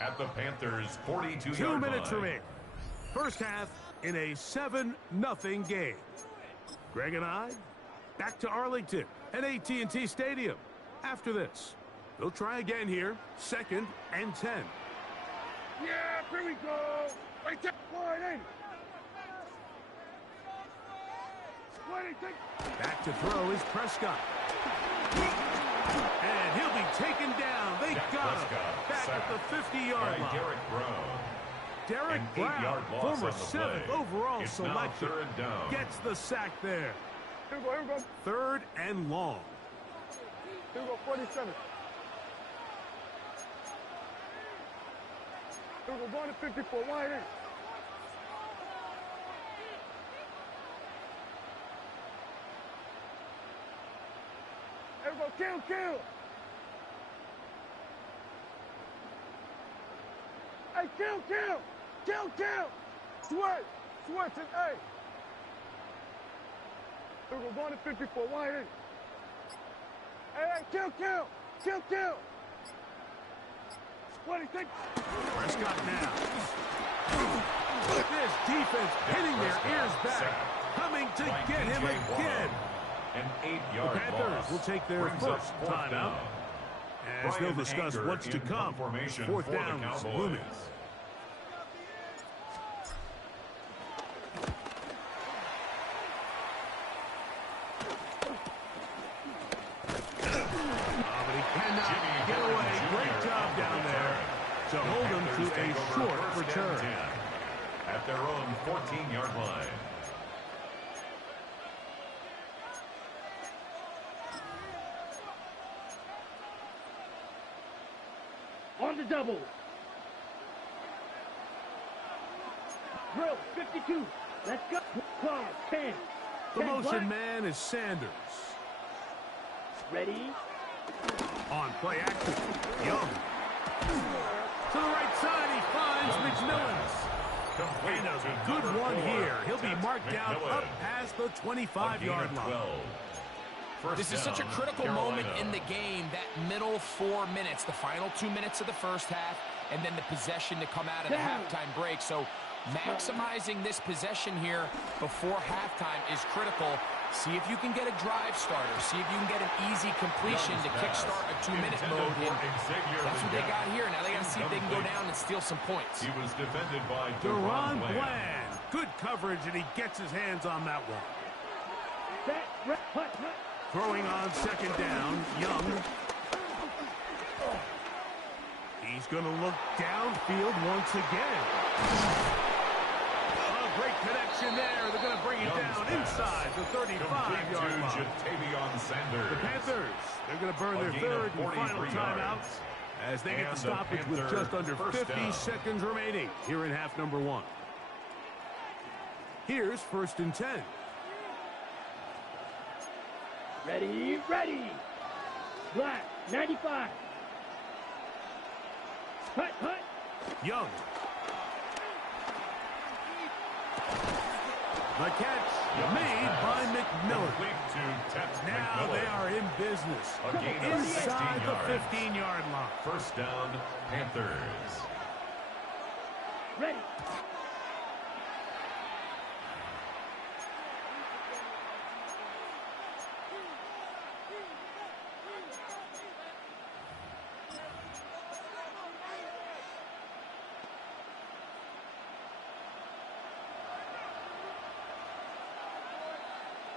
at the Panthers' 42-yard 2 line. minutes remain. First half in a 7-0 game. Greg and I back to Arlington at AT&T Stadium. After this, they'll try again here. Second and 10. Yeah, here we go. Right there. Wide in. What do you think? Back to throw is Prescott. And he'll be taken down. They Dak got him. Prescott Back at sacked the 50-yard by line. Derek Brown. Derek An Brown, 8-yard loss former on the 7th play. overall It's now selection, third down. gets the sack there. Here we go. Here we go. Third and long. Here we go. 47. Here we go. Going to 54. Wide in. Here we go. Kill, kill. Hey, kill, kill. Kill, kill. Switch. Switch and A. Here we go. Going to 54. Wide in. Hey, hey, kill, kill. Kill, kill. What do you think? Prescott now. This defense hitting their ears back. Coming to By get him DJ again. An The 8-yard Panthers loss will take their brings up first fourth timeout down. as they'll Brian discuss Anger what's to in come. formation Fourth for the down is Cowboys. looming. But he cannot Jimmy get Horton away. Jr. Great job on the down there return. to The hold him Panthers to take a over short first and return. 10 at their own 14-yard line. On the double. Drill, 52. Let's go. Claw, 10. The 10 motion black. man is Sanders. Ready? On play action, Young. To the right side, he finds McMillan. And a good one here. He'll be marked down up past the 25-yard line. This is such a critical moment in the game, that middle 4 minutes, the final 2 minutes of the first half, and then the possession to come out of the halftime break. So maximizing this possession here before halftime is critical. See if you can get a drive starter. See if you can get an easy completion to kickstart a 2-minute mode. And that's what they got here. Now they got to see if they can go down and steal some points. He was defended by Deron Bland. Good coverage, and he gets his hands on that one. Set, hut. Throwing on second down, Young. He's going to look downfield once again. A great connection there. They're going to bring it down inside the 35-yard line. The Panthers, they're going to burn their third and final timeouts as they get the stoppage with just under 50 seconds remaining here in half number 1. Here's 1st and 10. Ready. Black, 95. Hut. Young. The catch made by McMillan. Now they are in business inside the 15-yard line. First down, Panthers. Ready.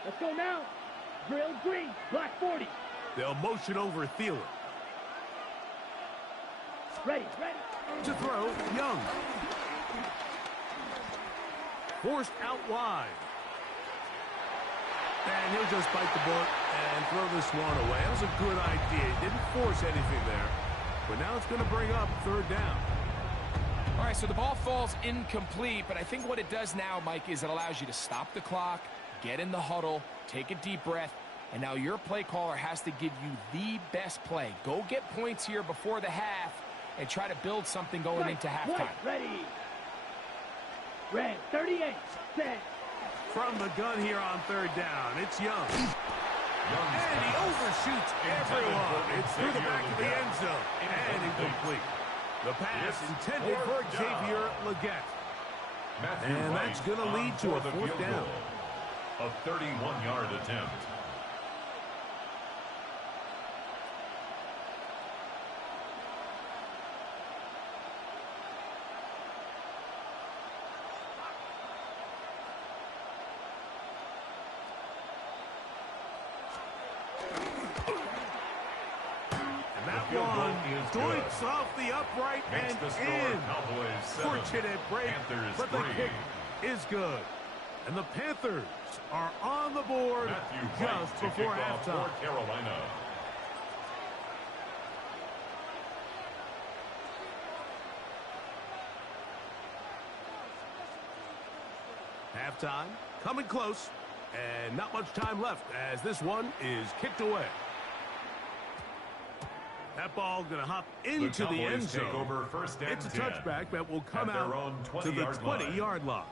Let's go now. Drill green, black 40. They'll motion over Thielen. Ready. To throw, Young. Forced out wide. And he'll just bite the bullet and throw this one away. That was a good idea. He didn't force anything there. But now it's going to bring up 3rd down. All right, so the ball falls incomplete, but I think what it does now, Mike, is it allows you to stop the clock, get in the huddle, take a deep breath, and now your play caller has to give you the best play. Go get points here before the half and try to build something going into halftime. Ready. Red, 38, set. From the gun here on 3rd down, it's Young. And he overshoots everyone. It's through the back of the end zone and incomplete. The pass intended for Xavier Legette. And that's going to lead to a 4th down. A 31-yard attempt. Doinks off the upright and in. Fortunate break, but the kick is good. And the Panthers are on the board just before halftime. Carolina. Halftime coming close, and not much time left as this one is kicked away. That ball going to hop into the end zone. It's a touchback that will come out to the 20-yard line.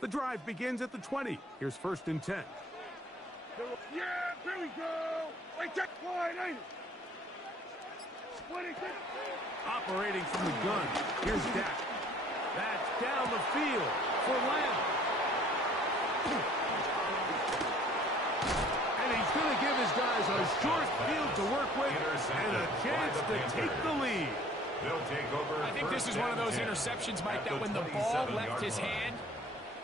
The drive begins at the 20. Here's 1st and 10. Yeah, here we go. Wait, check wide, ain't it? Operating from the gun. Here's Dak. That's down the field for Lamb. And he's going to give his guys a short field to work with and a chance to take the lead. I think this is one of those interceptions, Mike, that when the ball left his hand,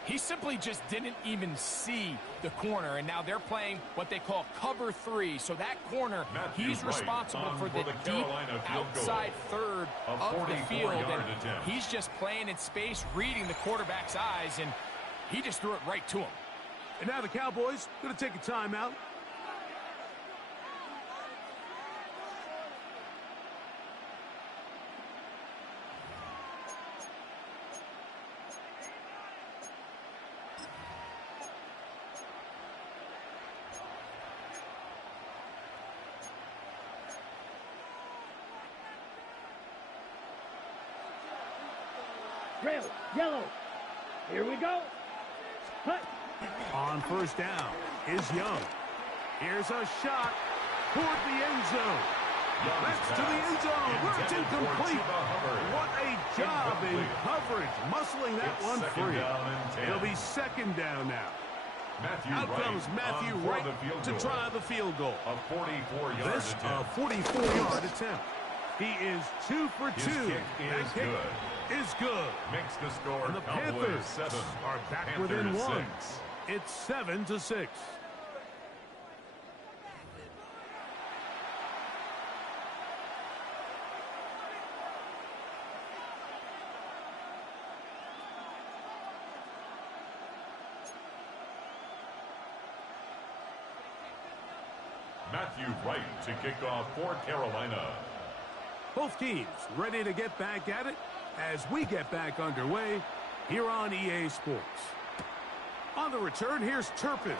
He simply just didn't even see the corner, and now they're playing what they call cover 3. So that corner, he's responsible for the deep outside third of the field, and he's just playing in space, reading the quarterback's eyes, and he just threw it right to him. And now the Cowboys going to take a timeout. Red, yellow. Here we go. Hut. On first down is Young. Here's a shot toward the end zone. That's to the end zone where it's incomplete. What a job in coverage, muscling that one free. It'll be second down now. Out comes Matthew Wright to try the field goal. A 44-yard This attempt. a 44-yard attempt. He is 2 for 2. His kick is good. Makes the score. And the Cowboys Panthers 7. are back Panthers within 1. 6. It's 7-6. Matthew Wright to kick off for Carolina. Both teams ready to get back at it as we get back underway here on EA Sports. On the return, here's Turpin.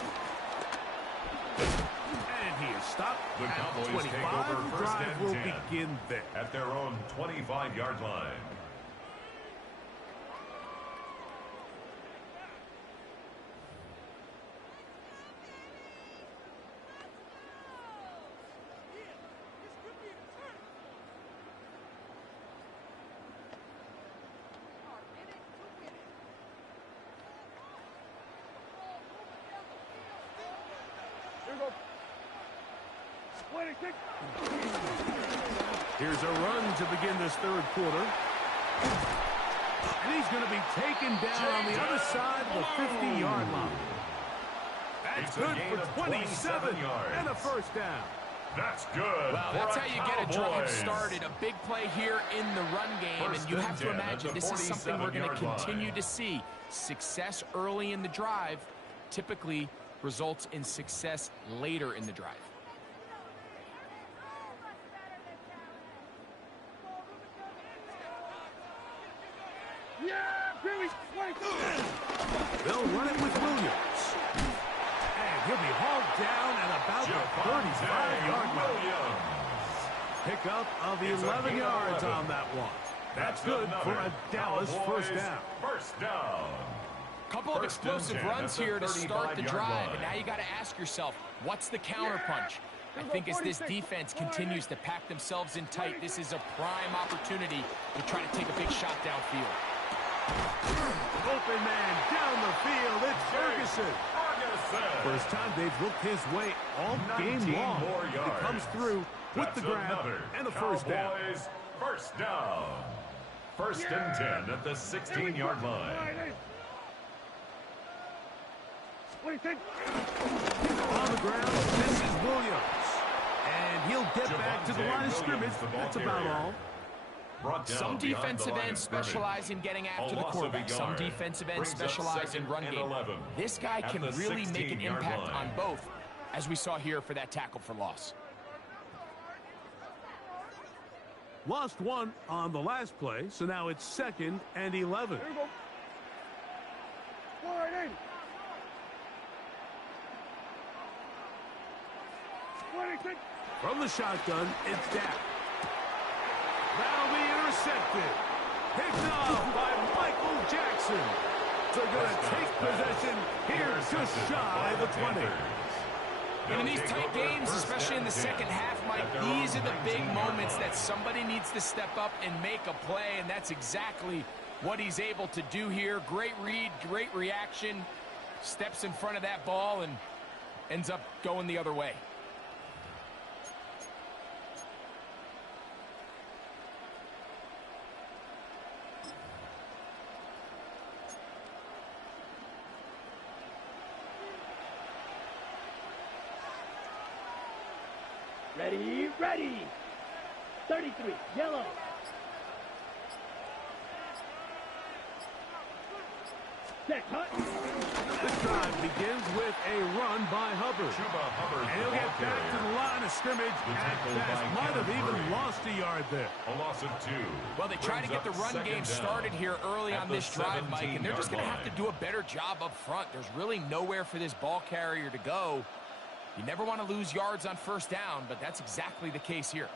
And he is stopped The at Cowboys 25. take over The first drive and will 10 begin there. at their own 25-yard line. Here we go. 26. Here's a run to begin this third quarter. And he's going to be taken down on the other side of the 50-yard line. That's It's a good gain for of 27 yards. and a first down. That's good. Well, for that's our how you get a drive Cowboys. started. A big play here in the run game, First and you and have to 10 at imagine the this is something we're going to 47-yard continue line. to see. Success early in the drive typically results in success later in the drive. Yeah, Billy. 22. They'll run it with Williams. And he'll be hauled down at about the 35-yard line. Williams. Pickup of It's a 11 gain of yards 11. on that one. That's good another for a Dallas Cowboys first down. First down. Couple of First and explosive 10 runs at the here to start the 35-yard drive, line. and now you got to ask yourself, what's the counterpunch? I think as this defense continues to pack themselves in tight, this is a prime opportunity to try to take a big shot downfield. Open man down the field. It's Ferguson. First time they've looked his way all game 19 long. more He yards. comes through with That's the grab another and a first down. Cowboys first down. First and 10 at the 16-yard line. 26. On the ground, this is Williams. And he'll get back to the line of Javonte scrimmage. Williams, the ball That's about carrier. all. Brought down Some beyond the defensive line ends of scrimmage. specialize in getting after A the loss of a quarterback. Some yard. defensive ends Brings up specialize in second run and game. 11 This guy at can the really make an 16-yard impact line. on both, as we saw here for that tackle for loss. Lost one on the last play, so now it's 2nd and 11. Here we go. Slide in. 26. From the shotgun, it's Dak. That'll be intercepted. Picked off by Michael Jackson. They're going to take possession here just shy of the 20. And in these tight games, especially in the second half, Mike, these are the big moments that somebody needs to step up and make a play, and that's exactly what he's able to do here. Great read, great reaction, steps in front of that ball and ends up going the other way. Ready, ready. 33, yellow. Set, cut. This drive begins with a run by Hubbard. And he'll get back to the line of scrimmage at best. Might have even lost a yard there. A loss of 2. Well, they try to get the run game started here early on this drive, Mike, and they're just going to have to do a better job up front. There's really nowhere for this ball carrier to go. You never want to lose yards on first down, but that's exactly the case here.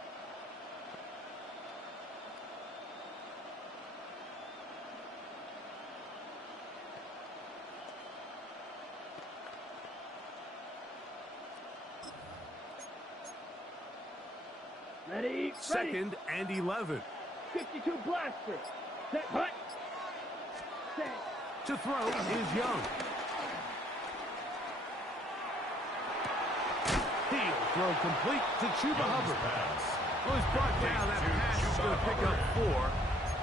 Ready, Second and 11. 52 blaster. Set, cut. Set. To throw is Young. He'll throw complete to Chuba Hubbard. Well, he's brought down. That pass is going to pick up 4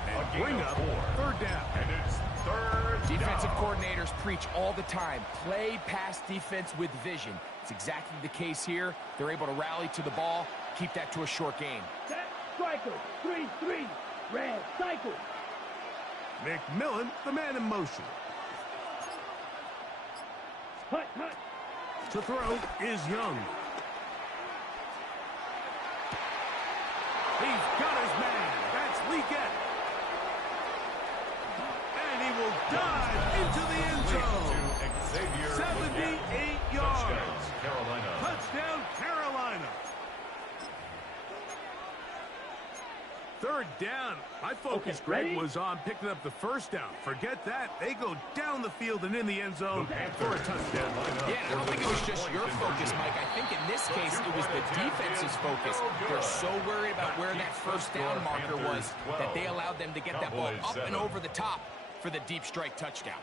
and bring up 3rd down. And it's 3rd Defensive down. coordinators preach all the time, play pass defense with vision. It's exactly the case here. They're able to rally to the ball, keep that to a short game. Set, striker. 3-3. Red, cycle. McMillan, the man in motion. Hut, hut. To throw is Young. He's got his man. That's Leggett. And he will dive into the end zone. 78 yards. Carolina. Touchdown, Carolina. 3rd down. My focus, Greg, ready? was on picking up the 1st down. Forget that. They go down the field and in the end zone for a touchdown. Yeah, I don't think it was just your focus, Mike. I think in this case, it was the defense's focus. They're so worried about where that first down marker was that they allowed them to get that ball up and over the top for the deep strike touchdown.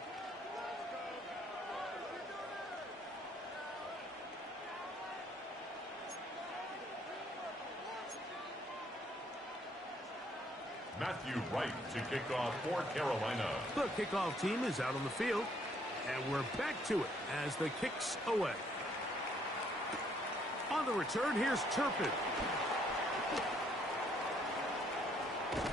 Matthew Wright to kick off for Carolina. The kickoff team is out on the field, and we're back to it as the kick's away. On the return, here's Turpin.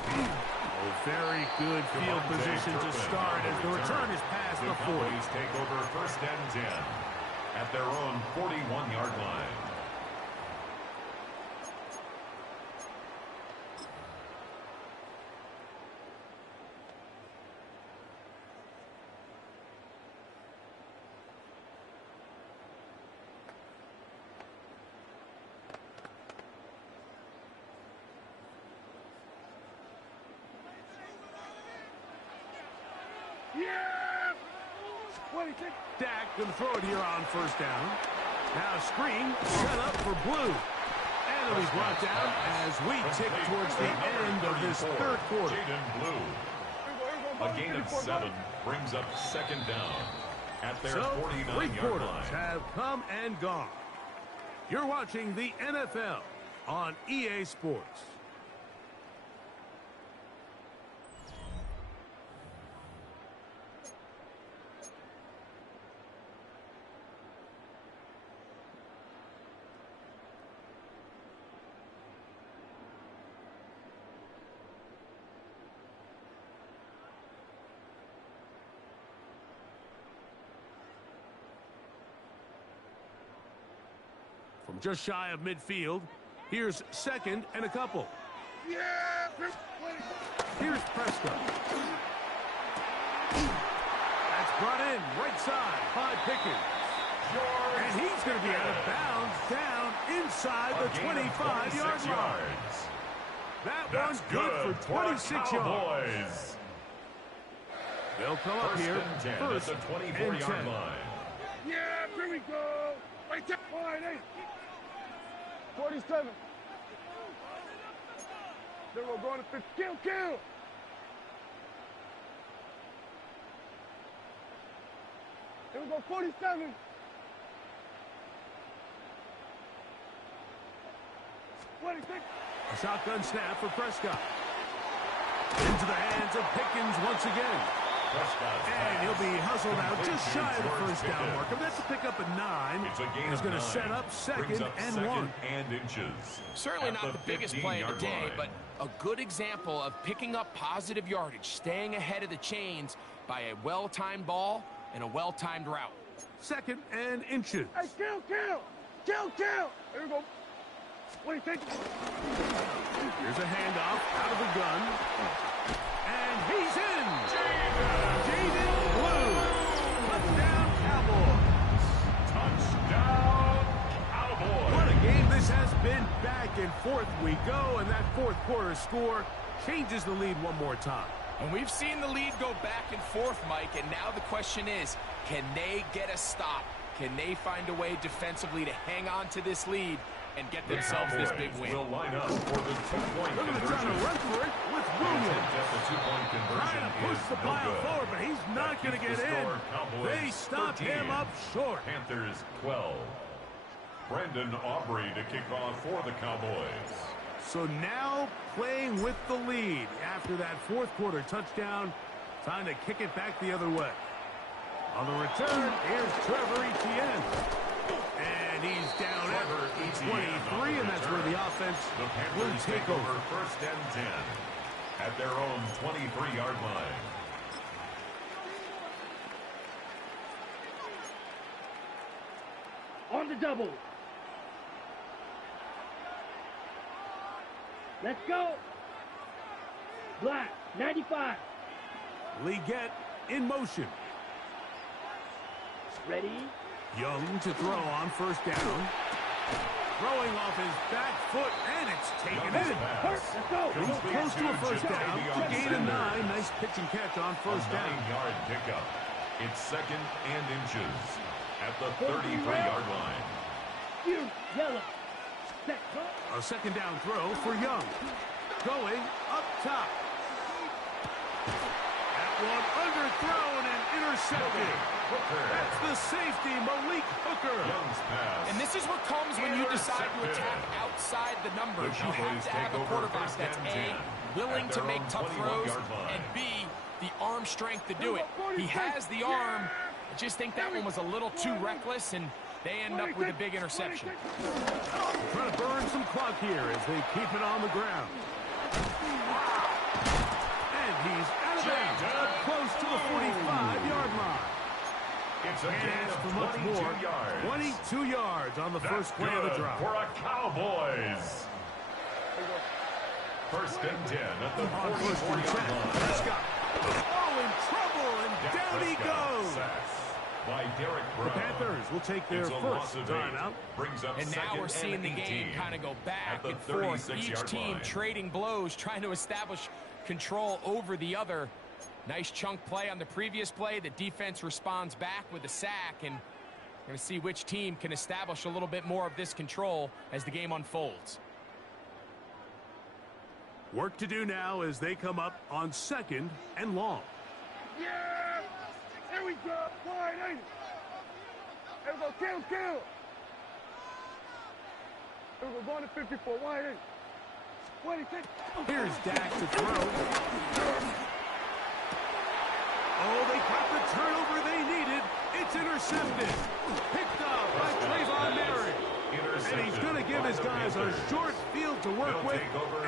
Oh, very good field position to start as the return is past the 40. Cowboys take over 1st and 10 at their own 41-yard line. Yeah! 26. Dak going to throw it here on 1st down. Now screen set up for Blue. And it'll be brought down as we tick towards the end of this 3rd quarter. Jaden Blue. A gain of 7 brings up 2nd down at their So 3 49-yard quarters line. have come and gone. You're watching the NFL on EA Sports. From just shy of midfield, here's 2nd and a couple. Yeah! Here's Prescott. That's brought in right side by Pickens. And he's going to be out of bounds down inside the 25-yard line. That one's good for 26 yards. They'll come up here first and 10. Yeah, here we go. Right there. 47. Then we're going to 50. Kill, kill. Here we go, 47. A shotgun snap for Prescott. Into the hands of Pickens once again. And he'll be hustled out just shy of the first down marker. That's a pickup at 9. He's going to set up second and 1. And inches. Certainly not the biggest play of the day, but a good example of picking up positive yardage, staying ahead of the chains by a well-timed ball and a well-timed route. Second and inches. Hey, kill! Here we go. What do you think? Here's a handoff out of the gun. And he's in. Jaden Blue. Touchdown, Cowboys. Touchdown, Cowboys. What a game this has been. Back and forth we go, and that fourth quarter score changes the lead one more time. And we've seen the lead go back and forth, Mike, and now the question is, can they get a stop? Can they find a way defensively to hang on to this lead and get themselves this big win? Will line up for the two-point They're going to try to conversion. run for it with Williams. The two-point conversion Trying to push is the no pile good. forward, but he's not That going to keeps get the in. score, Cowboys They stop 13. him up short. Panthers 12. Brandon Aubrey to kick off for the Cowboys. So now playing with the lead after that fourth quarter touchdown. Time to kick it back the other way. On the return, here's Trevor Etienne. And he's down at 23, and that's where the offense The will Panthers take over. first and 10 at their own 23-yard line. On the double. Let's go. Black, 95. Leggett in motion. Ready? Young to throw on first down. Throwing off his back foot, and it's taken in. Let's go. He's close to a first down. To gain a 9. Nice pitch and catch on first A down. 9-yard pickup. It's second and inches at the 33-yard line. You, yellow. Set, A second down throw for Young. Going up top. That one underthrown and intercepted. That's the safety, Malik Hooker. Young's pass. And this is what comes when you decide to attack outside the numbers. You have to have a quarterback that's A, willing to make tough throws, and B, the arm strength to do it. He has the arm. I just think that one was a little too reckless, and they end up with a big interception. Trying to burn some clock here as they keep it on the ground. And he's out of bounds, up close to the 45-yard line. It's a And gain ask for of much 22 more. yards. 22 yards on the first That's play of the good drive. for a Cowboys. First and 10 at the On first and 44-yard 10. line. Prescott. Oh, in trouble, and Dak down he Prescott goes. sacks by Derek The Brown. Panthers will take their It's a first loss of 8. timeout. Brings up And now second we're seeing and the game 18 kind of go at back the and forth. 36 Each yard team line. trading blows, trying to establish control over the other. Nice chunk play on the previous play. The defense responds back with a sack, and we're going to see which team can establish a little bit more of this control as the game unfolds. Work to do now as they come up on second and long. Yeah! There we go. Wide, ain't it? There we go. Kill. There we go. Going to 54. Wide, ain't it? What do you think? Here's Dak to throw. Oh, they got the turnover they needed. It's intercepted. Picked up by Trayvon Merritt. And he's going to give his guys a short field to work with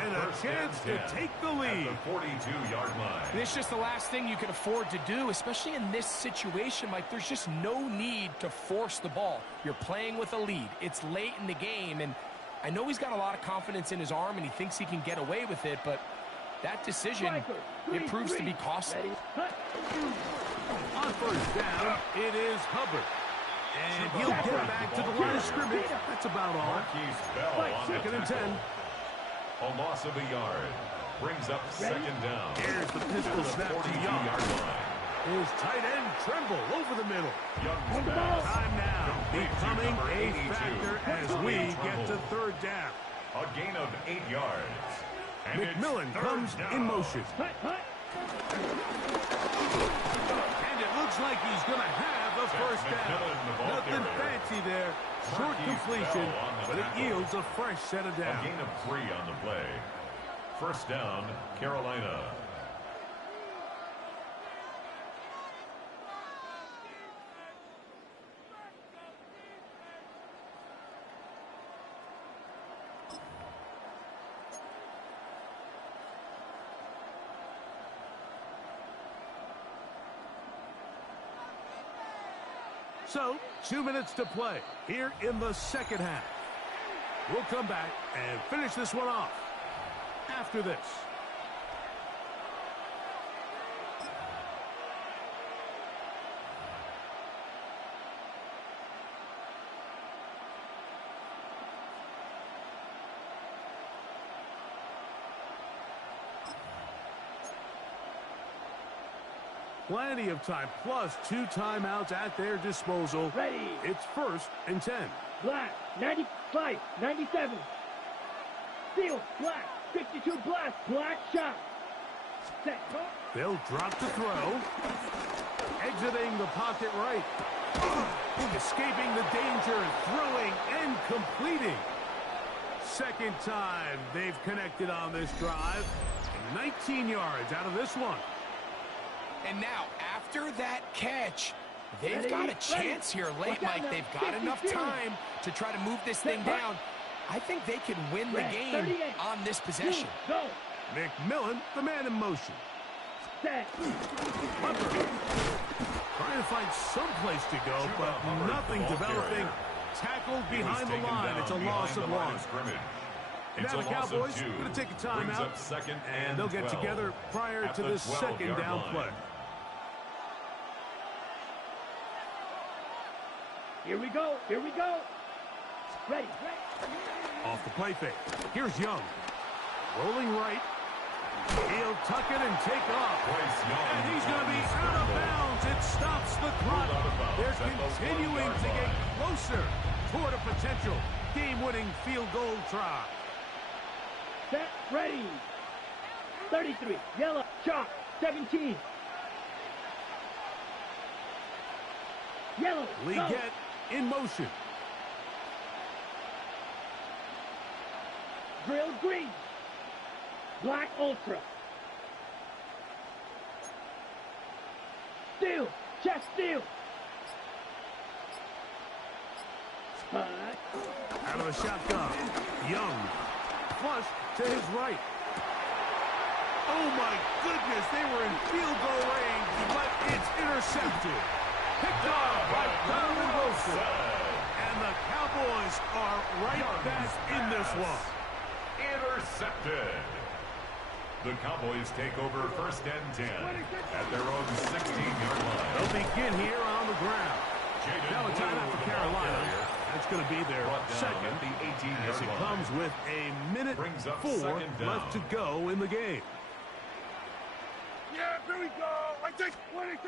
and a chance to take the lead. At the 42-yard line. And it's just the last thing you can afford to do, especially in this situation. Like, there's just no need to force the ball. You're playing with a lead. It's late in the game, and I know he's got a lot of confidence in his arm, and he thinks he can get away with it, but that decision, it proves to be costly. On first down, it is Hubbard. And he'll get back to the line of scrimmage. That's about all. Marquise Bell on the Second and tackle. 10. A loss of a yard. Brings up second down. Here's the pistol At the snap to 42-yard Young. line. His tight end Trimble over the middle. Young's pass. Time now Complete to becoming number a 82. factor as we get to third down. A gain of 8 yards. And McMillan it's third comes down. in motion. And it looks like he's going to have a first McMillan, the down. ball Nothing carrier. fancy there. Short Marquise completion, Bell on the but it tackle. yields a fresh set of A downs. gain of 3 on the play. First down, Carolina. So, 2 minutes to play here in the second half. We'll come back and finish this one off after this. Plenty of time, plus 2 timeouts at their disposal. Ready. It's 1st and 10. Black, 95, 97. Steal, black, 52, black, black shot. Set, They'll drop the throw. Exiting the pocket right. Escaping the danger, throwing and completing. Second time they've connected on this drive. 19 yards out of this one. And now, after that catch, they've got a chance here late, Mike. They've got enough time to try to move this thing down. I think they can win the game on this possession. Go. McMillan, the man in motion. Set. Hubbard trying to find some place to go, but nothing developing. Tackled behind the line. It's a loss of 1. Now the Cowboys are going to take a timeout, and they'll get together prior to the second down play. Here we go. Here we go. Ready. Off the play fake. Here's Young. Rolling right. He'll tuck it and take off. And he's going to be out of bounds. It stops the clock. They're continuing to get closer toward a potential game-winning field goal try. Set. Ready. 33. Yellow. Chalk. 17. Yellow. Leggett in motion. Drill green. Black ultra. Steal. Chest steal. Out of the shotgun. Young. Flush to his right. Oh my goodness, they were in field goal range, but it's intercepted. Picked off by Donovan Wilson. And the Cowboys are right back in this one. Intercepted. The Cowboys take over 1st and 10 at their own 16-yard line. They'll begin here on the ground. Now a timeout for Carolina. That's going to be their second at the 18-yard as it line. comes with a minute 4 left to go in the game. Yeah, here we go. I take 26.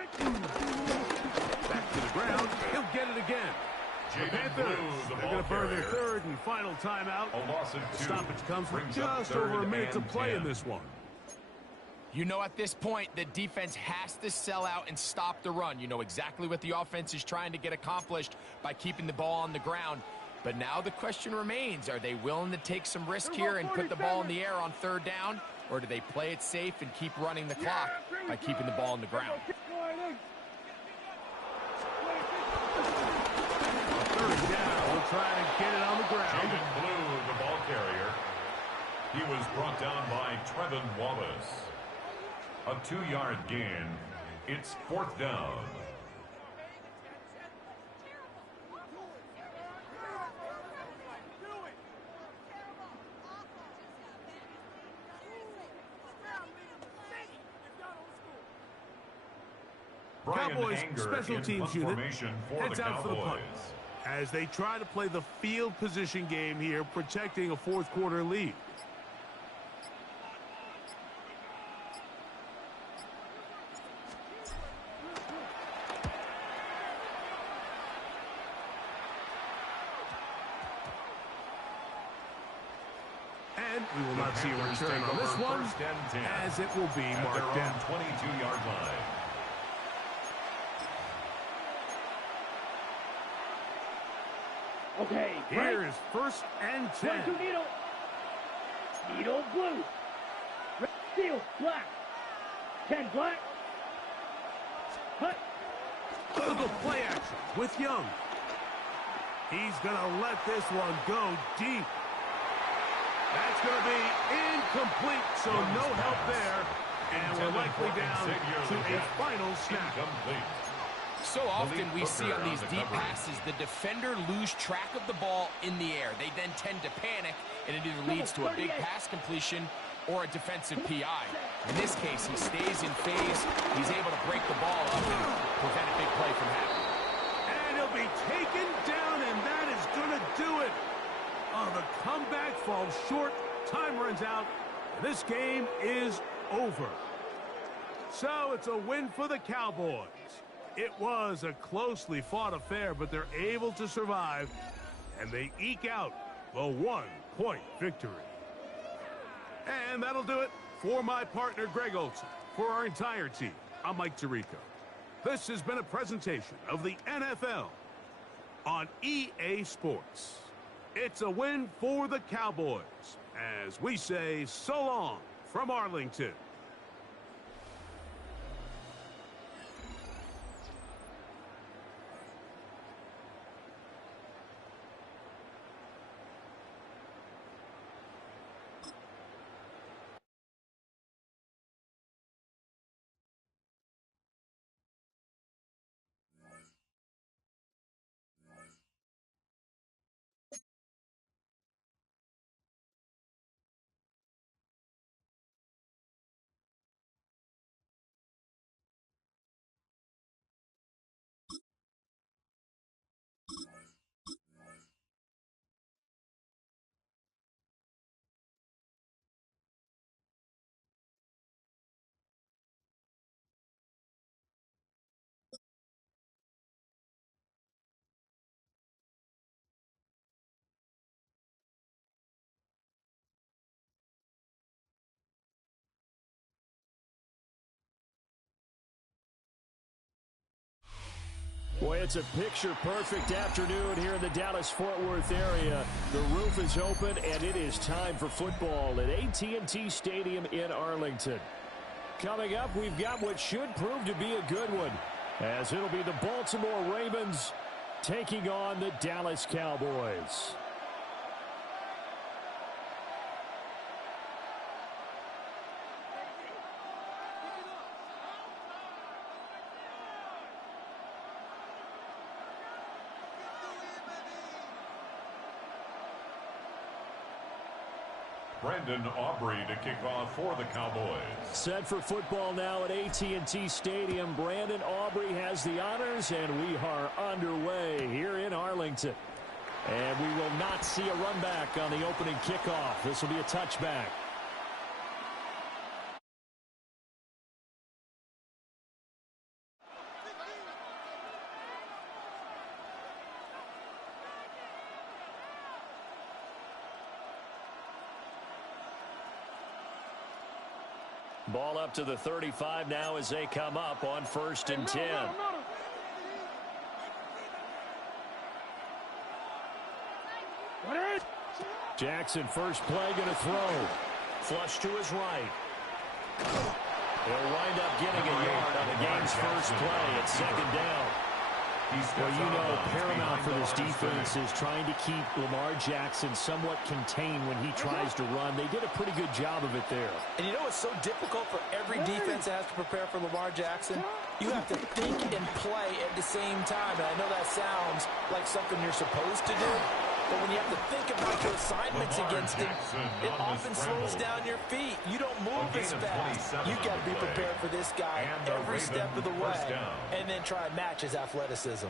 Back to the ground. He'll get it again. The Panthers, they're going to burn their 3rd and final timeout. A loss of 2. Stoppage comes with Brings up just 3rd over a minute to and play 10. in this one. You know, at this point, the defense has to sell out and stop the run. You know exactly what the offense is trying to get accomplished by keeping the ball on the ground. But now the question remains, are they willing to take some risk here and put the ball in the air on 3rd down? Or do they play it safe and keep running the clock by keeping the ball on the ground? 3rd down. We'll try to get it on the ground. Jaden Blue, the ball carrier. He was brought down by Trevin Wallace. A 2-yard gain. It's 4th down. Cowboys Anger special in teams punt unit formation for heads the out for the punt Cowboys. as they try to play the field position game here, protecting a 4th quarter lead. And we will not see a return on this one, as it will be marked down. 22-yard line. Okay, Here is 1st and 10. 22 needle. Needle blue. Red, steel, black. 10 black. Hut. Little play action with Young. He's going to let this one go deep. That's going to be incomplete, so no help there. And we're likely down to a final snap. Incomplete. So often we see on these deep passes, the defender lose track of the ball in the air. They then tend to panic, and it either leads to a big pass completion or a defensive PI. In this case, he stays in phase. He's able to break the ball up and prevent a big play from happening. And he'll be taken down, and that is going to do it. Oh, the comeback falls short. Time runs out. This game is over. So it's a win for the Cowboys. It was a closely fought affair, but they're able to survive, and they eke out the 1-point victory. And that'll do it for my partner, Greg Olson. For our entire team, I'm Mike Tirico. This has been a presentation of the NFL on EA Sports. It's a win for the Cowboys, as we say so long from Arlington. Boy, it's a picture-perfect afternoon here in the Dallas-Fort Worth area. The roof is open, and it is time for football at AT&T Stadium in Arlington. Coming up, we've got what should prove to be a good one, as it'll be the Baltimore Ravens taking on the Dallas Cowboys. Brandon Aubrey to kick off for the Cowboys. Set for football now at AT&T Stadium. Brandon Aubrey has the honors, and we are underway here in Arlington. And we will not see a run back on the opening kickoff. This will be a touchback. Ball up to the 35 now as they come up on 1st and 10. Jackson, first play, going to throw. Flush to his right. He'll wind up getting a yard on the game's first play at 2nd down. Well, you know, paramount for this defense is trying to keep Lamar Jackson somewhat contained when he tries to run. They did a pretty good job of it there. And you know it's so difficult for every defense that has to prepare for Lamar Jackson? You have to think and play at the same time. And I know that sounds like something you're supposed to do, but when you have to think about your assignments against him, it often slows down your feet. You don't move as fast. You got to be prepared for this guy every step of the way and then try and match his athleticism.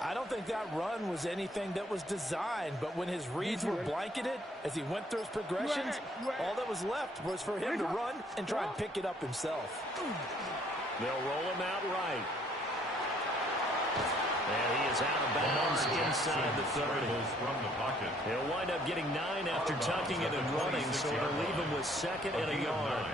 I don't think that run was anything that was designed, but when his reads were blanketed as he went through his progressions, all that was left was for him to run and try and pick it up himself. They'll roll him out right. And he is out of bounds inside the 30. From the pocket. He'll wind up getting 9 after tucking it and running, so it'll leave him with 2nd and a yard.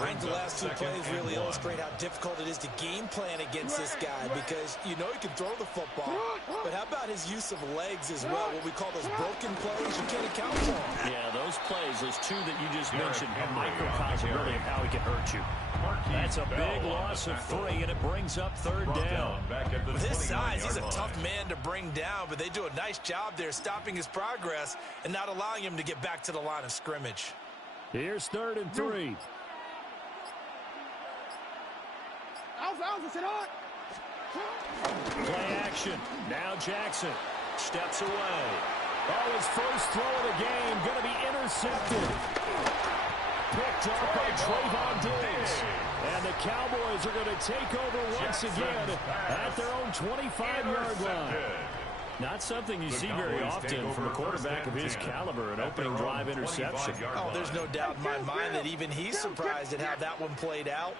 I think the last 2 plays really illustrate how difficult it is to game plan against this guy, because you know he can throw the football, but how about his use of legs as well? What we call those broken plays, you can't account for them. Yeah, those plays, those 2 that you just mentioned, a microcosm really of how he can hurt you. That's a big loss of 3, and it brings up 3rd down. With his size, he's a tough man to bring down, but they do a nice job there stopping his progress and not allowing him to get back to the line of scrimmage. Here's 3rd and 3. Play action. Now Jackson steps away. Oh, his first throw of the game going to be intercepted. Picked up by Trayvon Diggs. And the Cowboys are going to take over once again at their own 25-yard line. Not something you see very often from a quarterback of his caliber, an opening drive interception. Oh, there's no doubt in my mind that even he's surprised at how that one played out.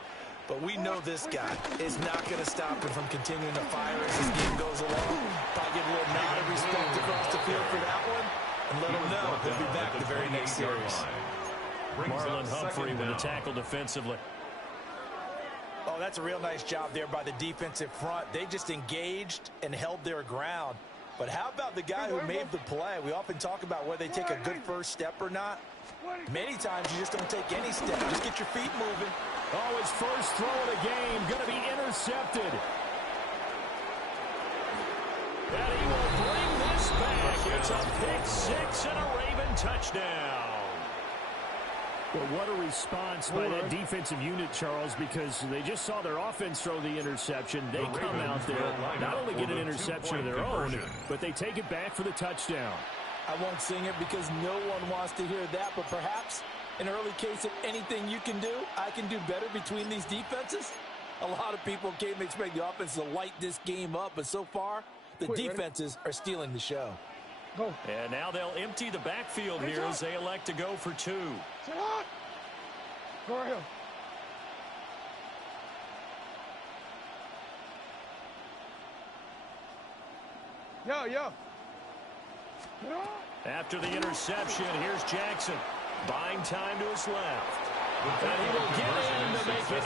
But we know this guy is not going to stop him from continuing to fire as this game goes along. Probably give a little nod of respect across the field for that one. And let him know he'll be back the very next series. Marlon Humphrey with the tackle defensively. Oh, that's a real nice job there by the defensive front. They just engaged and held their ground. But how about the guy who made the play? We often talk about whether they take a good first step or not. Many times you just don't take any step. Just get your feet moving. Oh, his first throw of the game going to be intercepted. And he will bring this back. It's a pick six and a Raven touchdown. Well, what a response by that defensive unit, Charles, because they just saw their offense throw the interception. They come out there, not only get an interception of their own, but they take it back for the touchdown. I won't sing it because no one wants to hear that, but perhaps an early case of anything you can do, I can do better between these defenses. A lot of people came to expect the offense to light this game up, but so far, the defenses are stealing the show. Go. And now they'll empty the backfield here as they elect to go for two. Sit up. Go right here. Yo. After the interception, here's Jackson. Buying time to his left. And he will get in to make it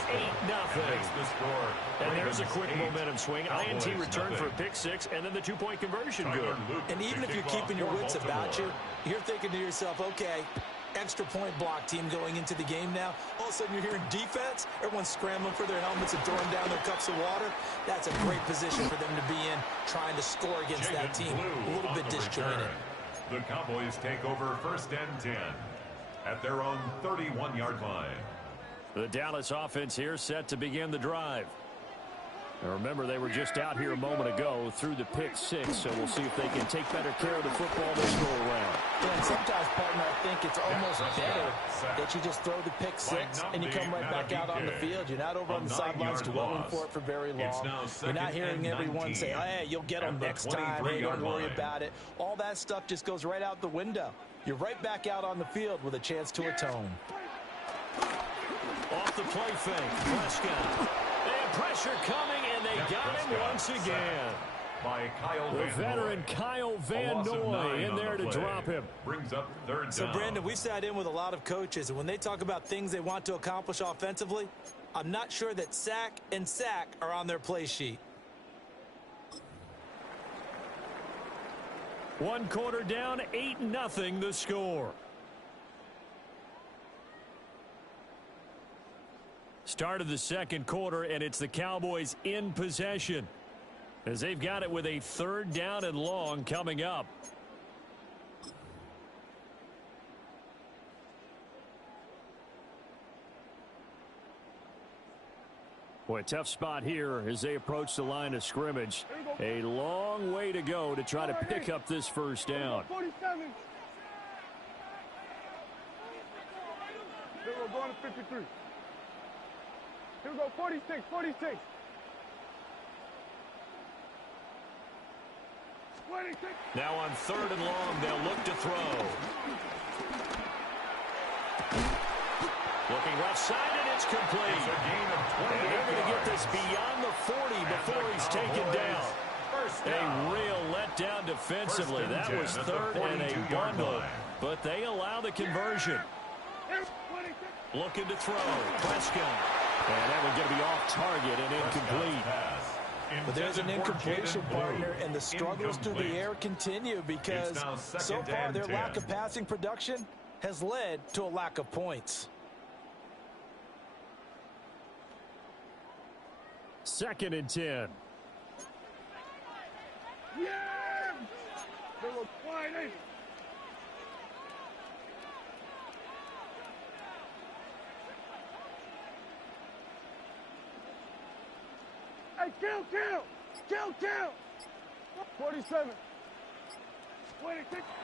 8-0. And there's a quick momentum swing. INT return for a pick six, and then the two-point conversion good. And even if you're keeping your wits about you, you're thinking to yourself, okay, extra point block team going into the game now. All of a sudden you're hearing defense. Everyone's scrambling for their helmets and throwing down their cups of water. That's a great position for them to be in, trying to score against that team. A little bit disjointed. The Cowboys take over first and 10 at their own 31-yard line. The Dallas offense here set to begin the drive. Now remember, they were just out here a moment ago through the pick six, so we'll see if they can take better care of the football this go around. Yeah, and sometimes, partner, I think it's almost better that you just throw the pick six and you come right back out on the field. You're not over on the sidelines dwelling for it for very long. You're not hearing everyone say, hey, you'll get them next time. Hey, don't worry about it. All that stuff just goes right out the window. You're right back out on the field with a chance to atone. Off the play fake, Prescott. They have pressure coming, and they got him once again. By Kyle the veteran Kyle Van Noy in there to drop him. Brings up third down. So, Brandon, we sat in with a lot of coaches, and when they talk about things they want to accomplish offensively, I'm not sure that sack and sack are on their play sheet. One quarter down, 8-0 the score. Start of the second quarter, and it's the Cowboys in possession as they've got it with a third down and long coming up. Boy, tough spot here as they approach the line of scrimmage. A long way to go to try to pick up this first down. 47. Here we go, going to 53. Here we go, 46. Now on third and long, they'll look to throw. Looking left side, and it's complete. And they're going to get this beyond the 40 before he's taken down. A real letdown defensively. That was third and a bundle, but they allow the conversion. Looking to throw. Prescott. And that one going to be off target and incomplete. But there's an incompletion, partner, and the struggles through the air continue because so far their lack of passing production has led to a lack of points. Second and 10. Yeah! They were fighting. Hey, kill! Kill. 47.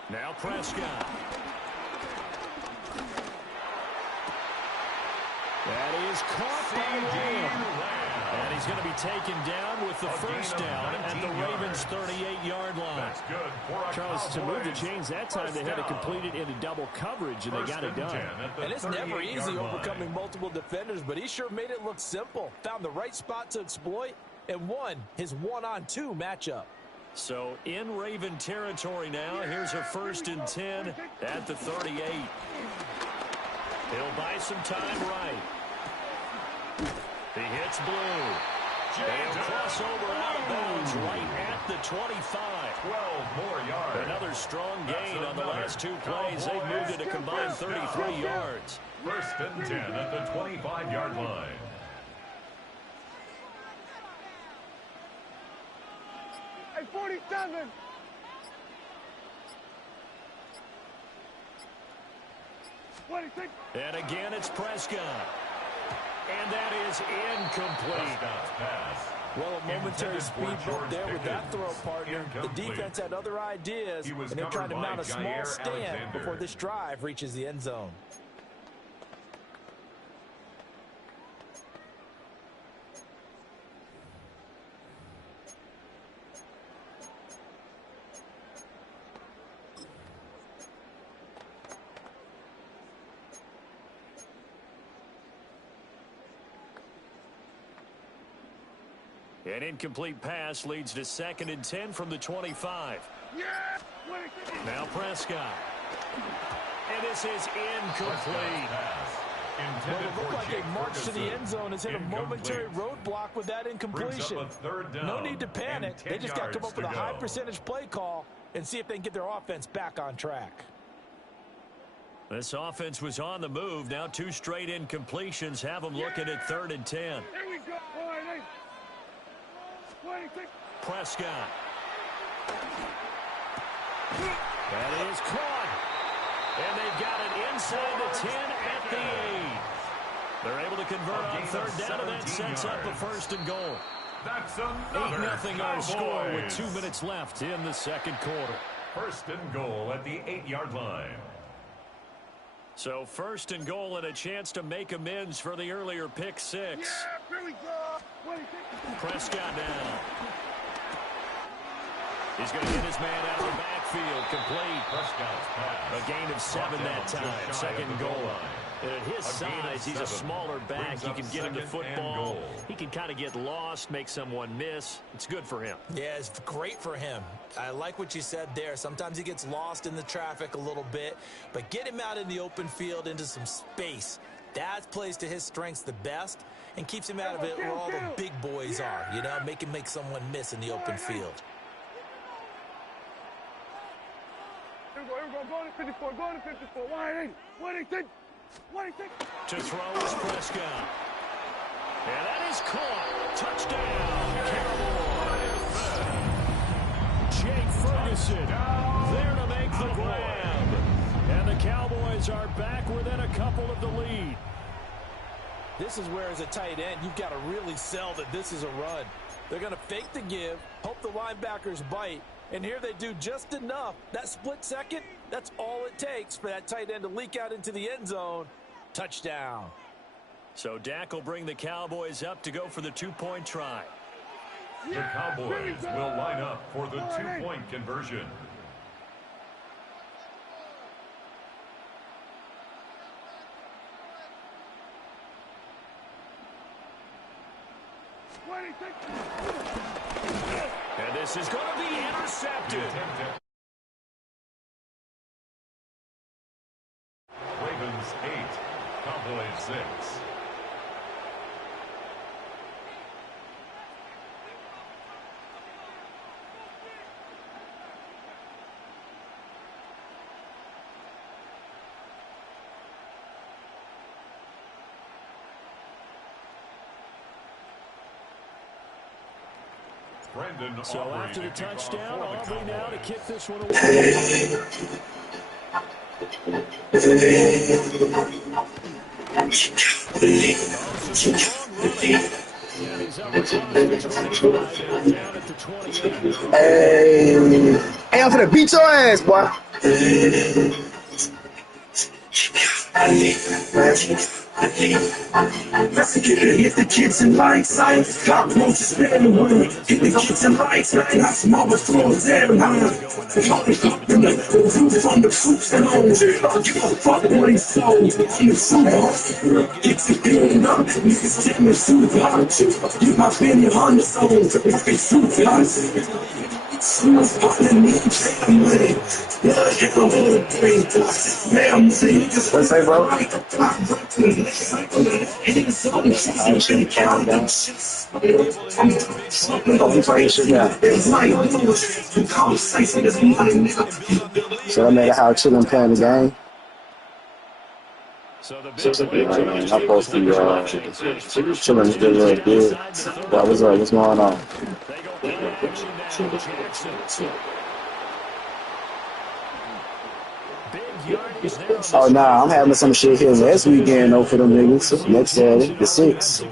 Now Prescott. That is caught by Lamb. And he's going to be taken down with the first down at the Ravens' 38-yard line. That's good for a Charles, to move the chains that time, they had to complete it into double coverage, and they got it done. And it's never easy overcoming multiple defenders, but he sure made it look simple. Found the right spot to exploit and won his one-on-two matchup. So in Raven territory now, here's a 1st and 10 at the 38. He'll buy some time right. He hits blue. They'll cross over out of bounds right at the 25. 12 more yards. Another strong gain on the last 2 plays. They've moved it a combined 33 yards. 1st and 10 at the 25-yard line. Hey, 47. And again, it's Prescott. And that is incomplete. Well, a momentary speed bump there with that throw, partner. The defense had other ideas, and they're trying to mount a small stand before this drive reaches the end zone. An incomplete pass leads to 2nd and 10 from the 25. Now Prescott. And this is incomplete. Well, it looked like a march to the end zone has hit a momentary roadblock with that incompletion. No need to panic. They just got to come up with a high percentage play call and see if they can get their offense back on track. This offense was on the move. Now 2 straight incompletions have them looking at 3rd and 10. Here we go. Prescott. That is caught. And they've got it inside the 10 at the 8. They're able to convert on 3rd down, and that sets up a 1st and goal. That's another 8-0 our score with 2 minutes left in the 2nd quarter. 1st and goal at the 8-yard line. So 1st and goal and a chance to make amends for the earlier pick 6. Here we go. Prescott now. He's going to get his man out of the backfield. Complete. Prescott's pass. A gain of 7 that time. 2nd goal. And at his size, he's a smaller back. You can get him the football. He can kind of get lost, make someone miss. It's good for him. Yeah, it's great for him. I like what you said there. Sometimes he gets lost in the traffic a little bit, but get him out in the open field into some space. That plays to his strengths the best and keeps him out of it where all the big boys are, you know, make someone miss in the open field. Here we go. Going to 54. Going to 54. What do you think? To throw is Prescott. And that is caught. Touchdown, Cowboys. Jake Ferguson there to make the grab. And the Cowboys are back within a couple of the lead. This is where, as a tight end, you've got to really sell that this is a run. They're going to fake the give, hope the linebackers bite, and here they do just enough. That split second, that's all it takes for that tight end to leak out into the end zone. Touchdown. So Dak will bring the Cowboys up to go for the 2-point try. The Cowboys will line up for the 2-point conversion. And this is going to be intercepted. Ravens 8, Cowboys 6. So after the touchdown, Aubrey now to kick this one away. And he's ties up across the 25 and down at the 28. Hey, I'm finna beat your ass, boy. Hit the kitchen lights, I cockroaches in the room. Hit the kitchen lights, I got some overflows everywhere. From the fruits and on, I'll give a fuck what he sold. I'm the super, get you feeling up, niggas tell me super hot. You my Benny Honda soul, fucking super hot. Smooth partner need family. Blood hit the whole thing. Family. What's that, bro? I should count down. Oh, we playing shit now. So I made a how chillin' playing the game. I'm supposed to be chilling is good, really good. What's up? What's going on? Oh, nah, I'm having some shit here next weekend, though, for them niggas. Next Saturday, the 6th.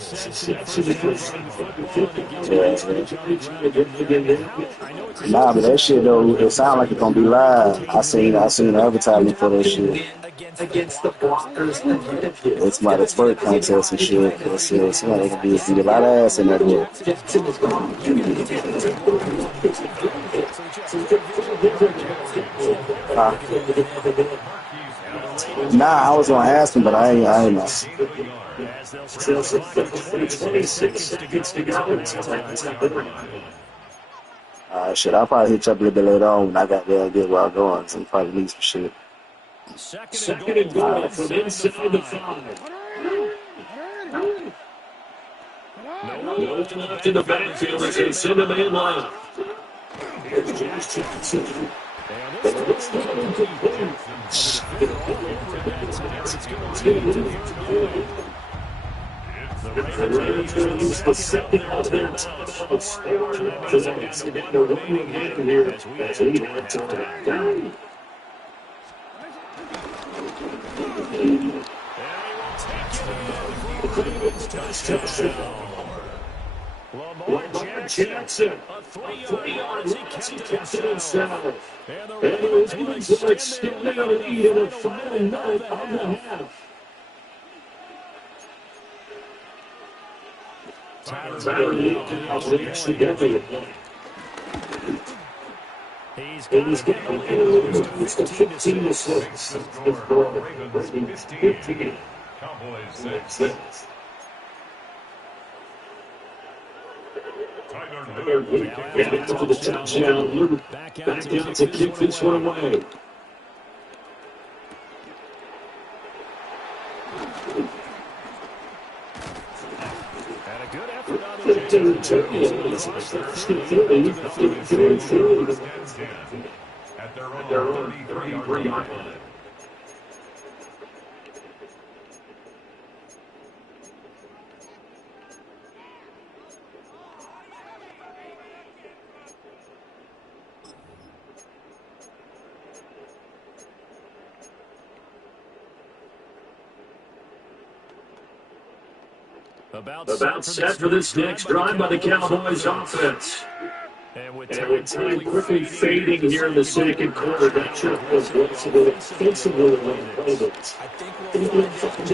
Yeah. Nah, but that shit, though, it sound like it's gonna be live. I seen the advertisement for that shit. It's my sport contest and shit. It's like it can be a lot of ass in that here. Nah, I was gonna ask him, but I ain't know. Shit, I'll probably hit you up a little bit later on when I got there and get where I'm going. So you probably need some shit. Second and goal from inside the 5. No one left in the backfield as they send a man left. The Raiders going to use the second of their timeouts. They are now possessing in the remaining half here as we head to halftime. Lamar Jackson, a 3-yard as he kept it inside. And the Ravens will extend their lead in a final minute of the half. He's getting away 15-6. Ravens 15, Cowboys 6. Back out to the touchdown. Back out to kick this one away. And a good effort out of at their own 33-yard line. About set for this next drive by the Cowboys offense. And with time quickly fading here in the second quarter, that should have was offensively on the Ravens. I think we'll find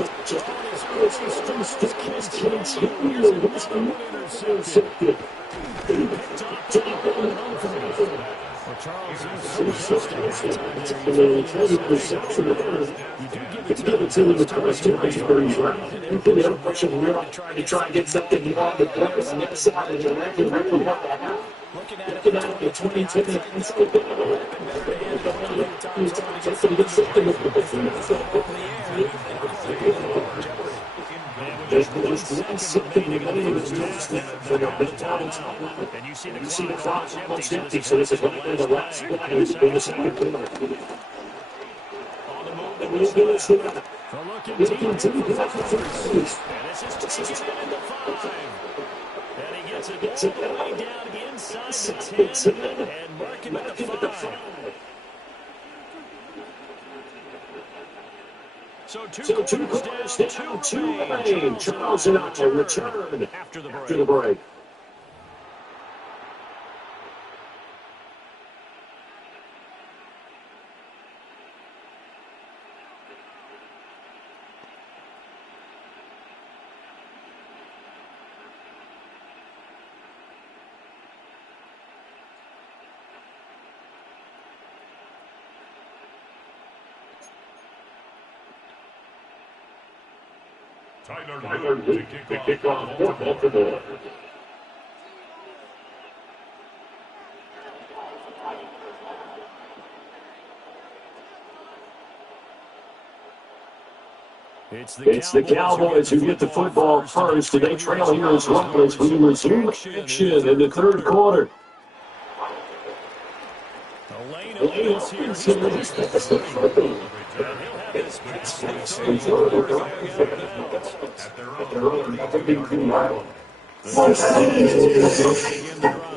try and get something on the players on the side of the record. Looking at the 22 minutes. And you see the clock almost empty, so this is going to be the last play in the second quarter. On the move, looking to this is at the 5. And he gets it all the way down to the inside the 10 and marking at the 5. So two So two quarters quarters down, down, two two remain. remain. Charles and I return after the after the break. break. Tyler Luke to kick off for Baltimore. It's the Cowboys who get the football first, and they trail here as well as we resume action in the third quarter. The lane opens here. He's past the 30. And he'll have this past the 30 before going out of bounds. At their own 32-yard line. The begin the drive.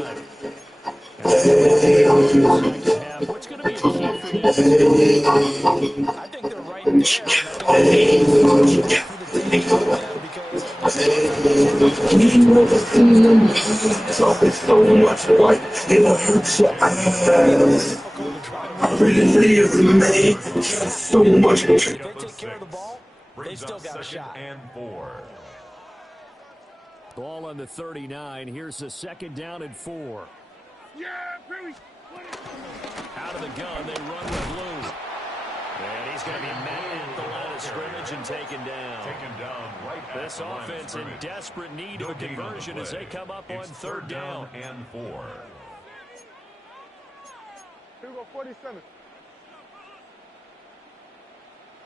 Second half. What's going to be a key for this? I think they're right there, and I think they're for the team for them because Talking so much like it hurts your eyes. difficult to try and Really, man, so much. if they take care of the ball, they still got a shot. And 4. Ball on the 39. Here's the second down and 4. Yeah, Perry. Out of the gun, they run with Blue. And he's going to be met at the line of scrimmage and taken down. Taken down right at This the line of offense in scrimmage. desperate need of No a gain on the conversion as play. they come up on It's third down. and 4. Here we go, 47.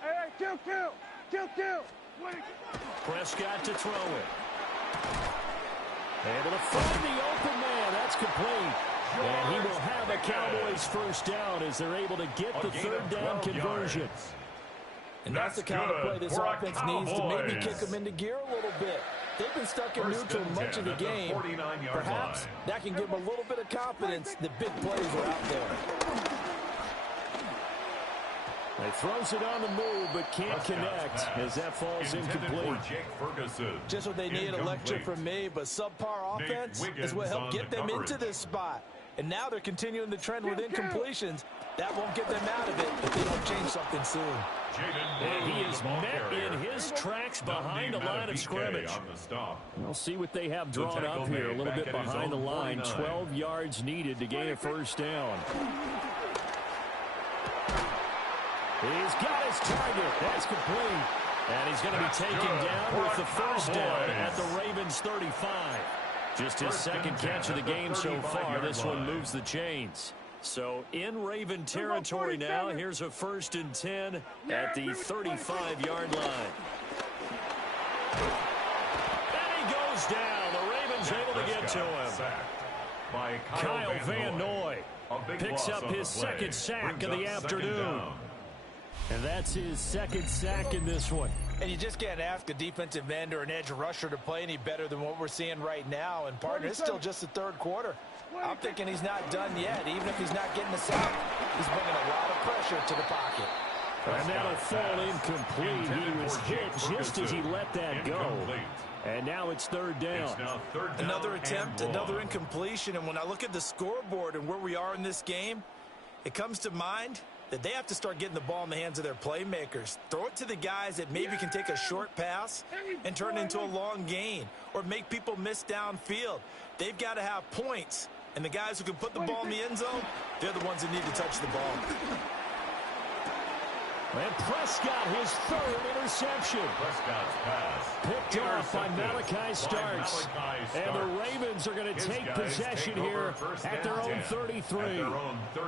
Hey, kill. Wait. Prescott to throw it. Able to find the open man. That's complete. And he will have a Cowboys first down as they're able to get the third down conversion. And that's the kind of play this offense needs to maybe kick them into gear a little bit. They've been stuck in neutral much of the game. Perhaps that can give them a little bit of confidence that big plays are out there. He throws it on the move, but can't connect as that falls incomplete. Just what they need, a lecture from me, but subpar offense is what helped get them into this spot. And now they're continuing the trend with incompletions. That won't get them out of it if they don't change something soon. And he is met in his tracks behind the line of scrimmage. We'll see what they have drawn up here. A little bit behind the line. 12 yards needed to gain a first down. He's got his target. That's complete. And he's going to be taken down with the first down at the Ravens 35. Just his second catch of the game so far. This one moves the chains. So in Raven territory now. Here's a 1st and 10 at the 35-yard line. And he goes down. The Ravens able to get to him. Kyle Van Noy picks up his second sack of the afternoon. And that's his second sack in this one. And you just can't ask a defensive end or an edge rusher to play any better than what we're seeing right now. And, partner, it's still just the third quarter. I'm thinking he's not done yet. Even if he's not getting a sack, he's bringing a lot of pressure to the pocket. And that'll fall incomplete. He was hit just as he let that go. And now it's third down. Another attempt, another incompletion. And when I look at the scoreboard and where we are in this game, it comes to mind that they have to start getting the ball in the hands of their playmakers. Throw it to the guys that maybe can take a short pass and turn it into a long gain or make people miss downfield. They've got to have points, and the guys who can put the ball in the end zone, they're the ones that need to touch the ball. And Prescott, his third interception. Prescott's pass. Picked off by Malachi Starks. And the Ravens are going to take possession here at their own 33.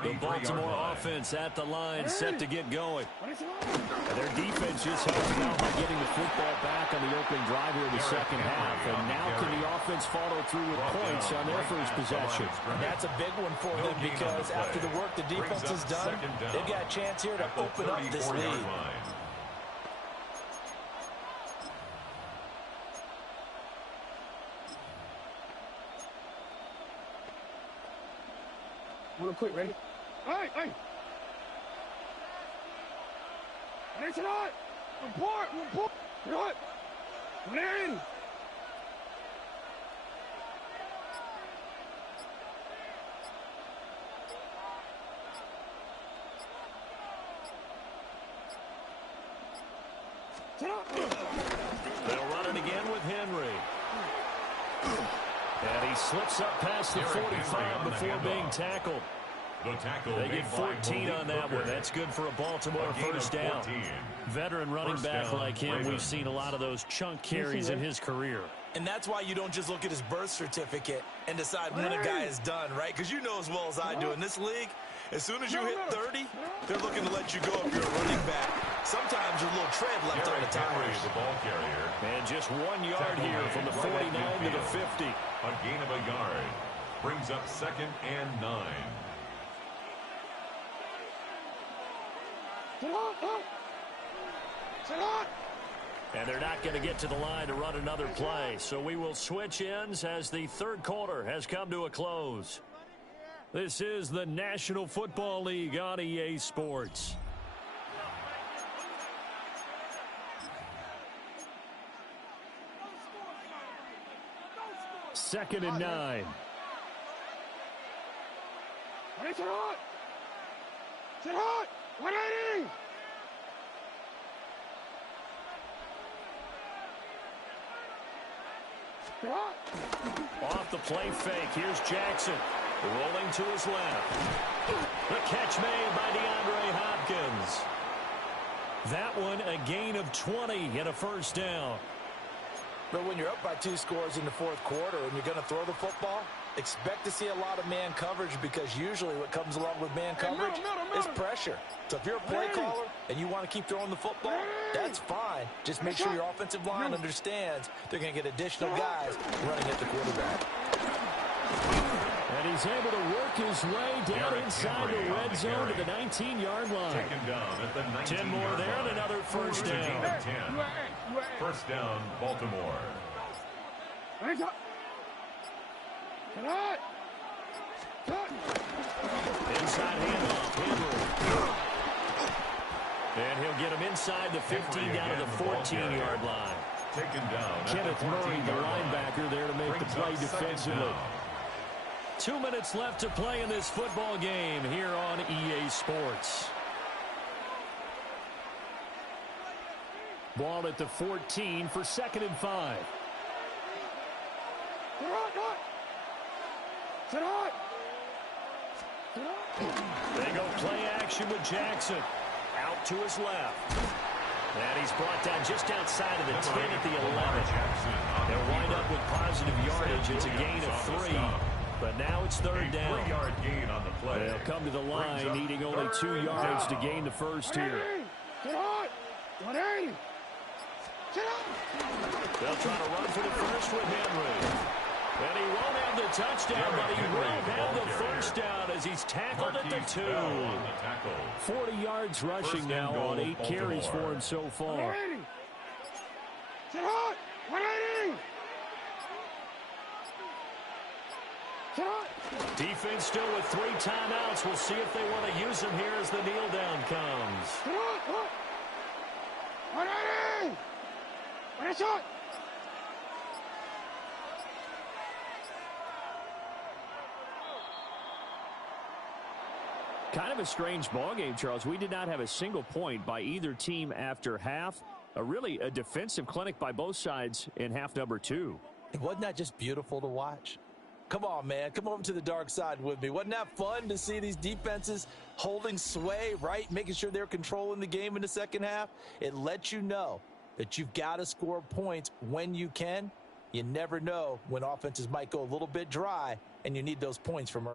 The Baltimore offense at the line, set to get going. And their defense just helped them out by getting the football back on the opening drive here in the second half. And now can the offense follow through with points on their first possession? And that's a big one for them because after the work the defense has done, they've got a chance here to open up this lead. Real quick, ready? Hey! Nice shot! Report. Good. One in. They'll run it again with Henry. And he slips up past the 45 before being tackled. They get 14 on that one. That's good for a Baltimore first down. Veteran running back like him, we've seen a lot of those chunk carries in his career. And that's why you don't just look at his birth certificate and decide when a guy is done, right? Because you know as well as I do, in this league, as soon as you hit 30, they're looking to let you go if you're a running back. Sometimes there's a little tread left on the tires. The ball carrier. And just 1 yard here from the 49 to the 50. A gain of a yard. Brings up 2nd and 9. And they're not going to get to the line to run another play. So we will switch ends as the third quarter has come to a close. This is the National Football League on EA Sports. Second and 9. Sit hot! 180! Off the play fake. Here's Jackson. Rolling to his left. The catch made by DeAndre Hopkins. That one a gain of 20 and a first down. But when you're up by 2 scores in the fourth quarter and you're going to throw the football, expect to see a lot of man coverage because usually what comes along with man coverage is pressure. So if you're a play caller and you want to keep throwing the football, that's fine. Just make sure your offensive line understands they're going to get additional guys running at the quarterback. And he's able to work his way down inside the red zone to the 19-yard line. Taken down at the 19-yard 10 more there and another first down. First down, Baltimore. Inside handoff, Henry. And he'll get him inside the 15 down to the 14-yard line. Taken down. Kenneth Murray, the linebacker, there to make the play defensively. 2 minutes left to play in this football game here on EA Sports. Ball at the 14 for 2nd and 5. They go play action with Jackson. Out to his left. And he's brought down just outside of the 10 at the 11. They'll wind up with positive yardage. It's a gain of 3. But now it's third down. 3-yard gain on the play. They'll come to the line needing only 2 yards to gain the first here. They'll try to run for the first with Henry. And he won't have the touchdown, but he will have the first down as he's tackled at the 2. 40 yards rushing now on 8 carries for him so far. Defense still with 3 timeouts. We'll see if they want to use them here as the kneel down comes. Kind of a strange ball game, Charles. We did not have a single point by either team after half. Really a defensive clinic by both sides in half number 2. Wasn't that just beautiful to watch? Come on, man. Come over to the dark side with me. Wasn't that fun to see these defenses holding sway, right? Making sure they're controlling the game in the second half. It lets you know that you've got to score points when you can. You never know when offenses might go a little bit dry, and you need those points from